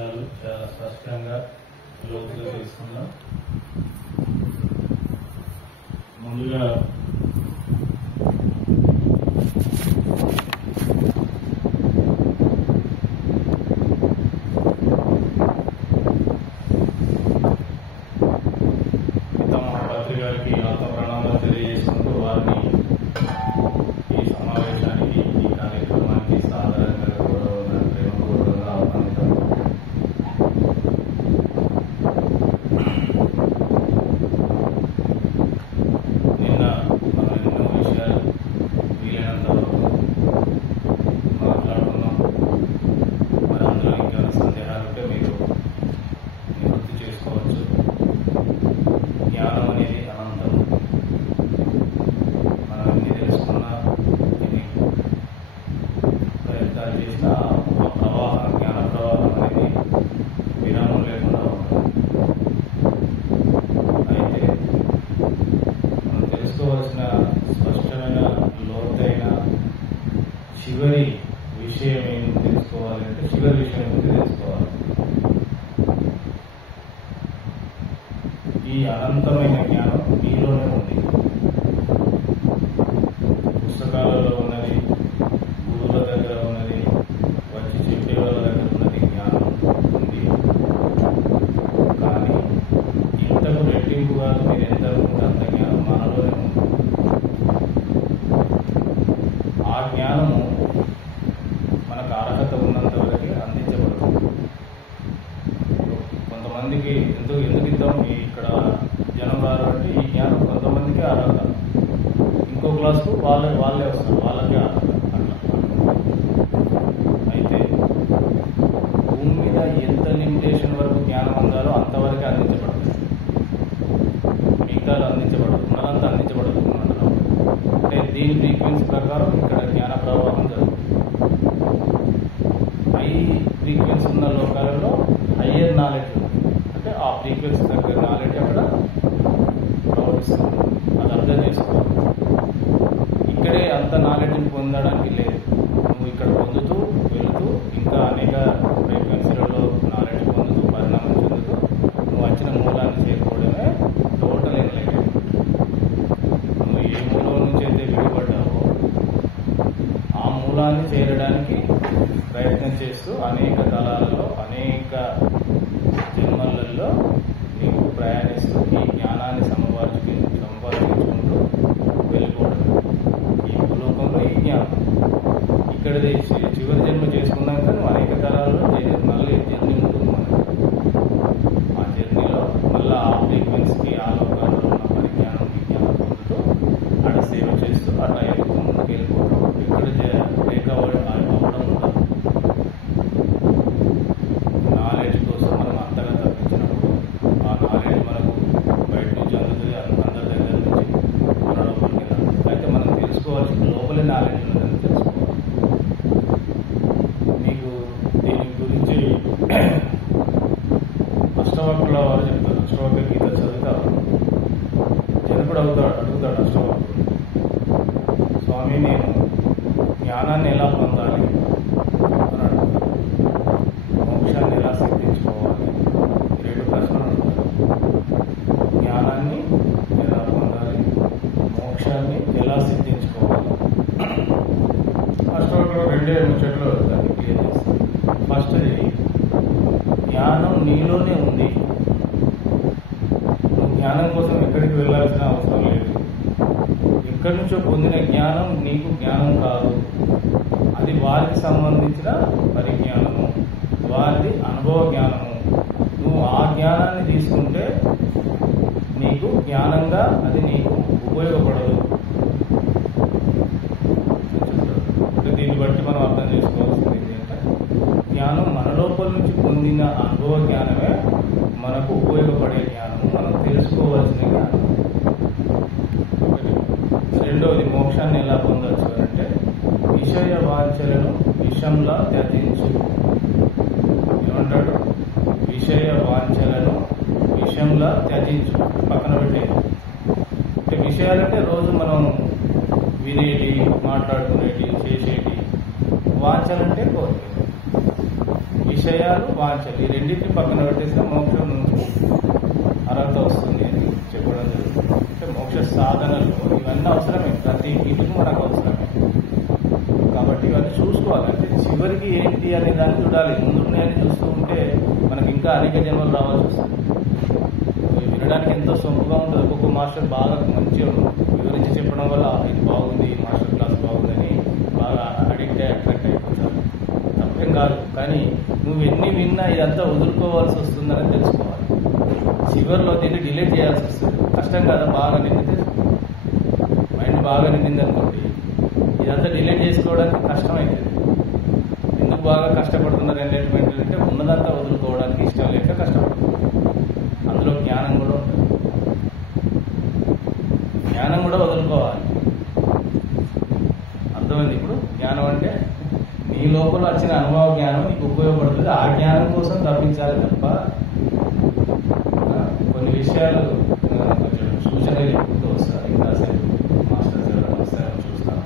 విషయాలు చాలా స్పష్టంగా లోతుగా తీసుకున్నాం. ముందుగా గారికి ఆత్మ ప్రణామాలు తెలియజేసుకుంటూ వారిని ఈ సమావేశానికి ఈ కార్యక్రమానికి సాధారణంగా ప్రేమపూర్వకంగా ఆహ్వానిస్తాం. నిన్న మనం ఎన్నో విషయాలు వీలైనంత వరకు మాట్లాడుకున్నాం. మరి అందులో ఇంకా సందేహాలు ఉంటే మీరు నివృత్తి చేసుకోవచ్చు. జ్ఞానం అనేది అనంతం. మనం ఎన్ని తెలుసుకున్నా ఎన్ని ప్రయత్నాలు చేసినా ఆ ప్రవాహం, జ్ఞాన ప్రవాహం అనేది విరామం లేకుండా ఉంటుంది. అయితే మనం తెలుసుకోవాల్సిన స్పష్టమైన లోతైన చివరి విషయం ఏమి తెలుసుకోవాలి అంటే చివరి విషయం ఏమిటి తెలుసుకోవాలి. ఈ అనంతమైన జ్ఞానం మీలోనే ఉంది. పుస్తకాలలో ఉన్నది, గురువుల దగ్గర ఉన్నది, వచ్చి చెప్పే వాళ్ళ దగ్గర ఉన్నది జ్ఞానం ఉంది. కానీ ఇంతకు రెట్టింపు కాదు, మీరు ఎంత అనుకుంటే అంత జ్ఞానం మనలోనే ఉంది. ఆ జ్ఞానము మనకు అర్హత ఉన్నంత వరకు అందించబడుతుంది. కొంతమందికి ఎందుకు ఇద్దాం ఇక్కడ జనం రారు అంటే ఈ జ్ఞానం కొంతమందికి అర్హత, ఇంకో క్లాస్కు వాళ్ళే వస్తారు, వాళ్ళకే అర్హత. అట్లా అయితే భూమి మీద ఎంత లిమిటేషన్ వరకు జ్ఞానం అందాలో అంతవరకే అందించబడుతుంది. మిగతాలు అందించబడదు, ఉన్నదంతా అందించబడదు. అంటే దీని ఫ్రీక్వెన్సీ ప్రకారం ఇక్కడ జ్ఞాన ప్రవాహం జరుగుతుంది. హై ఫ్రీక్వెన్సీ ఉన్న లోకాలలో హయ్యర్ నాలెడ్జ్ అంటే ఆ ఫ్రీక్వెన్సీ దగ్గర నాలెడ్జ్ అక్కడ ప్రవహిస్తుంది. అది అర్థం చేసుకోవాలి. ఇక్కడే అంత నాలెడ్జ్ని పొందడానికి లేదు. నువ్వు ఇక్కడ పొందుతూ వెళుతూ ఇంకా అనేక ఫ్రీక్వెన్సీలలో నాలెడ్జ్ పొందుతూ పరిణామం చెందుతూ నువ్వు వచ్చిన మూలాన్ని చేరుకోవడమే టోటల్ ఎన్లైట్మెంట్. నువ్వు ఏ మూలం నుంచి అయితే విడిపడ్డావో ఆ మూలాన్ని చేరడానికి ప్రయత్నం చేస్తూ అనేక తలాలలో అనేక జన్మలలో నీకు ప్రయాణిస్తూ ఈ జ్ఞానాన్ని సంపాదించుకుంటూ వెళ్ళిపోవడం. ఈ భూలోకంలో ఈ జ్ఞానం ఇక్కడది చివరి జన్మ చేసుకున్నాక నువ్వు అనేక తరాల్లో మళ్ళీ జర్నీ ఉంటుంది మనకి. ఆ జర్నీలో మళ్ళీ ఆ ఫ్రీక్వెన్సీకి ఆ లోకాల్లో ఉన్న పరిజ్ఞానం విజ్ఞానం పొందుతూ అక్కడ సేవ చేస్తూ అట్లా ఎదుగుతూ ముందుకు వెళ్ళిపోవడం. ఇక్కడ బ్రేక్ అవ్వడం ఉండదు. నాలెడ్జ్ కోసం మనం అంతగా తప్పించినప్పుడు ఆ నాలెడ్జ్ మనకు బయట నుంచి అందుతుంది, అందరి దగ్గర నుంచి మన లోపలికి వెళ్ళాలి. అయితే మనం తెలుసుకోవాల్సిన లోపలే నాలెడ్జ్ ఉన్నదని తెలుసుకోవాలి. మీకు దీని గురించి అష్టవక్రుల వారు చెప్తారు. అష్టవక్ర గీత చదువుతారు. జనకుడు అడుగుతాడు అష్టవక్రుడు, స్వామి నేను జ్ఞానాన్ని ఎలా పొందాలి అని అడుగుతాడు. మోక్షాన్ని ఎలా సిద్ధించుకోవాలి? రెండు ప్రశ్నలు అడుగుతారు. జ్ఞానాన్ని ఎలా పొందాలి, మోక్షాన్ని ఎలా సిద్ధించుకోవాలి. అష్టవక్రుడు రెండే ముచ్చట్లు దాన్ని క్లియర్ చేస్తారు. ఫస్ట్ జ్ఞానం నీలోనే ఉంది. నువ్వు జ్ఞానం కోసం ఎక్కడికి వెళ్ళాల్సిన అవసరం లేదు. ఎక్కడి నుంచో పొందిన జ్ఞానం నీకు జ్ఞానం కాదు. అది వారికి సంబంధించిన పరిజ్ఞానము, వారిది అనుభవ జ్ఞానము. నువ్వు ఆ జ్ఞానాన్ని తీసుకుంటే నీకు జ్ఞానంగా అది నీకు ఉపయోగపడదు. దీన్ని బట్టి మనం అర్థం చేసుకోవాల్సింది ఏంటంటే జ్ఞానం మన లోపల నుంచి పొందిన అనుభవ జ్ఞానమే మనకు ఉపయోగపడే జ్ఞానము, మనం తెలుసుకోవాల్సిన జ్ఞానం. రెండవది మోక్షాన్ని ఎలా పొందవచ్చు అంటే విషయ వాంఛలను విషంలా త్యజించు. ఏమంటాడు? విషయ వాంఛలను విషంలా త్యజించు, పక్కన పెట్టేది. అంటే విషయాలంటే రోజు మనం వినేటి, మాట్లాడుకునేటి, చేసేటి. వాంఛలంటే కోరిక. విషయాలు వాంఛలు ఈ రెండింటిని పక్కన పెట్టేస్తే మోక్షం నుంచి అర్హత వస్తుంది అని చెప్పడం జరుగుతుంది. అంటే మోక్ష సాధనలు ఇవన్నీ అవసరమే, ప్రతి ఇంటికి మనకు అవసరమే. కాబట్టి ఇవన్నీ చూసుకోవాలి. అంటే చివరికి ఏంటి అనే దాన్ని చూడాలి. ముందున్నాయని చూస్తూ ఉంటే మనకి ఇంకా అనేక జన్మలు రావాల్సి వస్తుంది. వినడానికి ఎంతో సొంపుగా ఉంటుంది. ఒక్కొక్క మాస్టర్ బాగా మంచిగా వివరించి చెప్పడం వల్ల ఇది బాగుంది, మాస్టర్ క్లాస్ బాగుందని బాగా అడిక్ట్ అట్రాక్ట్ అయిపోతారు. తప్పేం కాదు, కానీ నువ్వు ఎన్ని విన్నా ఇదంతా వదులుకోవాల్సి వస్తుందని తెలుసుకోవాలి. చివరిలో దీన్ని డిలీట్ చేయాల్సి వస్తుంది. కష్టం కదా, బాగా నిండితే మైండ్ బాగా నిండింది అనుకోండి, ఇదంతా డిలీట్ చేసుకోవడానికి కష్టమైంది. ఎందుకు బాగా కష్టపడుతున్నారు ఎన్లైట్మెంట్ అంటే ఉన్నదంతా వదులుకోవడానికి ఇష్టం లేక కష్టపడుతున్నారు. అందులో జ్ఞానం కూడా ఉంటుంది. జ్ఞానం కూడా వదులుకోవాలి. అర్థమైంది? ఇప్పుడు జ్ఞానం అంటే నీ లోపల వచ్చిన అనుభవ జ్ఞానం నీకు ఉపయోగపడుతుంది. ఆ జ్ఞానం కోసం తప్పించాలి తప్ప కొన్ని విషయాలు కొంచెం సూచనలు చెప్పుకుంటూ వస్తారు. ఇంకా సరే మాస్టర్స్ ఎవరైనా వస్తారని చూస్తాను.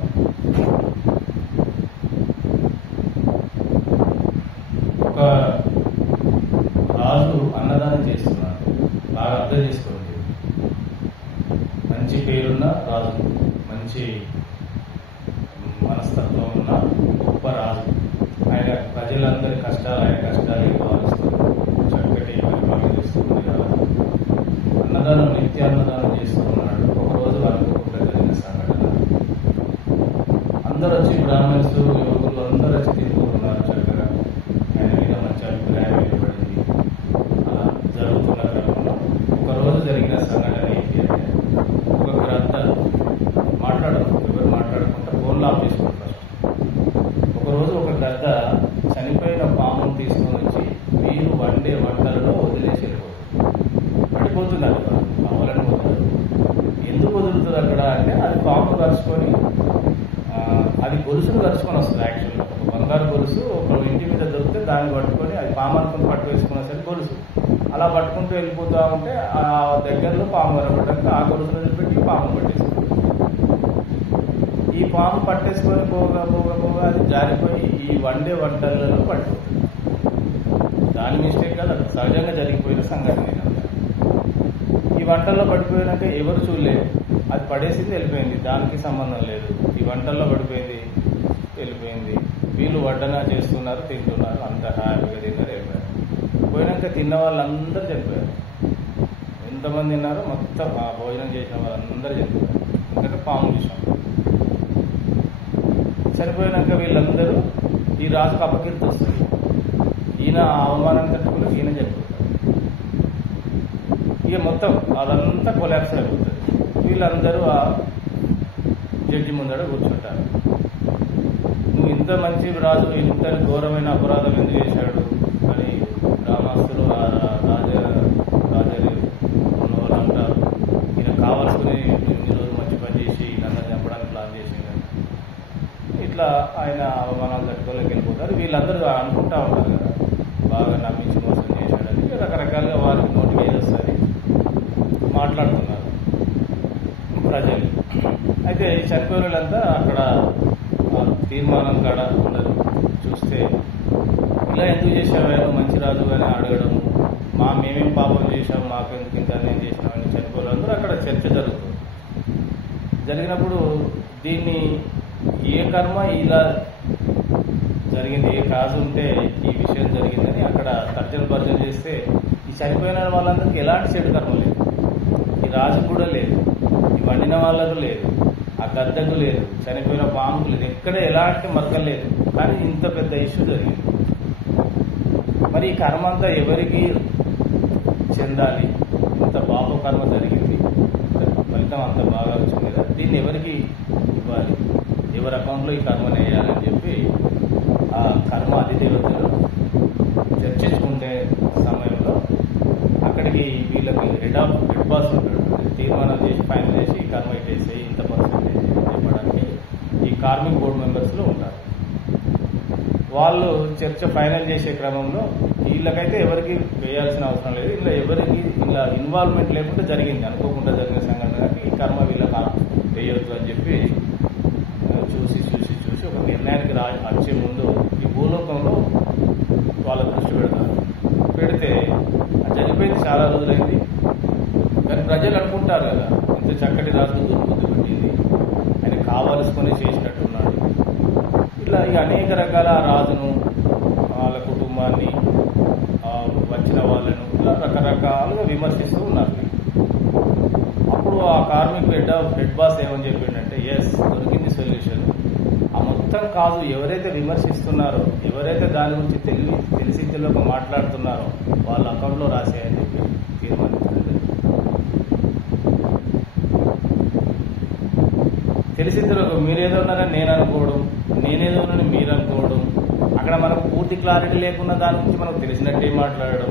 ఒక రాజు అన్నదానం చేస్తున్నాడు. బాగా అర్థం చేసుకోండి. మంచి పేరున్న రాజు, మంచి మనస్తత్వం ఉన్న గొప్ప రాజు. ఆయన ప్రజలందరి కష్టాలు ఆయన కష్టాలు భావిస్తూ చక్కటి పరిపాలన చేస్తుంది కదా. అన్నదానం, నిత్యాన్నదానం చేస్తున్నాడు. ఒకరోజు అనుకోకుండా జరిగిన సంఘటన. అందరూ వచ్చి బ్రాహ్మణ్స్, యువకులు అందరూ వచ్చి తిరుగుతున్నారు. చక్కగా ఆయన మీద మంచి అభిప్రాయం ఏర్పడింది. అలా జరుగుతున్న క్రమంలో ఒకరోజు జరిగిన సంఘటన ఏంటి అంటే, ఒక గ్రద్ద ఎవరు మాట్లాడుకుంటా ఫోన్లో ఆఫ్ చేసుకుంటారు. ఒకరోజు ఒక గద్ద చనిపోయిన పామును తీసుకొని వచ్చి మీరు వండే వంటలలో వదిలేసి పడిపోతుంది. అక్కడ పాములను వదలదు. ఎందుకు వదులుతుంది అక్కడ అంటే, అది పాము కరుచుకొని అది గొలుసును కరుచుకొని వస్తుంది. యాక్చువల్గా ఒక బంగారు గొలుసు ఒక ఇంటి మీద దొరికితే దాన్ని పట్టుకొని, అది పాము అనుకుని పట్టు వేసుకున్న సరే గొలుసు అలా పట్టుకుంటూ వెళ్ళిపోతూ ఉంటే ఆ దగ్గరలో పాము కనపడడానికి ఆ గొలుసును వదిలిపెట్టి పాము పట్టేసుకుంటుంది. ఈ పాము పట్టేసుకొని పోగా అది జారిపోయి ఈ వండే వంటలలో పడిపోతుంది. దాని మిస్టేక్ కాదు, అది సహజంగా జరిగిపోయిన సంఘటన. ఈ వంటల్లో పడిపోయినాక ఎవరు చూడలేదు. అది పడేసింది, వెళ్ళిపోయింది. దానికి సంబంధం లేదు. ఈ వంటల్లో పడిపోయింది, వెళ్ళిపోయింది. వీళ్ళు వడ్డన చేస్తున్నారు, తింటున్నారు, అంత హ్యాపీగా తిన్నారు, వెళ్ళిపోయారు. పోయినాక తిన్న వాళ్ళందరూ చనిపోయారు. ఎంతమంది తిన్నారో మొత్తం ఆ భోజనం చేసిన వాళ్ళందరూ చనిపోయారు. ఎందుకంటే పాము విషయం. చనిపోయినాక వీళ్ళందరూ ఈ రాజుకు అపకీర్తి వస్తుంది. ఈయన అవమానం తట్టుకుని ఈయన చనిపోతాడు. ఇక మొత్తం అదంతా కొలాప్స్ అయిపోతుంది. వీళ్ళందరూ ఆ జడ్జి ముందర కూర్చుంటారు. నువ్వు ఇంత మంచి రాజు ఇంత ఘోరమైన అపరాధం ఎందుకు చేశాడు అని గ్రామస్తులు రాజాలు ఉన్న వాళ్ళు అంటారు. ఈయన కావాల్సుకుని ఇన్ని రోజులు మంచి పని చేసి నన్ను చంపడానికి ప్లాన్ చేసింది. ఇట్లా ఆయన అవమానాలు తట్టుకోలేక వెళ్ళిపోతారు. వీళ్ళందరూ అనుకుంటా ఉంటారు కదా, బాగా నమ్మించి మోసం చేశాడని. రకరకాలుగా వారికి నోటికి ఏది వస్తుంది మాట్లాడుతున్నారు ప్రజలు. అయితే ఈ చనిపోయిన వాళ్ళంతా అక్కడ తీర్మానం కాడ ఉండరు. చూస్తే ఇలా ఎందుకు చేసావు మంచి రాజు అని అడగడము, మేమేం పాపం చేశాం, మాకెందుకు ఇంత నేను చేసినామని చనిపోయిన వాళ్ళందరూ అక్కడ చర్చ జరుగుతుంది. జరిగినప్పుడు దీన్ని ఏ కర్మ ఇలా జరిగింది, ఏ కాజు ఉంటే ఈ విషయం జరిగిందని అక్కడ తర్జన చేస్తే ఈ చనిపోయిన వాళ్ళందరికీ ఎలాంటి చెడు కర్మ లేదు. ఈ రాజు కూడా లేదు, ఈ వండిన వాళ్ళకు లేదు, ఆ గద్దకు లేదు, చనిపోయిన పాముకు లేదు, ఎక్కడ ఎలాంటి మరకలు లేదు. కానీ ఇంత పెద్ద ఇష్యూ జరిగింది. మరి ఈ కర్మ అంతా ఎవరికి చెందాలి? ఇంత పాప కర్మ జరిగింది, ఫలితం అంత బాగా వచ్చింది కదా, దీన్ని ఎవరికి ఇవ్వాలి, ఎవరి అకౌంట్లో ఈ కర్మను వేయాలని చెప్పి ఆ కర్మ అధిదేవతలు చర్చించుకుంటే సమయంలో అక్కడికి వీళ్ళకి హెడ్ బాస్ ఉంటాడు. తీర్మానం చేసి ఫైనల్ చేసి ఈ కర్మ ఇట్టేసి ఇంత పర్సెంటేజ్ చెప్పడానికి ఈ కార్మిక్ బోర్డు మెంబర్స్లో ఉంటారు. వాళ్ళు చర్చ ఫైనల్ చేసే క్రమంలో వీళ్ళకైతే ఎవరికి వేయాల్సిన అవసరం లేదు, ఇలా ఎవరికి ఇలా ఇన్వాల్వ్మెంట్ లేకుండా జరిగింది, అనుకోకుండా జరిగిన సంఘటనకి ఈ కర్మ వీళ్ళకి వేయొద్దు అని చెప్పి చూసి ఒక నిర్ణయానికి వచ్చే ముందు ఈ భూలోకంలో వాళ్ళ పెడతారు. పెడితే చనిపోయింది చాలా రోజులైంది, కానీ ప్రజలు అనుకుంటారు కదా ఇంత చక్కటి రాజు బుద్ధి పెట్టింది, ఆయన కావలసుకొని చేసినట్టున్నాడు. ఇట్లా ఇక అనేక రకాల రాజును, వాళ్ళ కుటుంబాన్ని, వచ్చిన వాళ్ళను ఇలా రకరకాలుగా విమర్శిస్తూ ఉన్నారు. అప్పుడు ఆ కార్మిక్ హెడ్ బాస్ ఏమని చెప్పిండంటే, ఎస్, దొరికింది సొల్యూషన్. ఆ మొత్తం కాదు ఎవరైతే విమర్శిస్తున్నారో, ఎవరైతే దాని గురించి తెలిసి తెలియక మాట్లాడుతున్నారో వాళ్ళ అకౌంట్లో రాసేయని చెప్పి తీర్మానించారు. తెలిసి తెలియక మీరేదో ఉన్నారని నేను అనుకోవడం, నేనేదో ఉన్నానని మీరు అనుకోవడం, అక్కడ మనకు పూర్తి క్లారిటీ లేకుండా దాని గురించి మనకు తెలిసినట్టే మాట్లాడడం,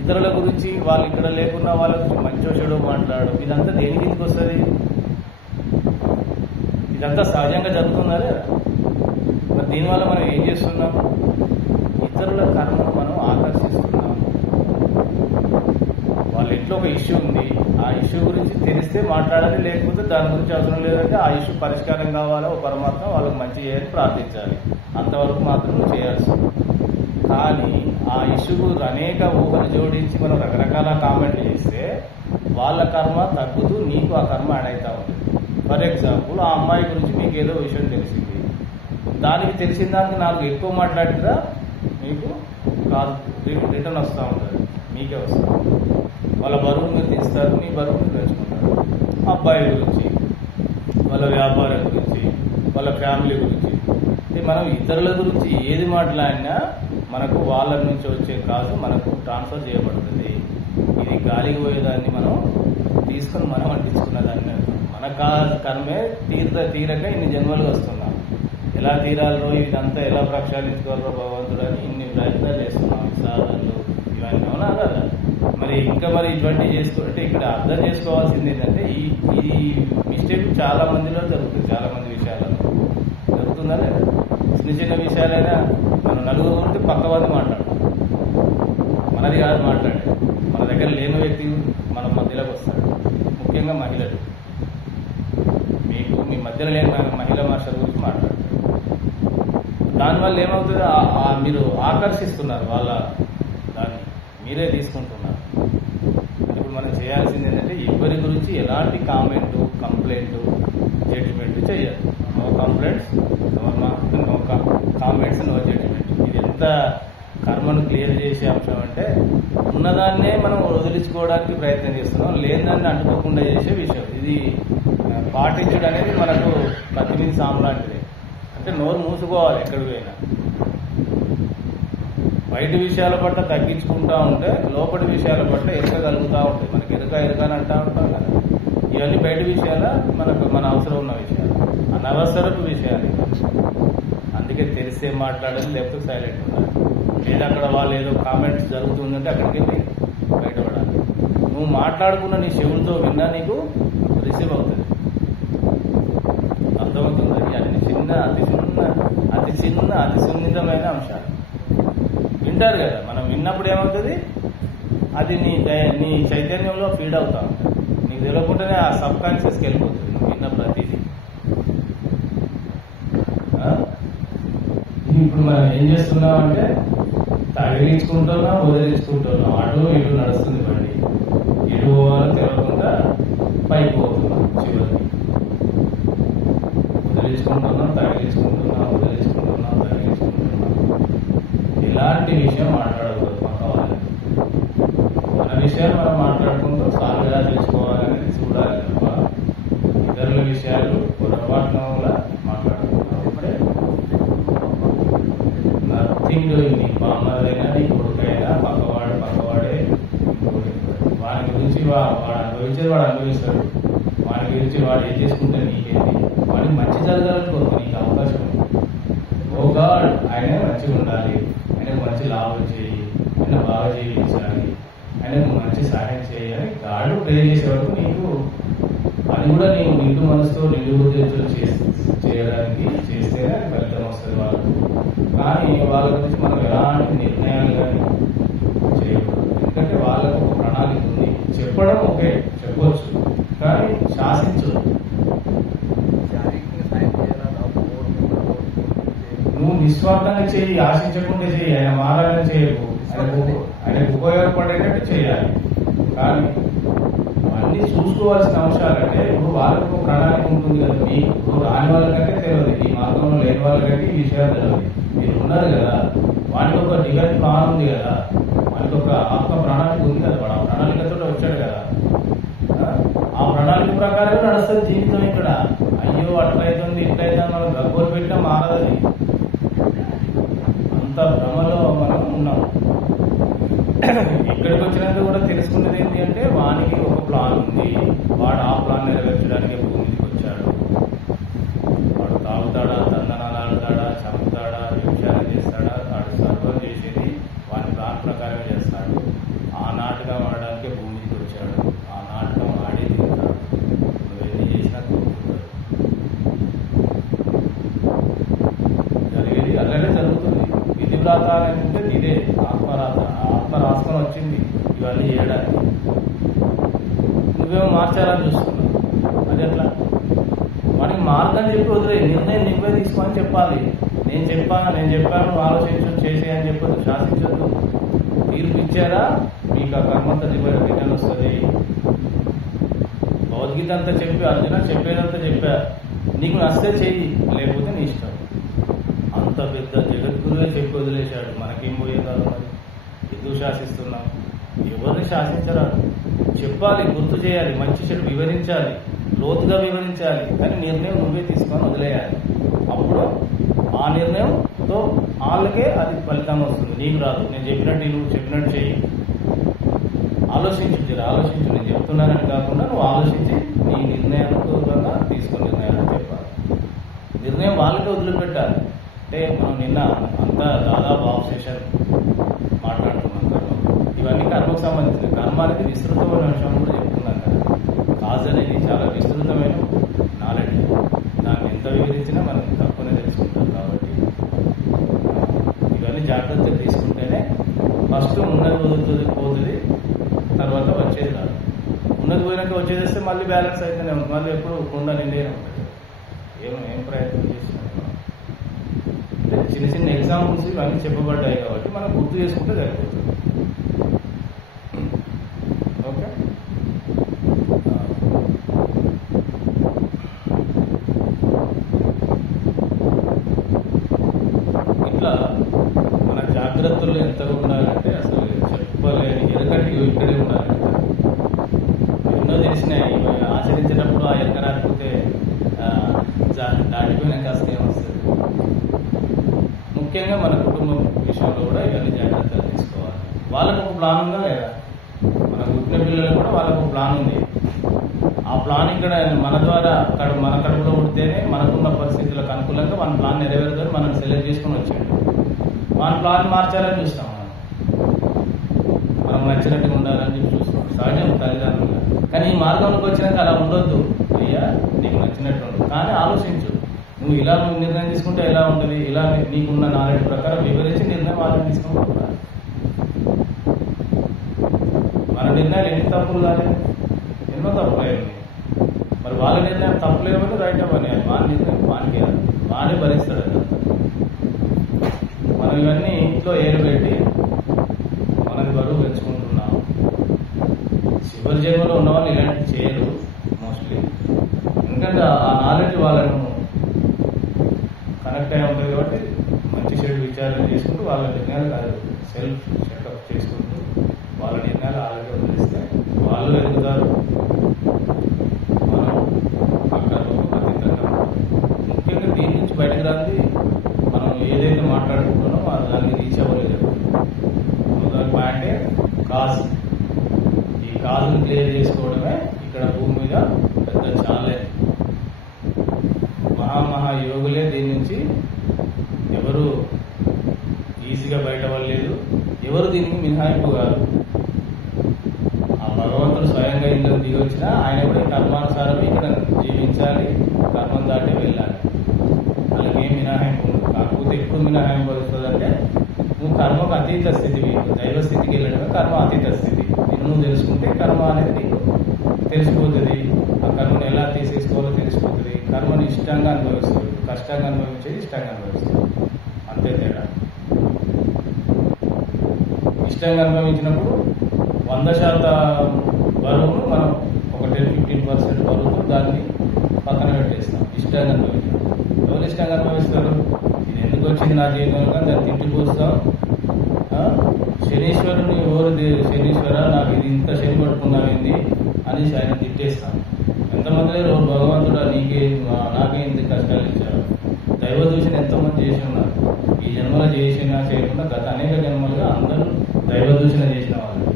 ఇతరుల గురించి వాళ్ళు ఇక్కడ లేకున్నా వాళ్ళ గురించి మంచో చెడో మాట్లాడడం, ఇదంతా దేని కిందకి వస్తుంది? ఇదంతా సహజంగా జరుగుతుందా లేదా? మరి దీనివల్ల మనం ఏం చేస్తున్నాం? ఇతరుల కర్మను మనం ఆకర్షిస్తున్నాం. వాళ్ళ ఇంట్లో ఒక ఇష్యూ ఉంది, ఆ ఇష్యూ గురించి తెలిస్తే మాట్లాడాలి, లేకపోతే దాని గురించి అవసరం లేదంటే ఆ ఇష్యూ పరిష్కారం కావాలా, ఓ పరమాత్మ వాళ్ళకి మంచి చేయాలని ప్రార్థించాలి. అంతవరకు మాత్రం చేయాల్సి. కానీ ఆ ఇష్యూకు అనేక ఊహలు జోడించి మనం రకరకాల కామెంట్లు చేస్తే వాళ్ళ కర్మ తగ్గుతూ నీకు ఆ కర్మ యాడ్ అవుతా ఉంటుంది. ఫర్ ఎగ్జాంపుల్, ఆ అమ్మాయి గురించి మీకు ఏదో విషయం తెలిసింది, దానికి తెలిసిన దానికి నాకు ఎక్కువ మాట్లాడితే మీకు కాదు రిటర్న్ వస్తూ ఉంటుంది, మీకే వస్తూ ఉంటుంది. వాళ్ళ బరువును మీరు తీస్తారు, మీ బరువును పెంచుకుంటారు. అబ్బాయి గురించి, వాళ్ళ వ్యాపారం గురించి, వాళ్ళ ఫ్యామిలీ గురించి, మనం ఇతరుల గురించి ఏది మాట్లాడినా మనకు వాళ్ళ నుంచి వచ్చే కాసు మనకు ట్రాన్స్ఫర్ చేయబడుతుంది. ఇది గాలికి పోయేదాన్ని మనం తీసుకొని మనం అంటించుకున్న దాన్ని మన కర్మే తీరక ఇన్ని జన్మలుగా వస్తున్నాం. ఎలా తీరాలో ఇదంతా ఎలా ప్రక్షాళించుకోవాలో భగవంతుడు అని ఇన్ని ప్రయత్నాలు చేస్తున్నాం, సాధనలు ఇవన్నీ. అవునా కదా? మరి ఇంకా మరి ఇటువంటివి చేసుకుంటే ఇక్కడ అర్థం చేసుకోవాల్సింది ఏంటంటే ఈ మిస్టేక్ చాలా మందిలో జరుగుతుంది, చాలా మంది విషయాలలో జరుగుతుందా లేదా? చిన్న చిన్న విషయాలైనా మనం నలుగురు గురించి పక్క వాళ్ళు మాట్లాడతాం, మనది కాదు మాట్లాడే, మన దగ్గర లేని వ్యక్తి మన మధ్యలోకి వస్తాడు. ముఖ్యంగా మహిళలు, మీకు మీ మధ్యలో లేని మహిళా మార్షల్ గురించి మాట్లాడతారు. దానివల్ల ఏమవుతుంది? మీరు ఆకర్షిస్తున్నారు వాళ్ళ దాన్ని, మీరే తీసుకుంటున్నారు. ఇప్పుడు మనం చేయాల్సింది ఏంటంటే ఎవరి గురించి ఎలాంటి కామెంట్, కంప్లైంట్, జడ్జిమెంట్ చేయాలి. No complaints, no comments, no judgement. ఇది ఎంత కర్మను క్లియర్ చేసే అంశం అంటే ఉన్నదాన్నే మనం వదిలించుకోవడానికి ప్రయత్నం చేస్తున్నాం, లేనిదాన్ని అంటుకోకుండా చేసే విషయం. ఇది పాటించడం అనేది మనకు కత్తి మీద సాము లాంటిది. అంటే నోరు మూసుకోవాలి ఎక్కడికి పోయినా. బయట విషయాల పట్ల తగ్గించుకుంటా ఉంటే లోపలి విషయాల పట్ల ఎరగగలుగుతూ ఉంటాయి. మనకి ఎరక అని అంటూ ఉంటాం కదా. ఇవన్నీ బయట విషయాల మన అవసరం ఉన్న విషయాలు, అనవసరపు విషయాలు. అందుకే తెలిసే మాట్లాడాలి, లేకపోతే సైలెంట్ ఉండాలి. లేదా అక్కడ వాళ్ళు ఏదో కామెంట్స్ జరుగుతుందంటే అక్కడికి వెళ్ళి బయటపడాలి. నువ్వు మాట్లాడుకున్న నీ చెవులతో విన్నా నీకు రిసీవ్ అవుతుంది. అర్థమవుతుంది? అన్ని చిన్న అతి సున్నితమైన అంశాలు వింటారు కదా. మనం విన్నప్పుడు ఏమవుతుంది? అది నీ చైతన్యంలో ఫీడ్ అవుతా ఉంటుంది. నీకు తెలియకుండానే ఆ సబ్ కాన్షియస్కి వెళ్ళిపోతుంది నువ్వు విన్న ప్రతిదీ. ఇప్పుడు మనం ఏం చేస్తున్నాం అంటే తగిలించుకుంటున్నాం, వదిలించుకుంటున్నాం, అటు ఇటు నడుస్తుంది బండి. ఇటు పోవాలో తెలియకుండా పైకి పోతున్నాం, చివరికి వదిలించుకుంటున్నాం, తగిలించుకుంటున్నాం, వదిలించుకుంటున్నాం, తగిలించుకుంటున్నాం. ఇలాంటి విషయం మాట్లాడకూడదు పక్క వాళ్ళని. మన విషయాలు మనం మాట్లాడుకుంటూ సాగుగా తెలుసుకోవాలని చూడాలి తప్ప ఇతరుల విషయాలు పొరపాటున వల్ల మాట్లాడుకుంటాం. ఇప్పుడే నథింగ్. నీ బామ్మదైనా నీ కొడుకైనా పక్కవాడే వాడి గురించి వాడు అనుభవించేది వాడు అనుభవిస్తాడు. వాడి గురించి వాడు ఏం చేసుకుంటే నీకేంటి? వాడికి మంచి జరగాలనుకోరు, నీకు అవకాశం. ఓ గాడ్, ఆయనే మంచిగా ఉండాలి, ఆయనకు మంచి లాభం చేయి, ఆయన బాగా జీవించాలి, ఆయనకు మంచి సహాయం చేయాలి గాడు ప్రే చేసేవాడు. నీకు అది కూడా నీకు నిండు మనసుతో నిండు ఉద్దేశంతో చేయడానికి చేస్తేనే ఫలితం వస్తుంది వాళ్ళకు. కానీ వాళ్ళ గురించి మనం ఎలాంటి నిర్ణయాలు కానీ చేయకూడదు. ఎందుకంటే వాళ్ళకు ఒక ప్రణాళిక ఉంది. చెప్పడం ఓకే, చెప్పవచ్చు, కానీ శాసించదు. నువ్వు నిస్వార్థంగా చేయి, ఆశించకుండా చేయి, ఆయన మారాలని చేయకు. ఆయనకు ఉపయోగపడేటట్టు చేయాలి. కానీ అన్ని చూసుకోవాల్సిన అంశాలంటే ఇప్పుడు వాళ్ళకు ప్రణాళిక ఉంటుంది కదా, మీకు రాని వాళ్ళకంటే తెలియదు, ఈ మార్గంలో లేని వాళ్ళకంటే ఈ విషయాలు తెలియదు. మీరు ఉన్నారు కదా, వానికి ఒక డివైన్ ప్లాన్ ఉంది కదా, వానికి ఒక ఆత్మ ప్రణాళిక ఉంది కదా, వాడు ఆ ప్రణాళికతో వచ్చాడు కదా, ఆ ప్రణాళిక ప్రకారంగా నడుస్తుంది జీవితం. ఇక్కడ అయ్యో అట్లయితుంది ఇట్లయితే మనం గగ్గోలు పెట్టినా మారదని అంత భ్రమలో మనం ఉన్నాం. ఇక్కడికి వచ్చినాక కూడా తెలుసుకున్నది ఏంటి అంటే వానికి ఒక ప్లాన్ ఉంది, వాడు ఆ ప్లాన్ నెరవేర్చడానికి భూమికి వచ్చాడు. వాడు తాగుతాడా, తందనాలు ఆడతాడా, చంపుతాడా, వ్యభిచారం చేస్తాడా, వాడు సర్వం చేసేది వాని ప్లాన్ ప్రకారం చేస్తాడు. ఆ నాటకం ఆడడానికి భూమికి వచ్చాడు, ఆ నాటకం ఆడి తింటాడు. నువ్వెన్ని చేసినా కోరుకుంటాడు. జరిగేది అలాగే జరుగుతుంది. విధివ్రాత అంటే ఇదే ఆత్మ రాసుకొని వచ్చింది ఇవన్నీ చేయడానికి. నువ్వేమో మార్చాలని చూస్తున్నావు, అది ఎట్లా? మనకి మార్గం చెప్పి వదిలే, నిర్ణయం నువ్వే తీసుకొని చెప్పాలి. నేను చెప్పాను ఆలోచించు చేసే అని చెప్పదు, శాసించద్దు. తీర్పు ఇచ్చారా మీకు ఆ కర్మంతా రిటర్న్ వస్తుంది. భగవద్గీత అంతా చెప్పి అర్జున చెప్పేదంతా చెప్పా, నీకు నచ్చితే చెయ్యి, లేకపోతే నీ ఇష్టం. అంత పెద్ద జగద్గురువే చెప్పి వదిలేశాడు, మనకేం పోయే కాదు. మరి ఎందుకు శాసిస్తున్నాం? ఎవరిని శాసించరాదు. చెప్పాలి, గుర్తు చేయాలి, మంచి చెడు వివరించాలి, లోతుగా వివరించాలి. కానీ నిర్ణయం నువ్వే తీసుకొని వదిలేయాలి. అప్పుడు ఆ నిర్ణయంతో వాళ్ళకే అది ఫలితం వస్తుంది, నీకు రాదు. నేను చెప్పినట్టు నువ్వు చెప్పినట్టు చెయ్యి, ఆలోచించు. నేను చెప్తున్నానని కాకుండా నువ్వు ఆలోచించి నీ నిర్ణయానుకూలంగా తీసుకుని నిర్ణయాలు చెప్పాలి. నిర్ణయం వాళ్ళకే వదిలిపెట్టాలి. అంటే మనం నిన్న అంతా దాదాపు ఆబ్సెషన్ మాట్లాడుతున్నాం కర్మ. ఇవన్నీ కర్మకు సంబంధించిన కర్మ అనేది విస్తృతమైన అంశం కూడా చెప్తున్నాం కదా. కాజ్ అనేది చాలా విస్తృతమైన నాలెడ్జ్, దాన్ని ఎంత వివరించినా మనం తక్కువనే తెలుసుకుంటాం. కాబట్టి ఇవన్నీ జాగ్రత్తలు తీసుకుంటేనే ఫస్ట్ ఉన్నది పోతుంది, తర్వాత వచ్చేది రాదు. ఉన్నది పోయినాక వచ్చేస్తే మళ్ళీ బ్యాలెన్స్ అయితేనే ఉంటుంది, మళ్ళీ ఎప్పుడు కుండ నిండేనే ఉంటుంది. ఏం ప్రయత్నం చేస్తున్నాం? చిన్న చిన్న ఎగ్జాంపుల్స్ ఇవన్నీ చెప్పబడ్డాయి కాబట్టి మనం గుర్తు చేసుకుంటే సరిపోతుంది. ఓకే, ఇట్లా మన జాగ్రత్తలు ఎంతగా ఉండాలంటే అసలు చెప్పలేని, ఎరకటి ఇక్కడే ఉండాలి. ఎన్నో తెలిసినాయి, ఆచరించేటప్పుడు ఆ ఎరక రాకపోతే దాటిపోయినాక అసలు ఏమొస్తుంది. ముఖ్యంగా మన కుటుంబం విషయంలో కూడా ఇవన్నీ జాగ్రత్తలు తీసుకోవాలి. వాళ్ళకు ఒక ప్లాన్ ఉందా లేదా? మన పుట్టిన పిల్లలకు కూడా వాళ్ళకు ఒక ప్లాన్ ఉంది. ఆ ప్లాన్ ఇక్కడ మన ద్వారా మన కడుపులో పుడితేనే మనకున్న పరిస్థితులకు అనుకూలంగా మన ప్లాన్ నెరవేరుదని మనం సెలెక్ట్ చేసుకుని వచ్చాడు. మన ప్లాన్ మార్చాలని చూస్తాం, మనం నచ్చినట్టుగా ఉండాలని చెప్పి చూస్తాం, సహజం తల్లిదండ్రులుగా. కానీ ఈ మార్గంలోకి వచ్చినాక అలా ఉండొద్దు. అయ్యా నీకు నచ్చినట్టు ఉండదు, కానీ ఆలోచించు. నువ్వు ఇలా నిర్ణయం తీసుకుంటే ఎలా ఉంటుంది, ఇలా నీకున్న నాలెడ్జ్ ప్రకారం వివరించి నిర్ణయం వాళ్ళని తీసుకుంటున్నారు. మన నిర్ణయాలు ఎన్ని తప్పులు కాలేదు, ఎన్నో తప్పులు అయ్యింది. మరి వాళ్ళ నిర్ణయం తప్పులేమని రైట్ అవ్వని, వాళ్ళ నిర్ణయం వానికి వాడే భరిస్తాడు. మనం ఇవన్నీ ఇంట్లో ఏరుపెట్టి మనది బరువు పెంచుకుంటున్నాం. చివరి జన్మలో ఉన్న వాళ్ళు ఇలాంటివి చేయరు మోస్ట్లీ, ఎందుకంటే ఆ నాలెడ్జ్ వాళ్ళను కనెక్ట్ అయి ఉంటుంది కాబట్టి మంచి చెడు విచారణ చేసుకుంటూ వాళ్ళ నిర్ణయాలు కాదు, సెల్ఫ్ చెకప్ చేసుకుంటూ వాళ్ళ నిర్ణయాలు ఆరోగ్యం వదిలిస్తే వాళ్ళు ఎదుగుతారు, మనం అక్కర్లకు అతీతంగా. ముఖ్యంగా దీని నుంచి బయటకు రాంది మనం ఏదైతే మాట్లాడుకుంటున్నామో దాన్ని రీచ్ అవ్వలేదు. మొదటి పాయింటే కాజ్. ఈ కాజ్ని క్లియర్ చేసుకోవడమే ఇక్కడ భూమి మీద పెద్ద ఛాలెంజ్. మహాయోగులే దీని నుంచి ఎవరు ఈజీగా బయటపడలేదు, ఎవరు దీనికి మినహాయింపు కాదు. ఆ భగవంతుడు స్వయంగా ఇందులో దిగి వచ్చినా ఆయన కూడా కర్మానుసారమే ఇక్కడ జీవించాలి, కర్మం దాటి వెళ్ళాలి. వాళ్ళకి ఏం మినహాయింపు ఉండదు. కాకపోతే ఎప్పుడు మినహాయింపు వస్తుందంటే నువ్వు కర్మకు అతీత స్థితివి, దైవ స్థితికి వెళ్ళడమే కర్మ అతీత స్థితి. నువ్వు తెలుసుకుంటే కర్మ అనేది నీకు తెలిసిపోతుంది, ఆ కర్మను ఎలా తీసేసుకోవాలో తెలిసిపోతుంది. కర్మను ఇష్టంగా అనుభవిస్తుంది, కష్టంగా అనుభవించేది ఇష్టంగా అనుభవిస్తుంది, అంతే తేడా. ఇష్టంగా అనుభవించినప్పుడు 100% బరువును మనం ఒక 10-15% బరువుతో దాన్ని పక్కన పెట్టేస్తాం. ఇష్టంగా అనుభవించాం. ఎవరు ఇష్టంగా అనుభవిస్తారు? ఇది ఎందుకు వచ్చింది నా జీవితంలో కానీ దాన్ని తిట్టిపోస్తాం. శనీశ్వరుని శనీశ్వర నాకు ఇది ఇంత శని పట్టుకున్నామైంది అని ఆయన తిట్టేస్తాం. ఎంతమంది లేరు భగవంతుడా నాకే ఇంత కష్టాలు ఇచ్చారు. దైవ దూషణ ఎంతోమంది చేసి ఉన్నారు. ఈ జన్మలో చేసినా చేయకుండా గత అనేక జన్మలుగా అందరూ దైవ దూషణ చేసిన వాళ్ళు.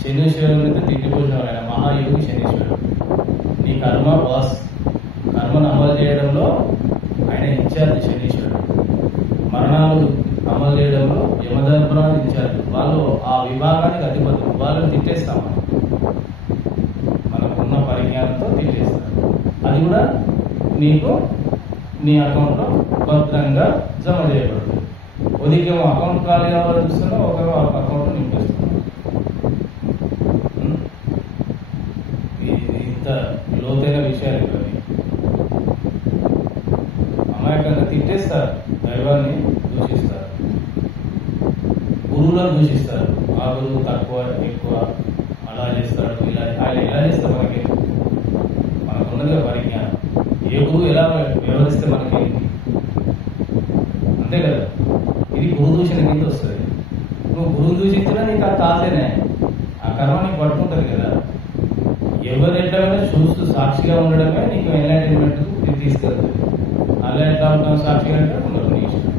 శనీశ్వరునితో తిట్టిపోసిన వాళ్ళు. ఆయన మహాయోగి శనీశ్వరుడు. నీ కర్మ కర్మను అమలు చేయడంలో ఆయన ఇన్ఛార్జ్ శనీశ్వరుడు. మరణాలు అమలు చేయడంలో యమధర్మరాజు ఇన్ఛార్జ్. వాళ్ళు ఆ విభాగానికి అధిపతులు. వాళ్ళని తిట్టేస్తాం మనకున్న పరిజ్ఞానంతో తిట్టేస్తాం. అది కూడా నీకు నీ అకౌంట్లో భద్రంగా జమ చేయబడుతుంది. ఉదయం అకౌంట్ ఖాళీ కావాలని చూస్తున్నా, ఒకరు అకౌంట్ నింపిస్తున్నాం. ఇంత లోతైన విషయాలు ఇవన్నీ. అమాయకంగా తిట్టేస్తారు, దైవాన్ని దూషిస్తారు, గురువులను దూషిస్తారు. ఆ గురువు తక్కువ ఎక్కువ అలా చేస్తాడు, ఇలా ఆయన ఎలా చేస్తారు మనకున్నదిగా పరిజ్ఞానం. ఏ గురువు ఎలా వ్యవహరిస్తే మనకేంటి? అంతే కదా. ఇది గురు దూషణ కింద వస్తుంది. నువ్వు గురువు దూషించినా నీకు ఆ తాసేనే, ఆ కర్మ నీకు పట్టుకుంటుంది కదా. ఎవరు ఎట్లయినా చూస్తూ సాక్షిగా ఉండడమే నీకు ఎంటర్టైన్మెంట్ తీసుకెళ్తుంది. అలా ఎట్లా ఉంటాం సాక్షిగా అంటే ఉండదు నీ ఇష్టం.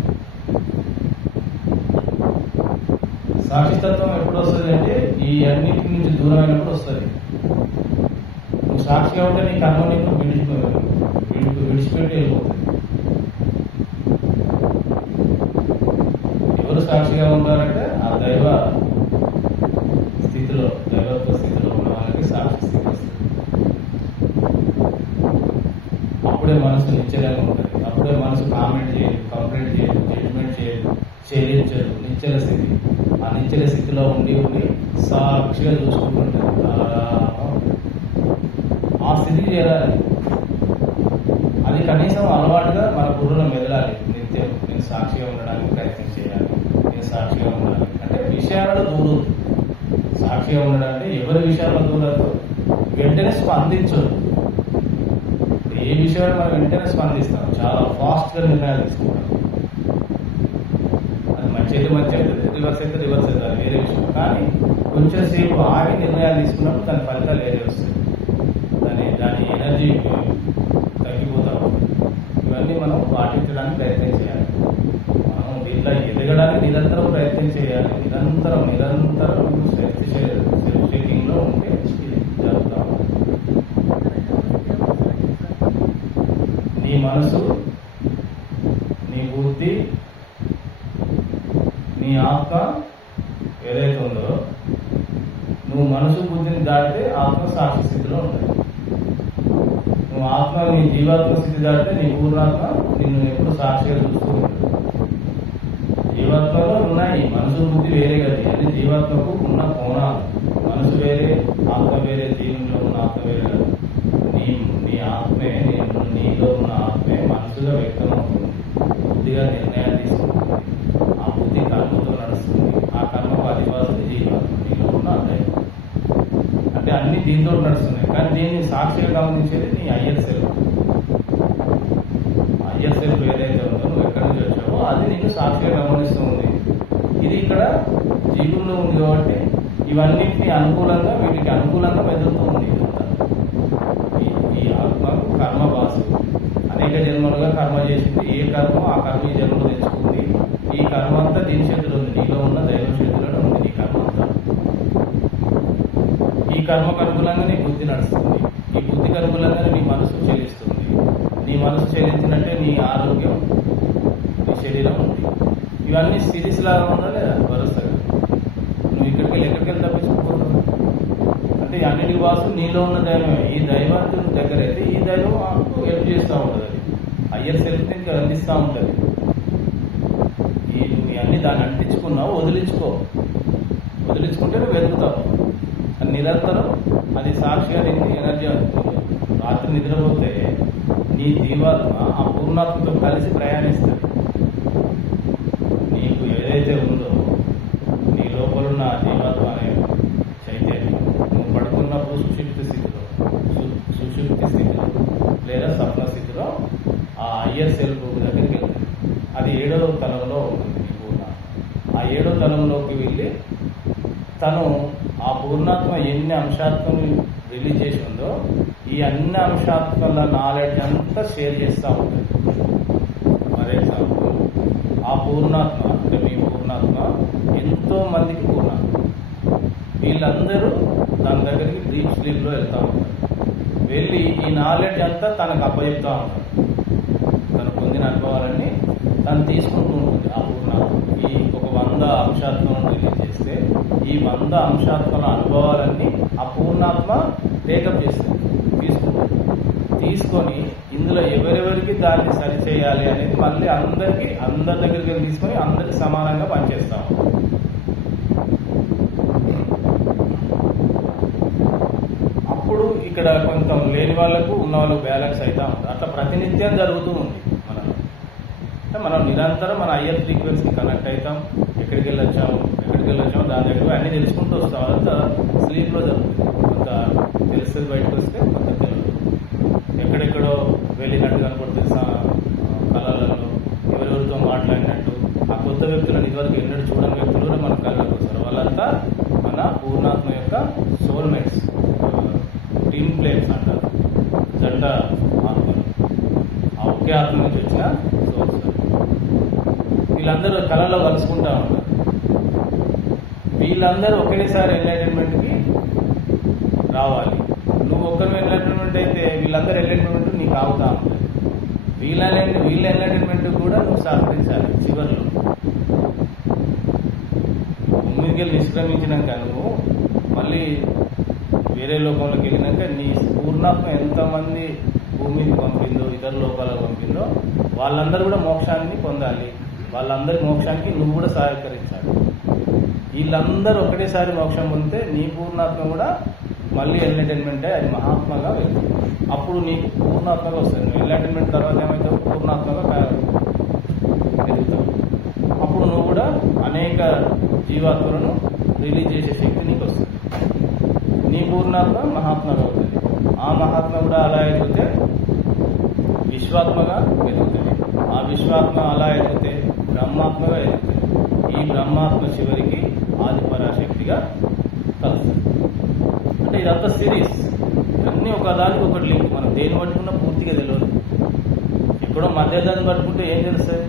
సాక్షితత్వం ఎప్పుడు వస్తుంది అంటే ఈ అన్నింటి నుంచి దూరం అయినప్పుడు వస్తుంది. నువ్వు సాక్షిగా ఉంటే నీ కర్మ నీకు విడిచిపెట్టి వెళ్ళిపోతుంది. ఎవరు సాక్షిగా ఉంటారంటే ఆ దైవత్వ స్థితిలో ఉన్న వాళ్ళకి సాక్షి స్థితి వస్తుంది. అప్పుడే మనసు నిశ్చలంగా ఉంటుంది. అప్పుడే మనసు కామెంట్ చేయదు, కంప్లైంట్ చేయదు, జడ్జ్మెంట్ చేయదు, చెల్లించదు. నిశ్చల స్థితి. ఆ నిశ్చల స్థితిలో ఉండి సాక్షిగా చూసుకుంటుంటుంది. ఆ స్థితి చేరాలి. అది కనీసం అలవాటుగా మన బుర్రలో మెదలాలి. నిత్యం నేను సాక్షిగా ఉండడానికి ప్రయత్నం చేయాలి, నేను సాక్షిగా ఉండాలి అంటే విషయాలలో దూరదు. సాక్షిగా ఉండడానికి ఎవరి విషయాల్లో దూరదు, వెంటనే స్పందించదు. ఏ విషయాలు మనం వెంటనే స్పందిస్తాం, చాలా ఫాస్ట్గా నిర్ణయాలు తీసుకుంటాం. అది మంచి అయితే మంచి అవుతుంది, రివర్స్ అయితే రివర్స్ అవుతుంది, వేరే విషయం. కానీ కొంచెం సేపు ఆగి నిర్ణయాలు తీసుకున్నప్పుడు దాని ఫలితాలు వేరే వస్తాయి. దాని ఎనర్జీ తగ్గిపోతాం. ఇవన్నీ మనం పాటించడానికి ప్రయత్నం చేయాలి. మనం దీంట్లో ఎదగడానికి నిరంతరం ప్రయత్నం చేయాలి. నిరంతరం సెల్ఫ్ చెకింగ్ లో ఉంటే జరుగుతూ ఉంటుంది. నీ మనసు, నీ బుద్ధి, నీ ఆత్మ ఏదైతే ఉందో, నువ్వు మనసు బుద్ధిని దాటితే ఆత్మ సాక్షి స్థితిలో ఉంటుంది. నువ్వు ఆత్మ నీ జీవాత్మ స్థితి దాటితే నీ పూర్ణాత్మ నిన్ను ఎప్పుడు సాక్షిగా చూస్తూ ఉంటుంది. జీవాత్మలో ఉన్నాయి, మనసు బుద్ధి వేరే కదా. అది జీవాత్మకు ఉన్న కోణాలు. మనసు వేరే, ఆత్మ వేరే, జీవుల్లో ఉన్న ఆత్మ వేరే కదా. నీ ఆత్మే, నీలో ఉన్న ఆత్మే మనసుగా వ్యక్తమవుతుంది. బుద్ధిగా నిర్ణయాలు తీసుకుంటుంది. ఆ బుద్ధి కర్మతో నడుస్తుంది. ఆ కర్మకు అధివాసులు జీవాత్మ, నీలో ఉన్న అధ్యాయం. అంటే అన్ని దీంతో నడుస్తున్నాయి. కానీ దీన్ని సాక్షిగా గమనించేది నీ హయ్యర్ సెల్ఫ్. హయ్యర్ సెల్ఫ్ ఏదైతే ఉందో, నువ్వు ఎక్కడి నుంచి వచ్చావో అది నీకు సాక్షిగా గమనిస్తూ ఉంది. ఇది ఇక్కడ జీవుల్లో ఉంది కాబట్టి ఇవన్నింటినీ అనుకూలంగా, వీటికి అనుకూలంగా మెదులుతూ ఉంది. ఈ ఆత్మకు కర్మ బాసు అనేక జన్మలుగా కర్మ చేసింది. ఏ కర్మ ఆ కర్మ ఈ జన్మలో తెచ్చుకుంది. ఈ కర్మ అంతా దీని చేతిలో ఉంది, నీలో ఉన్న దైవం చేతిలోనే ఉంది. నీ కర్మ అంతా ఈ కర్మకు అనుకూలంగా నీ బుద్ధి నడుస్తుంది. ఈ బుద్ధికి అనుకూలంగానే నీ మనసు చెల్లిస్తుంది. నీ మనసు చెల్లించినట్టే నీ ఆరోగ్యం, నీ శరీరం ఉంది. ఇవన్నీ స్థితిలాగా ఉందా లేదా వరుసగా? నువ్వు ఎక్కడికి తప్పించుకుంటున్నావు అంటే అన్నిటి వాసు నీలో ఉన్న దైవమే. ఈ దైవాన్ని దగ్గర అయితే ఈ దైవం హెల్ప్ చేస్తూ ఉంటుంది. అది హయ్యర్ సెల్ఫ్ ని అందిస్తూ ఉంటుంది. నువ్వు అన్ని దాన్ని అంటించుకున్నావు, వదిలించుకుంటే నువ్వు వెతుకుతావు. నిరంతరం అది సాక్షిగా నీకు ఎనర్జీ అందుతుంది. రాత్రి నిద్రపోతే నీ జీవాత్మ ఆ పూర్ణాత్మతో కలిసి ప్రయాణిస్తుంది. నీకు ఏదైతే ఉందో నీ లోపల ఉన్న తను ఆ పూర్ణాత్మ ఎన్ని అంశాత్మని రిలీజ్ చేసి ఉందో ఈ అన్ని అంశాత్మల నాలెడ్జ్ అంతా షేర్ చేస్తూ ఉంటుంది. ఫర్ ఎగ్జాంపుల్, ఆ పూర్ణాత్మ అంటే మీ పూర్ణాత్మ ఎంతో మందికి పూర్ణాత్మ, వీళ్ళందరూ దాని దగ్గరికి డీప్ స్లీప్ లో వెళ్తూ ఉంటారు. వెళ్ళి ఈ నాలెడ్జ్ అంతా తనకు అప్పచెప్తా ఉంటారు. తను పొందిన అనుభవాలన్నీ తను తీసుకుంటూ ఉంటుంది. ఆ పూర్ణాత్మ ఈ ఒక 100 అంశాత్మలను రిలీజ్ చేస్తే ఈ 100 అంశాత్మల అనుభవాలన్నీ ఆ పూర్ణాత్మ టేకప్ చేస్తుంది, తీసుకొని ఇందులో ఎవరెవరికి దాన్ని సరిచేయాలి అనేది మళ్ళీ అందరి దగ్గరికి తీసుకొని అందరికి సమానంగా పనిచేస్తాం. అప్పుడు ఇక్కడ కొంచెం లేని వాళ్ళకు ఉన్న వాళ్ళకు బ్యాలెన్స్ అవుతా ఉంది. అట్లా ప్రతినిత్యం జరుగుతూ ఉంది మనలో. అంటే మనం నిరంతరం మన హయ్యర్ ఫ్రీక్వెన్సీకి కనెక్ట్ అవుతాం. ఎక్కడికి వెళ్ళొచ్చాము దాని దగ్గర అన్ని తెలుసుకుంటూ వస్తాం. అదంతా స్లీప్ లో జరుగుతుంది. కొంత తెలుస్తుంది, బయటకు వస్తే కొంత తెలియదు. ఎక్కడెక్కడో వెళ్ళినట్టు కనపడుతుంది కళలలో, ఎవరెవరితో మాట్లాడినట్టు. ఆ కొత్త వ్యక్తులను ఇదివరకు ఎన్నడూ చూడని వ్యక్తులు కూడా మన కళలకు వస్తారు. వాళ్ళంతా మన పూర్ణాత్మ యొక్క సోల్మేట్స్, ట్విన్ ఫ్లేమ్స్ అంటారు, జంట ఆత్మలు. ఆ ఒకే ఆత్మ నుంచి వచ్చిన సోల్స్. వీళ్ళందరూ కళలో కలుసుకుంటా ఉంటారు. వీళ్ళందరూ ఒకేసారి ఎన్లైటన్మెంట్ కి రావాలి. నువ్వు ఒక్కరు ఎన్లైటన్మెంట్ అయితే వీళ్ళందరూ ఎన్లైటన్మెంట్ నీకు ఆగుతా ఉంటుంది. వీళ్ళ ఎన్లైటన్మెంట్ కూడా నువ్వు సహకరించాలి. చివరిలో భూమికి వెళ్ళి నిష్క్రమించినాక నువ్వు మళ్ళీ వేరే లోకంలోకి వెళ్ళినాక నీ పూర్ణాత్మ ఎంతమంది భూమికి పంపిందో, ఇతర లోకాలకు పంపిందో వాళ్ళందరూ కూడా మోక్షాన్ని పొందాలి. వాళ్ళందరి మోక్షానికి నువ్వు కూడా సహకరించాలి. వీళ్ళందరూ ఒకటేసారి మోక్షం పొందితే నీ పూర్ణాత్మ కూడా మళ్ళీ ఎన్లైటన్మెంట్ అది మహాత్మగా వెళ్తుంది. అప్పుడు నీకు పూర్ణాత్మగా వస్తుంది. నువ్వు ఎన్లైటన్మెంట్ తర్వాత ఏమవుతావు? పూర్ణాత్మగా ఎదుగుతావు. అప్పుడు నువ్వు కూడా అనేక జీవాత్మలను రిలీజ్ చేసే శక్తి నీకు వస్తుంది. నీ పూర్ణాత్మ మహాత్మగా అవుతుంది. ఆ మహాత్మ కూడా అలా ఎదిగితే విశ్వాత్మగా ఎదుగుతుంది. ఆ విశ్వాత్మ అలా ఎదిగితే బ్రహ్మాత్మగా ఎదుగుతుంది. ఈ బ్రహ్మాత్మ చివరికి ఆది పరాశక్తిగా కలుస్తుంది. అంటే ఇదంతా సిరీస్, అన్నీ ఒకదానికి ఒకటి లింక్. మనం దేని పట్టుకున్నా పూర్తిగా తెలియదు. ఎక్కడో మధ్యదాన్ని పట్టుకుంటే ఏం తెలుస్తుంది?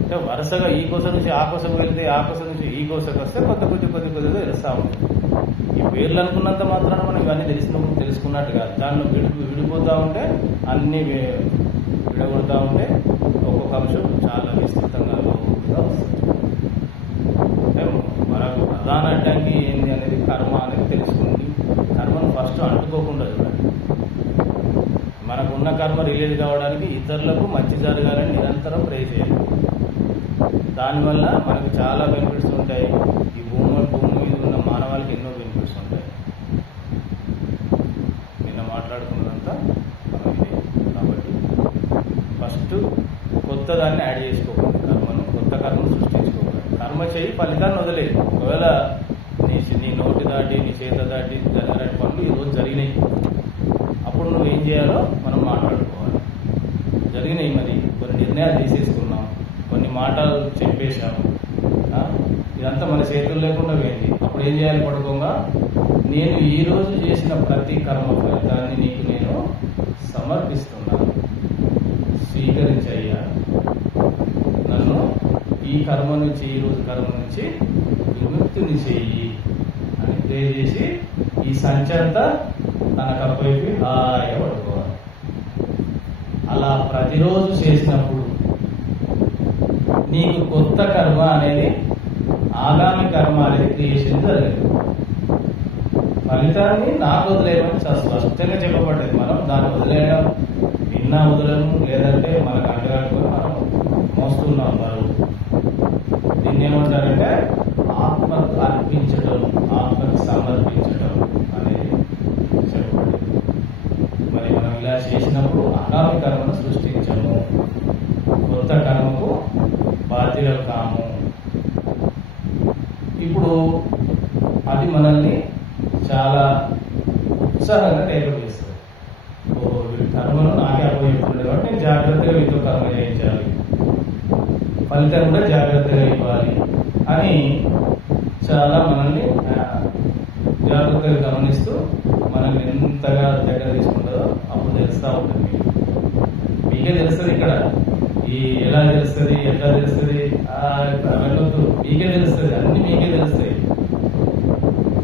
అంటే వరుసగా ఈ కోస నుంచి ఆ కోసకు వెళ్తే, ఆ కోస నుంచి ఈ కోసకు వస్తే కొద్దిగా తెలుస్తా ఉంటుంది. ఈ పేర్లు అనుకున్నంత మాత్రాన మనం ఇవన్నీ తెలుసుకున్నట్టు కాదు. దాన్ని విడిపోతూ ఉంటే అన్ని విడగొడతా ఉంటే ఒక్కొక్క అంశం చాలా విస్తృతంగా వస్తుంది. అంటే మనకు ప్రధాన అడ్డంకి ఏంది అనేది కర్మ అనేది తెలుసుకుంది. కర్మను ఫస్ట్ అంటుకోకుండా చూడండి. మనకున్న కర్మ రిలీజ్ కావడానికి ఇతరులకు మంచి జరగాలని నిరంతరం ప్రే చేయాలి. దానివల్ల మనకు చాలా బెనిఫిట్స్ ఉంటాయి. ఈ భూమి మీద ఉన్న మానవాళికి ఎన్నో బెనిఫిట్స్ ఉంటాయి. నిన్న మాట్లాడుకున్నదంతా మనం ఇదే. కాబట్టి ఫస్ట్ కొత్త దాన్ని యాడ్ చేసుకోకూడదు. కొత్త కర్మను సృష్టించుకోకూడదు. కర్మ చేయి, ఫలితాన్ని వదిలేదు. ఒకవేళ నీ నోటి దాటి, నీ చేత దాటి జరగని పనులు ఈరోజు జరిగినాయి. అప్పుడు నువ్వేం చేయాలో మనం మాట్లాడుకోవాలి. జరిగినాయి, మరి కొన్ని నిర్ణయాలు తీసేసుకున్నాం, కొన్ని మాటలు చెప్పేశాము, ఇదంతా మన చేతులు లేకుండా పోయింది. అప్పుడు ఏం చేయాలి? పడుకోగా నేను ఈ రోజు చేసిన ప్రతి కర్మ ఫలితాన్ని నీకు నేను సమర్పిస్తున్నాను, స్వీకరించయ్యా. నన్ను ఈ కర్మ నుంచి, ఈ రోజు కర్మ నుంచి విముక్తిని చెయ్యి అని తెలియజేసి ఈ సంచంతా తనకు అప్పైపోయి హాయిగా పడుకోవాలి. అలా ప్రతిరోజు చేసినప్పుడు నీకు కొత్త కర్మ అనేది, ఆగామి కర్మ అనేది క్రియేషన్ జరగదు. ఫలితాన్ని నాకు వదిలేయమని స్పష్టంగా చెప్పబడ్డది. మనం దాన్ని వదిలేయడం, విన్నా వదలము, లేదంటే మనకు అంటగట్టుకొని మనం మోస్తున్నాం బరువు. దీన్ని ఏమంటారంటే ఆత్మకు అర్పించడం, ఆత్మకు సమర్పించడం అనేది చెప్పబడింది. మరి మనం ఇలా చేసినప్పుడు ఆగామి కర్మను సృష్టించము, కొత్త కర్మకు బాధ్యులు కాము. ఇప్పుడు అది మనల్ని చాలా ఉత్సాహంగా టేకప్ చేస్తుంది. కర్మను నాకే అప్పచెప్తుండే కాబట్టి నేను జాగ్రత్తగా వీటితో కర్మ చేయించాలి, ఫలితం కూడా జాగ్రత్తగా ఇవ్వాలి అని చాలా మనల్ని జాగ్రత్తగా గమనిస్తూ మనల్ని ఎంతగా దగ్గర తీసుకుంటుందో అప్పుడు తెలుస్తూ ఉంటుంది. మీకే తెలుస్తుంది ఇక్కడ ఎలా తెలుస్తుంది, ఎట్లా తెలుస్తుంది, వెళ్ళొద్దు, మీకే తెలుస్తుంది, అన్ని మీకే తెలుస్తాయి.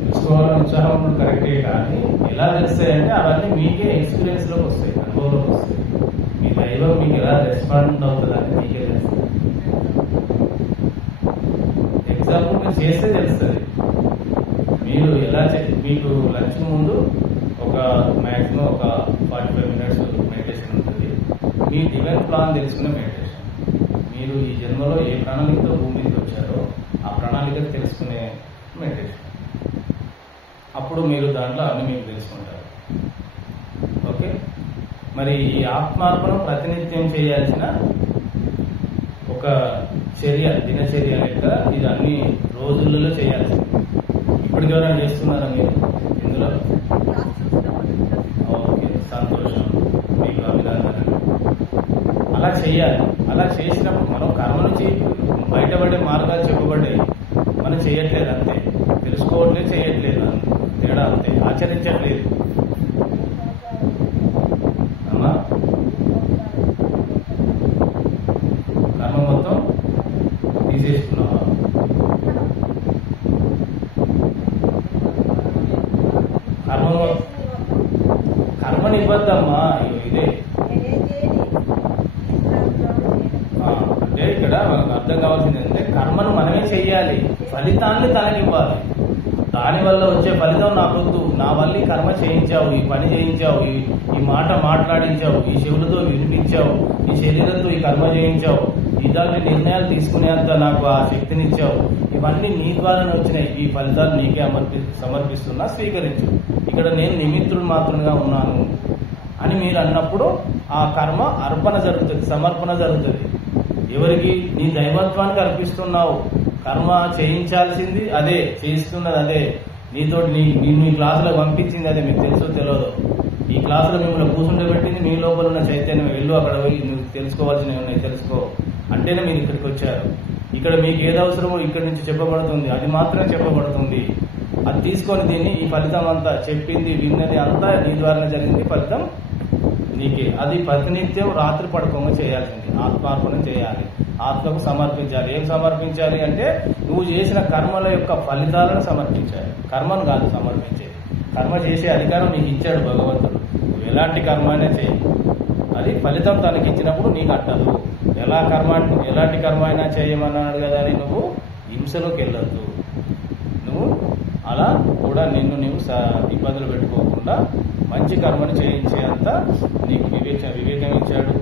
తెలుసుకోవాలని ఉత్సాహం ఉండడం కరెక్టే, కానీ ఎలా తెలుస్తాయి అంటే అవన్నీ మీకే ఎక్స్పీరియన్స్ లోకి వస్తాయి, అనుభవంలోకి వస్తాయి. మీ దైవం మీకు ఎలా రెస్పాండ్ అవుతుంది అని మీకే తెలుస్తుంది. ఎగ్జాంపుల్ మీరు చేస్తే తెలుస్తుంది. మీరు ఎలా మీకు లంచ్ ముందు మాక్సిమం ఒక 45 minutes మెడిటేషన్ ఉంటుంది. మీ డివైన్ ప్లాన్ తెలుసుకునే మెడిటేషన్. మీరు ఈ జన్మలో ఏ ప్రణాళికతో భూమి మీదకి వచ్చారో ఆ ప్రణాళిక తెలుసుకునే మెడిటేషన్. అప్పుడు మీరు దాంట్లో అన్ని మీకు తెలుసుకుంటారు. ఓకే, మరి ఈ ఆత్మార్పణం ప్రతినిత్యం చేయాల్సిన ఒక చర్య, దినచర్య లెక్క. ఇది అన్ని రోజులలో చేయాల్సింది. ఇప్పటికి ఎవరైనా చేస్తున్నారా మీరు ఇందులో? ఓకే, సంతోషం, మీకు అభినందనలు. అలా చేయాలి. అలా చేసినప్పుడు మనం కర్మ నుంచి బయటపడే మార్గాలు చెప్పబడ్డాయి, మనం చేయట్లేదు అంతే. తెలుసుకోవట్లేదు, చేయట్లేదు, తేడా అంతే. ఆచరించట్లేదు. అమ్మా, కర్మ మొత్తం తీసేసుకున్నావా? కర్మని ఇవ్వద్దమ్మా. ఇదే అంటే ఇక్కడ మనకు అర్థం కావాల్సింది ఏంటంటే కర్మను మనమే చెయ్యాలి, ఫలితాన్ని తనకివ్వాలి. దానివల్ల వచ్చే ఫలితం నాకొద్దు. నా వల్ల ఈ కర్మ చేయించావు, ఈ పని చేయించావు, ఈ మాట మాట్లాడించావు, ఈ చెవులతో వినిపించావు, ఈ శరీరంతో ఈ కర్మ చేయించావు, ఇలాంటి నిర్ణయాలు తీసుకునేంత నాకు ఆ శక్తినిచ్చావు. ఇవన్నీ నీ ద్వారానే వచ్చినాయి. ఈ ఫలితాలు నీకే సమర్పిస్తున్నా, స్వీకరించు. ఇక్కడ నేను నిమిత్తుడు మాత్రంగా ఉన్నాను అని మీరు అన్నప్పుడు ఆ కర్మ అర్పణ జరుగుతుంది, సమర్పణ జరుగుతుంది. ఎవరికి? నీ దైవత్వానికి అర్పిస్తున్నావు. కర్మ చేయించాల్సింది అదే, చేయిస్తున్నది అదే. నీతో నిన్ను ఈ క్లాసులో పంపించింది అదే. మీకు తెలుసో తెలియదు, ఈ క్లాసులో మిమ్మల్ని కూర్చుండబెట్టింది మీ లోపల ఉన్న చైతన్యం. వెళ్ళు, అక్కడ పోయి నువ్వు తెలుసుకోవాల్సినవి ఉన్నాయి, తెలుసుకో అంటేనే మీరు ఇక్కడికి వచ్చారు. ఇక్కడ మీకు ఏది అవసరమో ఇక్కడి నుంచి చెప్పబడుతుంది, అది మాత్రమే చెప్పబడుతుంది. అది తీసుకొని దీన్ని ఈ ఫలితం అంతా చెప్పింది విన్నది అంతా నీ ద్వారానే జరిగింది. ఫలితం నీకే. అది ప్రతినిత్యం రాత్రి పడుకోగా చేయాల్సింది. ఆత్మార్పణం చేయాలి, ఆత్మకు సమర్పించాలి. ఏం సమర్పించాలి అంటే నువ్వు చేసిన కర్మల యొక్క ఫలితాలను సమర్పించాలి. కర్మను కాదు సమర్పించేది. కర్మ చేసే అధికారం నీకు ఇచ్చాడు భగవంతుడు. నువ్వు ఎలాంటి కర్మ అయినా చేయి, అది ఫలితం తనకి ఇచ్చినప్పుడు నీకు అంటదు. ఎలాంటి కర్మ అయినా చేయమన్నాడు కదా అని నువ్వు హింసలోకి వెళ్ళొద్దు. నువ్వు అలా కూడా నిన్ను నీవు ఇబ్బందులు పెట్టుకోకుండా మంచి కర్మని చేయించేంత నీకు వివేకం ఇచ్చాడు,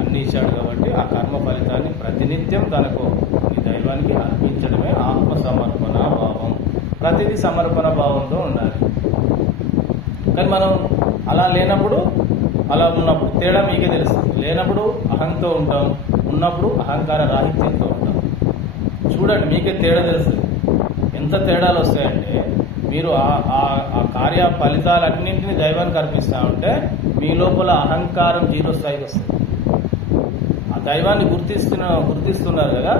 అన్ని ఇచ్చాడు. కాబట్టి ఆ కర్మ ఫలితాన్ని ప్రతినిత్యం తనకు నీ దైవానికి అర్పించడమే ఆత్మ సమర్పణ భావం. ప్రతిదీ సమర్పణ భావంతో ఉండాలి. కానీ మనం అలా లేనప్పుడు, అలా ఉన్నప్పుడు తేడా మీకే తెలుస్తుంది. లేనప్పుడు అహంతో ఉంటాం, ఉన్నప్పుడు అహంకార రాహిత్యంతో ఉంటాం. చూడండి, మీకే తేడా తెలుస్తుంది. ఎంత తేడాలు వస్తాయంటే మీరు ఆ కార్య ఫలితాలన్నింటినీ దైవానికి అర్పిస్తా ఉంటే మీ లోపల అహంకారం 0 స్థాయికి వస్తుంది. ఆ దైవాన్ని గుర్తిస్తున్నారు కదా.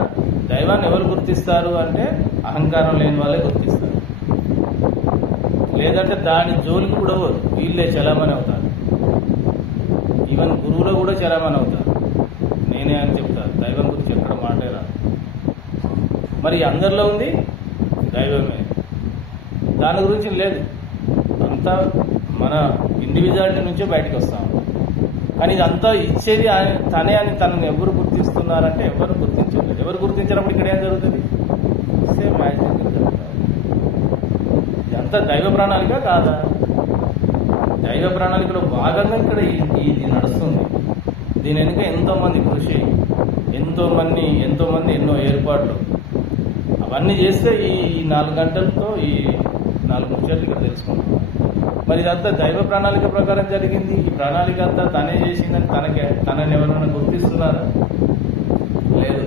దైవాన్ని ఎవరు గుర్తిస్తారు అంటే అహంకారం లేని వాళ్ళే గుర్తిస్తారు. లేదంటే దాని జోలికి కూడా వీళ్ళే చలామణి అవుతారు. ఈవెన్ గురువులో కూడా చలామణి అవుతారు. నేనే అని చెప్తారు. దైవం గురించి ఎక్కడ మాటే రాదు. మరి అందరిలో ఉంది దైవమే, దాని గురించి లేదు. అంతా మన ఇండివిజువాలిటీ నుంచే బయటకు వస్తాం. కానీ ఇదంతా ఇచ్చేది తనే అని తనని ఎవరు గుర్తిస్తున్నారంటే ఎవరు గుర్తించలేదు. ఎవరు గుర్తించినప్పుడు ఇక్కడ ఏం జరుగుతుంది? సేమ్ మ్యాజిక్ జరుగుతుంది. ఇదంతా దైవ ప్రణాళిక కాదా? దైవ ప్రణాళికలో భాగంగా ఇక్కడ ఇది నడుస్తుంది. దీని వెనుక ఎంతో మంది కృషి, ఎంతో మంది ఎన్నో ఏర్పాట్లు. అవన్నీ చేస్తే ఈ 4 గంటలతో ఈ 4 నిమిషాలు ఇక్కడ తెలుసుకుంటాం. మరి ఇదంతా దైవ ప్రణాళిక ప్రకారం జరిగింది. ఈ ప్రణాళిక అంతా తనే చేసిందని తనని ఎవరైనా గుర్తిస్తున్నారా? లేదు.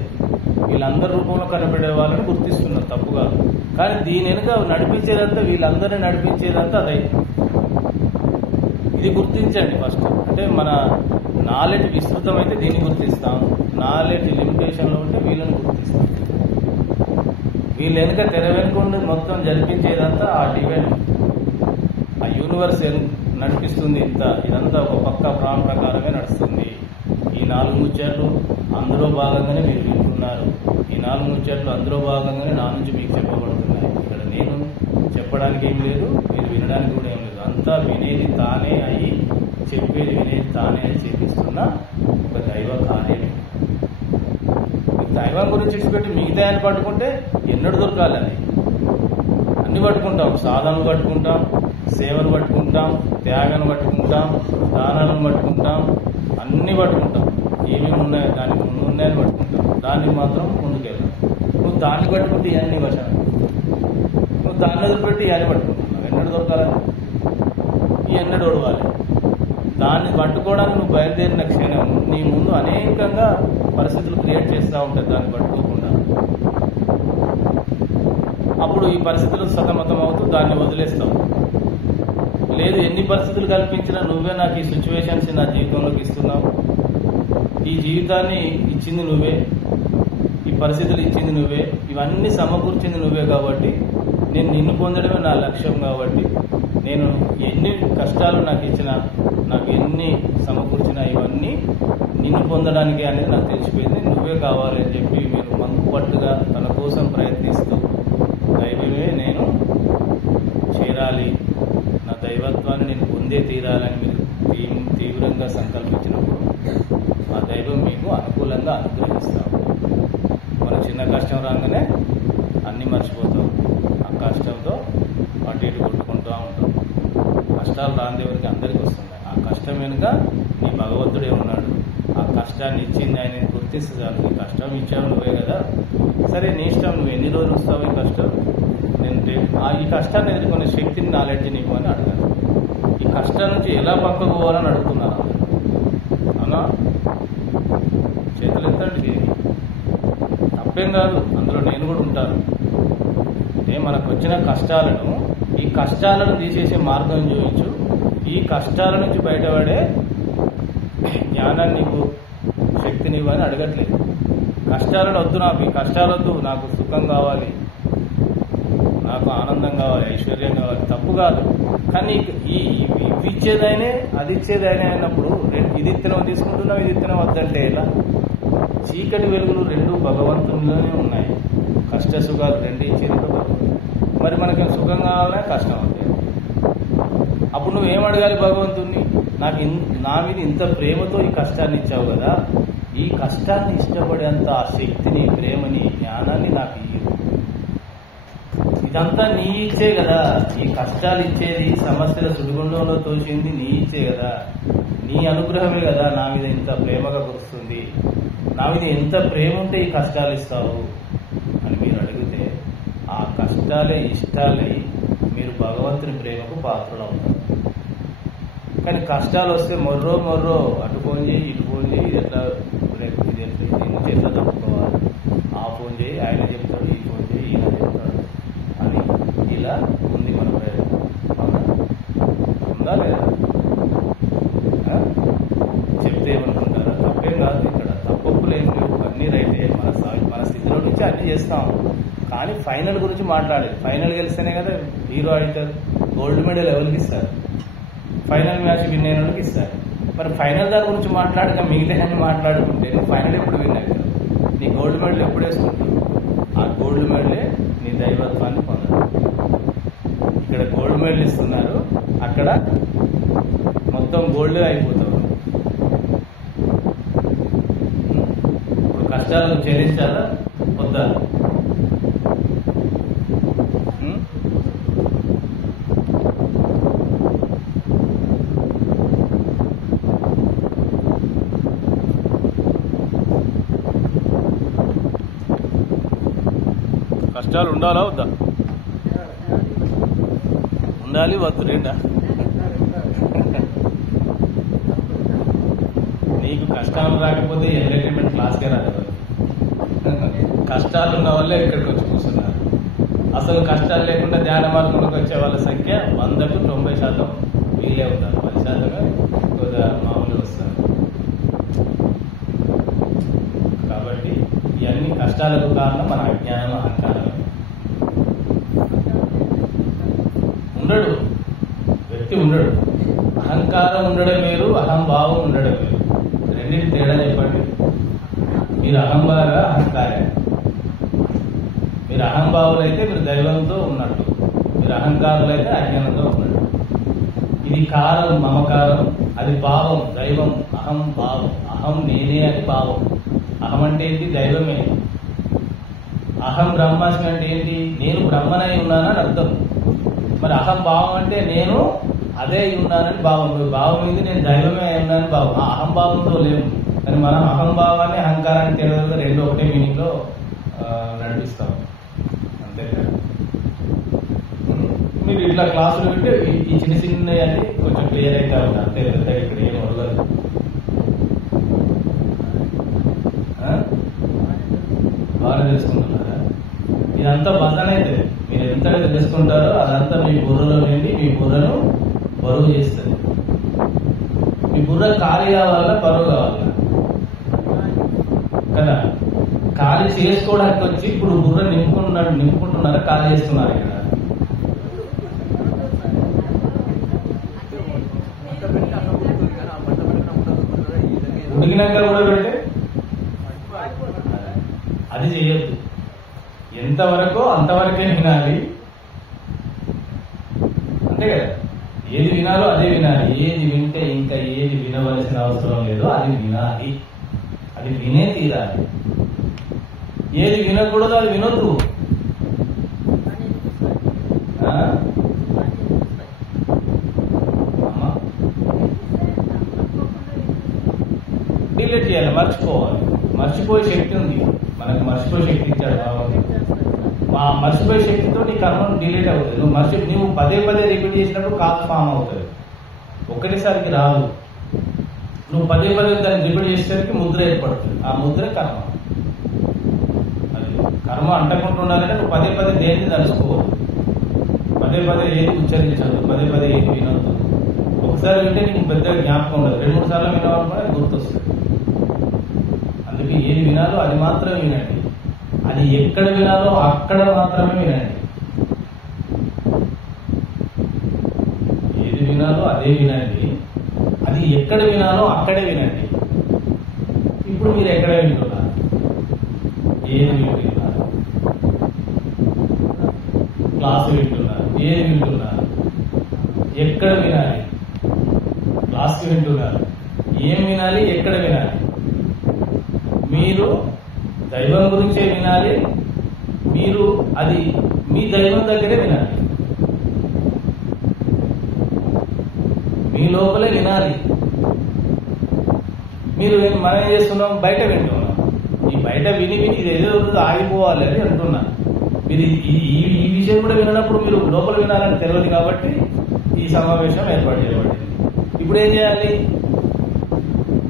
వీళ్ళందరి రూపంలో కనబడే వాళ్ళని గుర్తిస్తున్నారు, తప్పు కాదు. కానీ దీని వెనుక నడిపించేదంతా, వీళ్ళందరినీ నడిపించేదంతా అదే. ఇది గుర్తించండి ఫస్ట్. అంటే మన నాలెడ్జ్ విస్తృతమైతే దీన్ని గుర్తిస్తాం, నాలెడ్జ్ లిమిటేషన్లో ఉంటే వీళ్ళని గుర్తిస్తాం. వీళ్ళు వెనుక తెర వెనుకుండి మొత్తం జరిపించేదంతా ఆ డివైన్, ఆ యూనివర్స్ నడిపిస్తుంది. ఇదంతా ఒక పక్క ప్లాన్ ప్రకారమే నడుస్తుంది. ఈ 4 ముచ్చట్లు అందులో భాగంగానే మీరు వింటున్నారు. ఈ 4 ముచ్చట్లు అందులో భాగంగానే నా నుంచి మీకు చెప్పబడుతున్నాయి. ఇక్కడ నేను చెప్పడానికి ఏం లేదు, మీరు వినడానికి కూడా ఏం లేదు. అంతా వినేది తానే అయ్యి, చెప్పేది వినేది తానే అయి చేపిస్తున్న ఒక దైవ కార్యమే. దైవం గురించి ఇచ్చిపెట్టి మిగతా ఆయన పట్టుకుంటే ఎన్నడూ దొరకాలని అన్ని పట్టుకుంటాం. సాధనలు పట్టుకుంటాం, సేవలు పట్టుకుంటాం, త్యాగాన్ని పట్టుకుంటాం, దానాలను పట్టుకుంటాం, అన్ని పట్టుకుంటాం. ఏమేమి ఉన్నాయో దానికి ముందు ఉన్నాయని పట్టుకుంటాం. దాన్ని మాత్రం ముందుకెళ్తాం. నువ్వు దాన్ని పట్టుకుంటే ఇవన్నీ వశాను, నువ్వు దాన్ని వదిలిపెట్టి ఇవన్నీ పట్టుకుంటున్నావు. ఎన్నడూ దొరకాలని ఎన్నడూ ఒడవాలి. దాన్ని పట్టుకోవడానికి నువ్వు బయలుదేరిన క్షణం నీ ముందు అనేకంగా పరిస్థితులు క్రియేట్ చేస్తూ ఉంటాయి దాన్ని పట్టుకోకుండా. అప్పుడు ఈ పరిస్థితులు సతమతం అవుతూ దాన్ని వదిలేస్తావు. లేదు, ఎన్ని పరిస్థితులు కల్పించినా నువ్వే నాకు ఈ సిచ్యువేషన్స్ నా జీవితంలోకి ఇస్తున్నావు, ఈ జీవితాన్ని ఇచ్చింది నువ్వే, ఈ పరిస్థితులు ఇచ్చింది నువ్వే, ఇవన్నీ సమకూర్చింది నువ్వే. కాబట్టి నేను నిన్ను పొందడమే నా లక్ష్యం. కాబట్టి నేను ఎన్ని కష్టాలు నాకు ఇచ్చినా, నాకు ఎన్ని సమకూర్చినా ఇవన్నీ నిన్ను పొందడానికి అనేది నాకు తెలిసిపోయింది. నువ్వే కావాలి అని చెప్పి మీరు మంకుపట్టుగా తన కోసం ప్రయత్నిస్తూ దైవమే నేను చేరాలి, నా దైవత్వాన్ని నేను పొందే తీరాలని మీరు తీవ్రంగా సంకల్పించినప్పుడు ఆ దైవం మీకు అనుకూలంగా అనుగ్రహిస్తాం. మన చిన్న కష్టం రాగానే అన్నీ మర్చిపోతాం. ఆ కష్టంతో అటు ఇటు కొట్టుకుంటూ ఉంటాం. కష్టాలు రాని దేవుడికి అందరికీ వస్తున్నాయి. ఆ కష్టం వెనుక నీ భగవంతుడే ఉన్నాడు. ఆ కష్టాన్ని ఇచ్చింది ఆయన గుర్తిస్తాను. ఈ కష్టం ఇచ్చావు నువ్వే కదా, సరే నీ ఇష్టం, నువ్వు ఎన్ని రోజులు వస్తావు ఈ కష్టం, నేను ఈ కష్టాన్ని ఎదుర్కొనే శక్తిని నాలెడ్జిని ఇవ్వమని అడగాలి. ఈ కష్టం నుంచి ఎలా పక్కకు పోవాలని అడుగుతున్నాను. అవునా? చేతులు ఎత్తండి. తప్పేం కాదు, అందులో నేను కూడా ఉంటాను. అంటే మనకు వచ్చిన కష్టాలను, ఈ కష్టాలను తీసేసే మార్గం చూపించు. ఈ కష్టాల నుంచి బయటపడే జ్ఞానాన్ని నీకు, శక్తిని ఇవ్వని అడగట్లేదు. కష్టాలను వద్దు, నాకు ఈ కష్టాలు వద్దు, నాకు సుఖం కావాలి, నాకు ఆనందం కావాలి, ఐశ్వర్యం కావాలి, తప్పు కాదు. కానీ ఇవి ఇచ్చేదైనా అది ఇచ్చేదైనా అయినప్పుడు ఇది ఇత్తనం తీసుకుంటున్నావు, ఇది ఇత్తనం వద్దంటే ఎలా? చీకటి వెలుగులు రెండు భగవంతునిలోనే ఉన్నాయి. కష్ట సుఖాలు రెండు ఇచ్చేది మరి మనకి సుఖం కావాలనే కష్టం అవుతాయి. అప్పుడు నువ్వేం అడగాలి భగవంతుణ్ణి? నా మీద ఇంత ప్రేమతో ఈ కష్టాన్ని ఇచ్చావు కదా, ఈ కష్టాన్ని ఇష్టపడేంత ఆ శక్తిని, ప్రేమని, జ్ఞానాన్ని నాకు ఇయ్యి. ఇదంతా నీ ఇచ్చే కదా. ఈ కష్టాలు ఇచ్చేది, సమస్యల సుడిగుండంలో తోచింది నీ ఇచ్చే కదా. నీ అనుగ్రహమే కదా నా మీద ఇంత ప్రేమగా కురుస్తుంది. నా మీద ఎంత ప్రేమ ఉంటే ఈ కష్టాలు ఇస్తావు అని మీరు అడిగితే ఆ కష్టాలే ఇష్టాలై మీరు భగవంతుని ప్రేమకు పాత్రలు అవుతారు. కానీ కష్టాలు వస్తే మొర్రో అటు ఫోన్ చేయి, ఇటు ఫోన్ చేయి, ఇది ఎట్లా దీని నుంచి ఎట్లా తప్పుకోవాలి, ఆ ఫోన్ చేయి, ఆయన చెప్తాడు, ఈ ఫోన్ చేయి, ఈయన చెప్తాడు అని ఇలా ఉంది మన ప్రయత్నం. ఉందా లేదా? చెప్తే ఏమనుకుంటారా? తప్పేం కాదు, ఇక్కడ తప్పులు ఏం లేవు, అన్నీ రైతే. మన స్థితిలో నుంచి అన్నీ చేస్తాం. కానీ ఫైనల్ గురించి మాట్లాడాలి. ఫైనల్ గెలిస్తేనే కదా హీరో అవుతారు. గోల్డ్ మెడల్ ఎవరికి ఇస్తారు? ఫైనల్ మ్యాచ్ విన్ అయిన వాళ్ళకి ఇస్తారు. మరి ఫైనల్ దాని గురించి మాట్లాడక మిగతా మాట్లాడుకుంటే నువ్వు ఫైనల్ ఎప్పుడు విన్ అవుతావు? నీ గోల్డ్ మెడల్ ఎప్పుడు వేసుకుంటావు? ఆ గోల్డ్ మెడలే నీ దైవత్వాన్ని పొందాలి. ఇక్కడ గోల్డ్ మెడల్ ఇస్తున్నారు, అక్కడ మొత్తం గోల్డ్ అయిపోతావు. ఇప్పుడు కష్టాలను చెల్లించాలా వద్దా? కష్టాలు ఉండాలా వద్దా? ఉండాలి, వద్దు రెండా? నీకు కష్టాలు రాకపోతే ఎంటర్టైన్మెంట్ క్లాస్కే రాదు. కష్టాలు ఉన్న వాళ్ళే ఇక్కడికి వచ్చి కూర్చున్నారు. అసలు కష్టాలు లేకుండా ధ్యాన మార్గంలోకి వచ్చే వాళ్ళ సంఖ్య 100కు 90% వీళ్ళే ఉంటారు. 10% కొద్దిగా మామూలుగా వస్తారు. కాబట్టి ఇవన్నీ కష్టాలకు కారణం మన అజ్ఞానం, అహంకారం. ఉండడు, వ్యక్తి ఉండడు. అహంకారం ఉండడం వేరు, అహంభావం ఉండడం వేరు. రెండింటి తేడా చెప్పండి. మీరు అహంభాగా అహంకారే. మీరు అహంభావులు అయితే మీరు దైవంతో ఉన్నట్టు, మీరు అహంకారులు అయితే అజ్ఞానంతో ఉన్నట్టు. ఇది కారం మమకారం, అది భావం దైవం. అహం భావం, అహం నేనే అని భావం. అహం అంటే ఏంటి? దైవమే. అహం బ్రహ్మాస్మి అంటే ఏంటి? నేను బ్రహ్మనై ఉన్నానని అర్థం. మరి అహం భావం అంటే నేను అదే ఉన్నానని భావం. భావం ఏంది? నేను దైవమే అయి ఉన్నానని భావం. ఆ అహంభావంతో లేము. కానీ మనం అహంభావాన్ని అహంకారాన్ని తేడా రెండు ఒకటే మీనింగ్ లో నడిపిస్తాం. అంతే కదా. మీరు ఇట్లా క్లాసులు వింటే ఈ చిన్న చిన్నవి అని కొంచెం క్లియర్ అయితే ఉంటుంది. అంతే పెద్ద ఇక్కడ ఏం అడగదు. బాగా తెలుసుకుంటున్నారా? ఇదంతా బసన అయితే మీరు ఎంతగా తెలుసుకుంటారో అదంతా మీ బుర్రలో నిండి మీ బుర్రను బరువు చేస్తుంది. మీ బుర్ర ఖాళీ కావాలా బరువు కావాలా కదా? ఖాళీ చేసుకోవడానికి వచ్చి ఇప్పుడు బుర్ర నింపుకుంటున్నారా ఖాళీ చేస్తున్నారు? ఇక్కడ ఉడికినాక కూడా పెడితే అది చేయొద్దు. ఎంతవరకు అంతవరకే వినాలి, అంతే కదా. ఏది వినాలో అదే వినాలి. ఏది వింటే ఇంకా ఏది వినవలసిన అవసరం లేదో అది వినాలి. అది వినే తీరాలి. ఏది వినకూడదు అది వినొద్దు. డిలీట్ చేయాలి, మర్చిపోవాలి. మర్చిపోయే శక్తి ఉంది మనకు. మర్చిపోయే శక్తి ఇచ్చాడు బాగుంది. ఆ మర్చిపోయే శక్తితో నీ కర్మను డిలీట్ అవుతుంది. నువ్వు పదే పదే రిపీట్ చేసినప్పుడు కాదు ఫామ్ అవుతుంది. ఒక్కటేసారికి రాదు. నువ్వు పదే పదే దాన్ని రిపీట్ చేసేసరికి ముద్ర ఏర్పడుతుంది. ఆ ముద్ర కర్మ. అది కర్మ అంటకుండా ఉండాలంటే నువ్వు పదే పదే దేన్ని తలుసుకోవద్దు. పదే పదే ఏది ఉచ్చరించదు, పదే పదే ఏది వినొద్దు. ఒకసారి వింటే నీకు పెద్దగా జ్ఞాపకం ఉండదు. 2-3 సార్లు వినాలనుకున్నా గుర్తొస్తుంది. అందుకే ఏది వినాలో అది మాత్రమే వినండి. అది ఎక్కడ వినాలో అక్కడ మాత్రమే వినండి. ఏది వినాలో అదే వినండి. అది ఎక్కడ వినాలో అక్కడే వినండి. ఇప్పుడు మీరు ఎక్కడ వింటున్నారు? ఏది వింటున్నారు? క్లాసు వింటున్నారు. ఏది వింటున్నారు? ఎక్కడ వినాలి? క్లాస్ వింటున్నారు. ఏం వినాలి? ఎక్కడ వినాలి? మీరు దైవం గురించే వినాలి. మీరు అది మీ దైవం దగ్గరే వినాలి. మీ లోపలే వినాలి. మీరు మనం ఏం చేస్తున్నాం? బయట వింటున్నాం. ఈ బయట విని ఇది ఏదో ఆగిపోవాలి అని అంటున్నా. మీరు ఈ విషయం కూడా వినప్పుడు మీరు లోపల వినాలని తెలియదు కాబట్టి ఈ సమావేశం ఏర్పాటు చేయబడింది. ఇప్పుడు ఏం చేయాలి?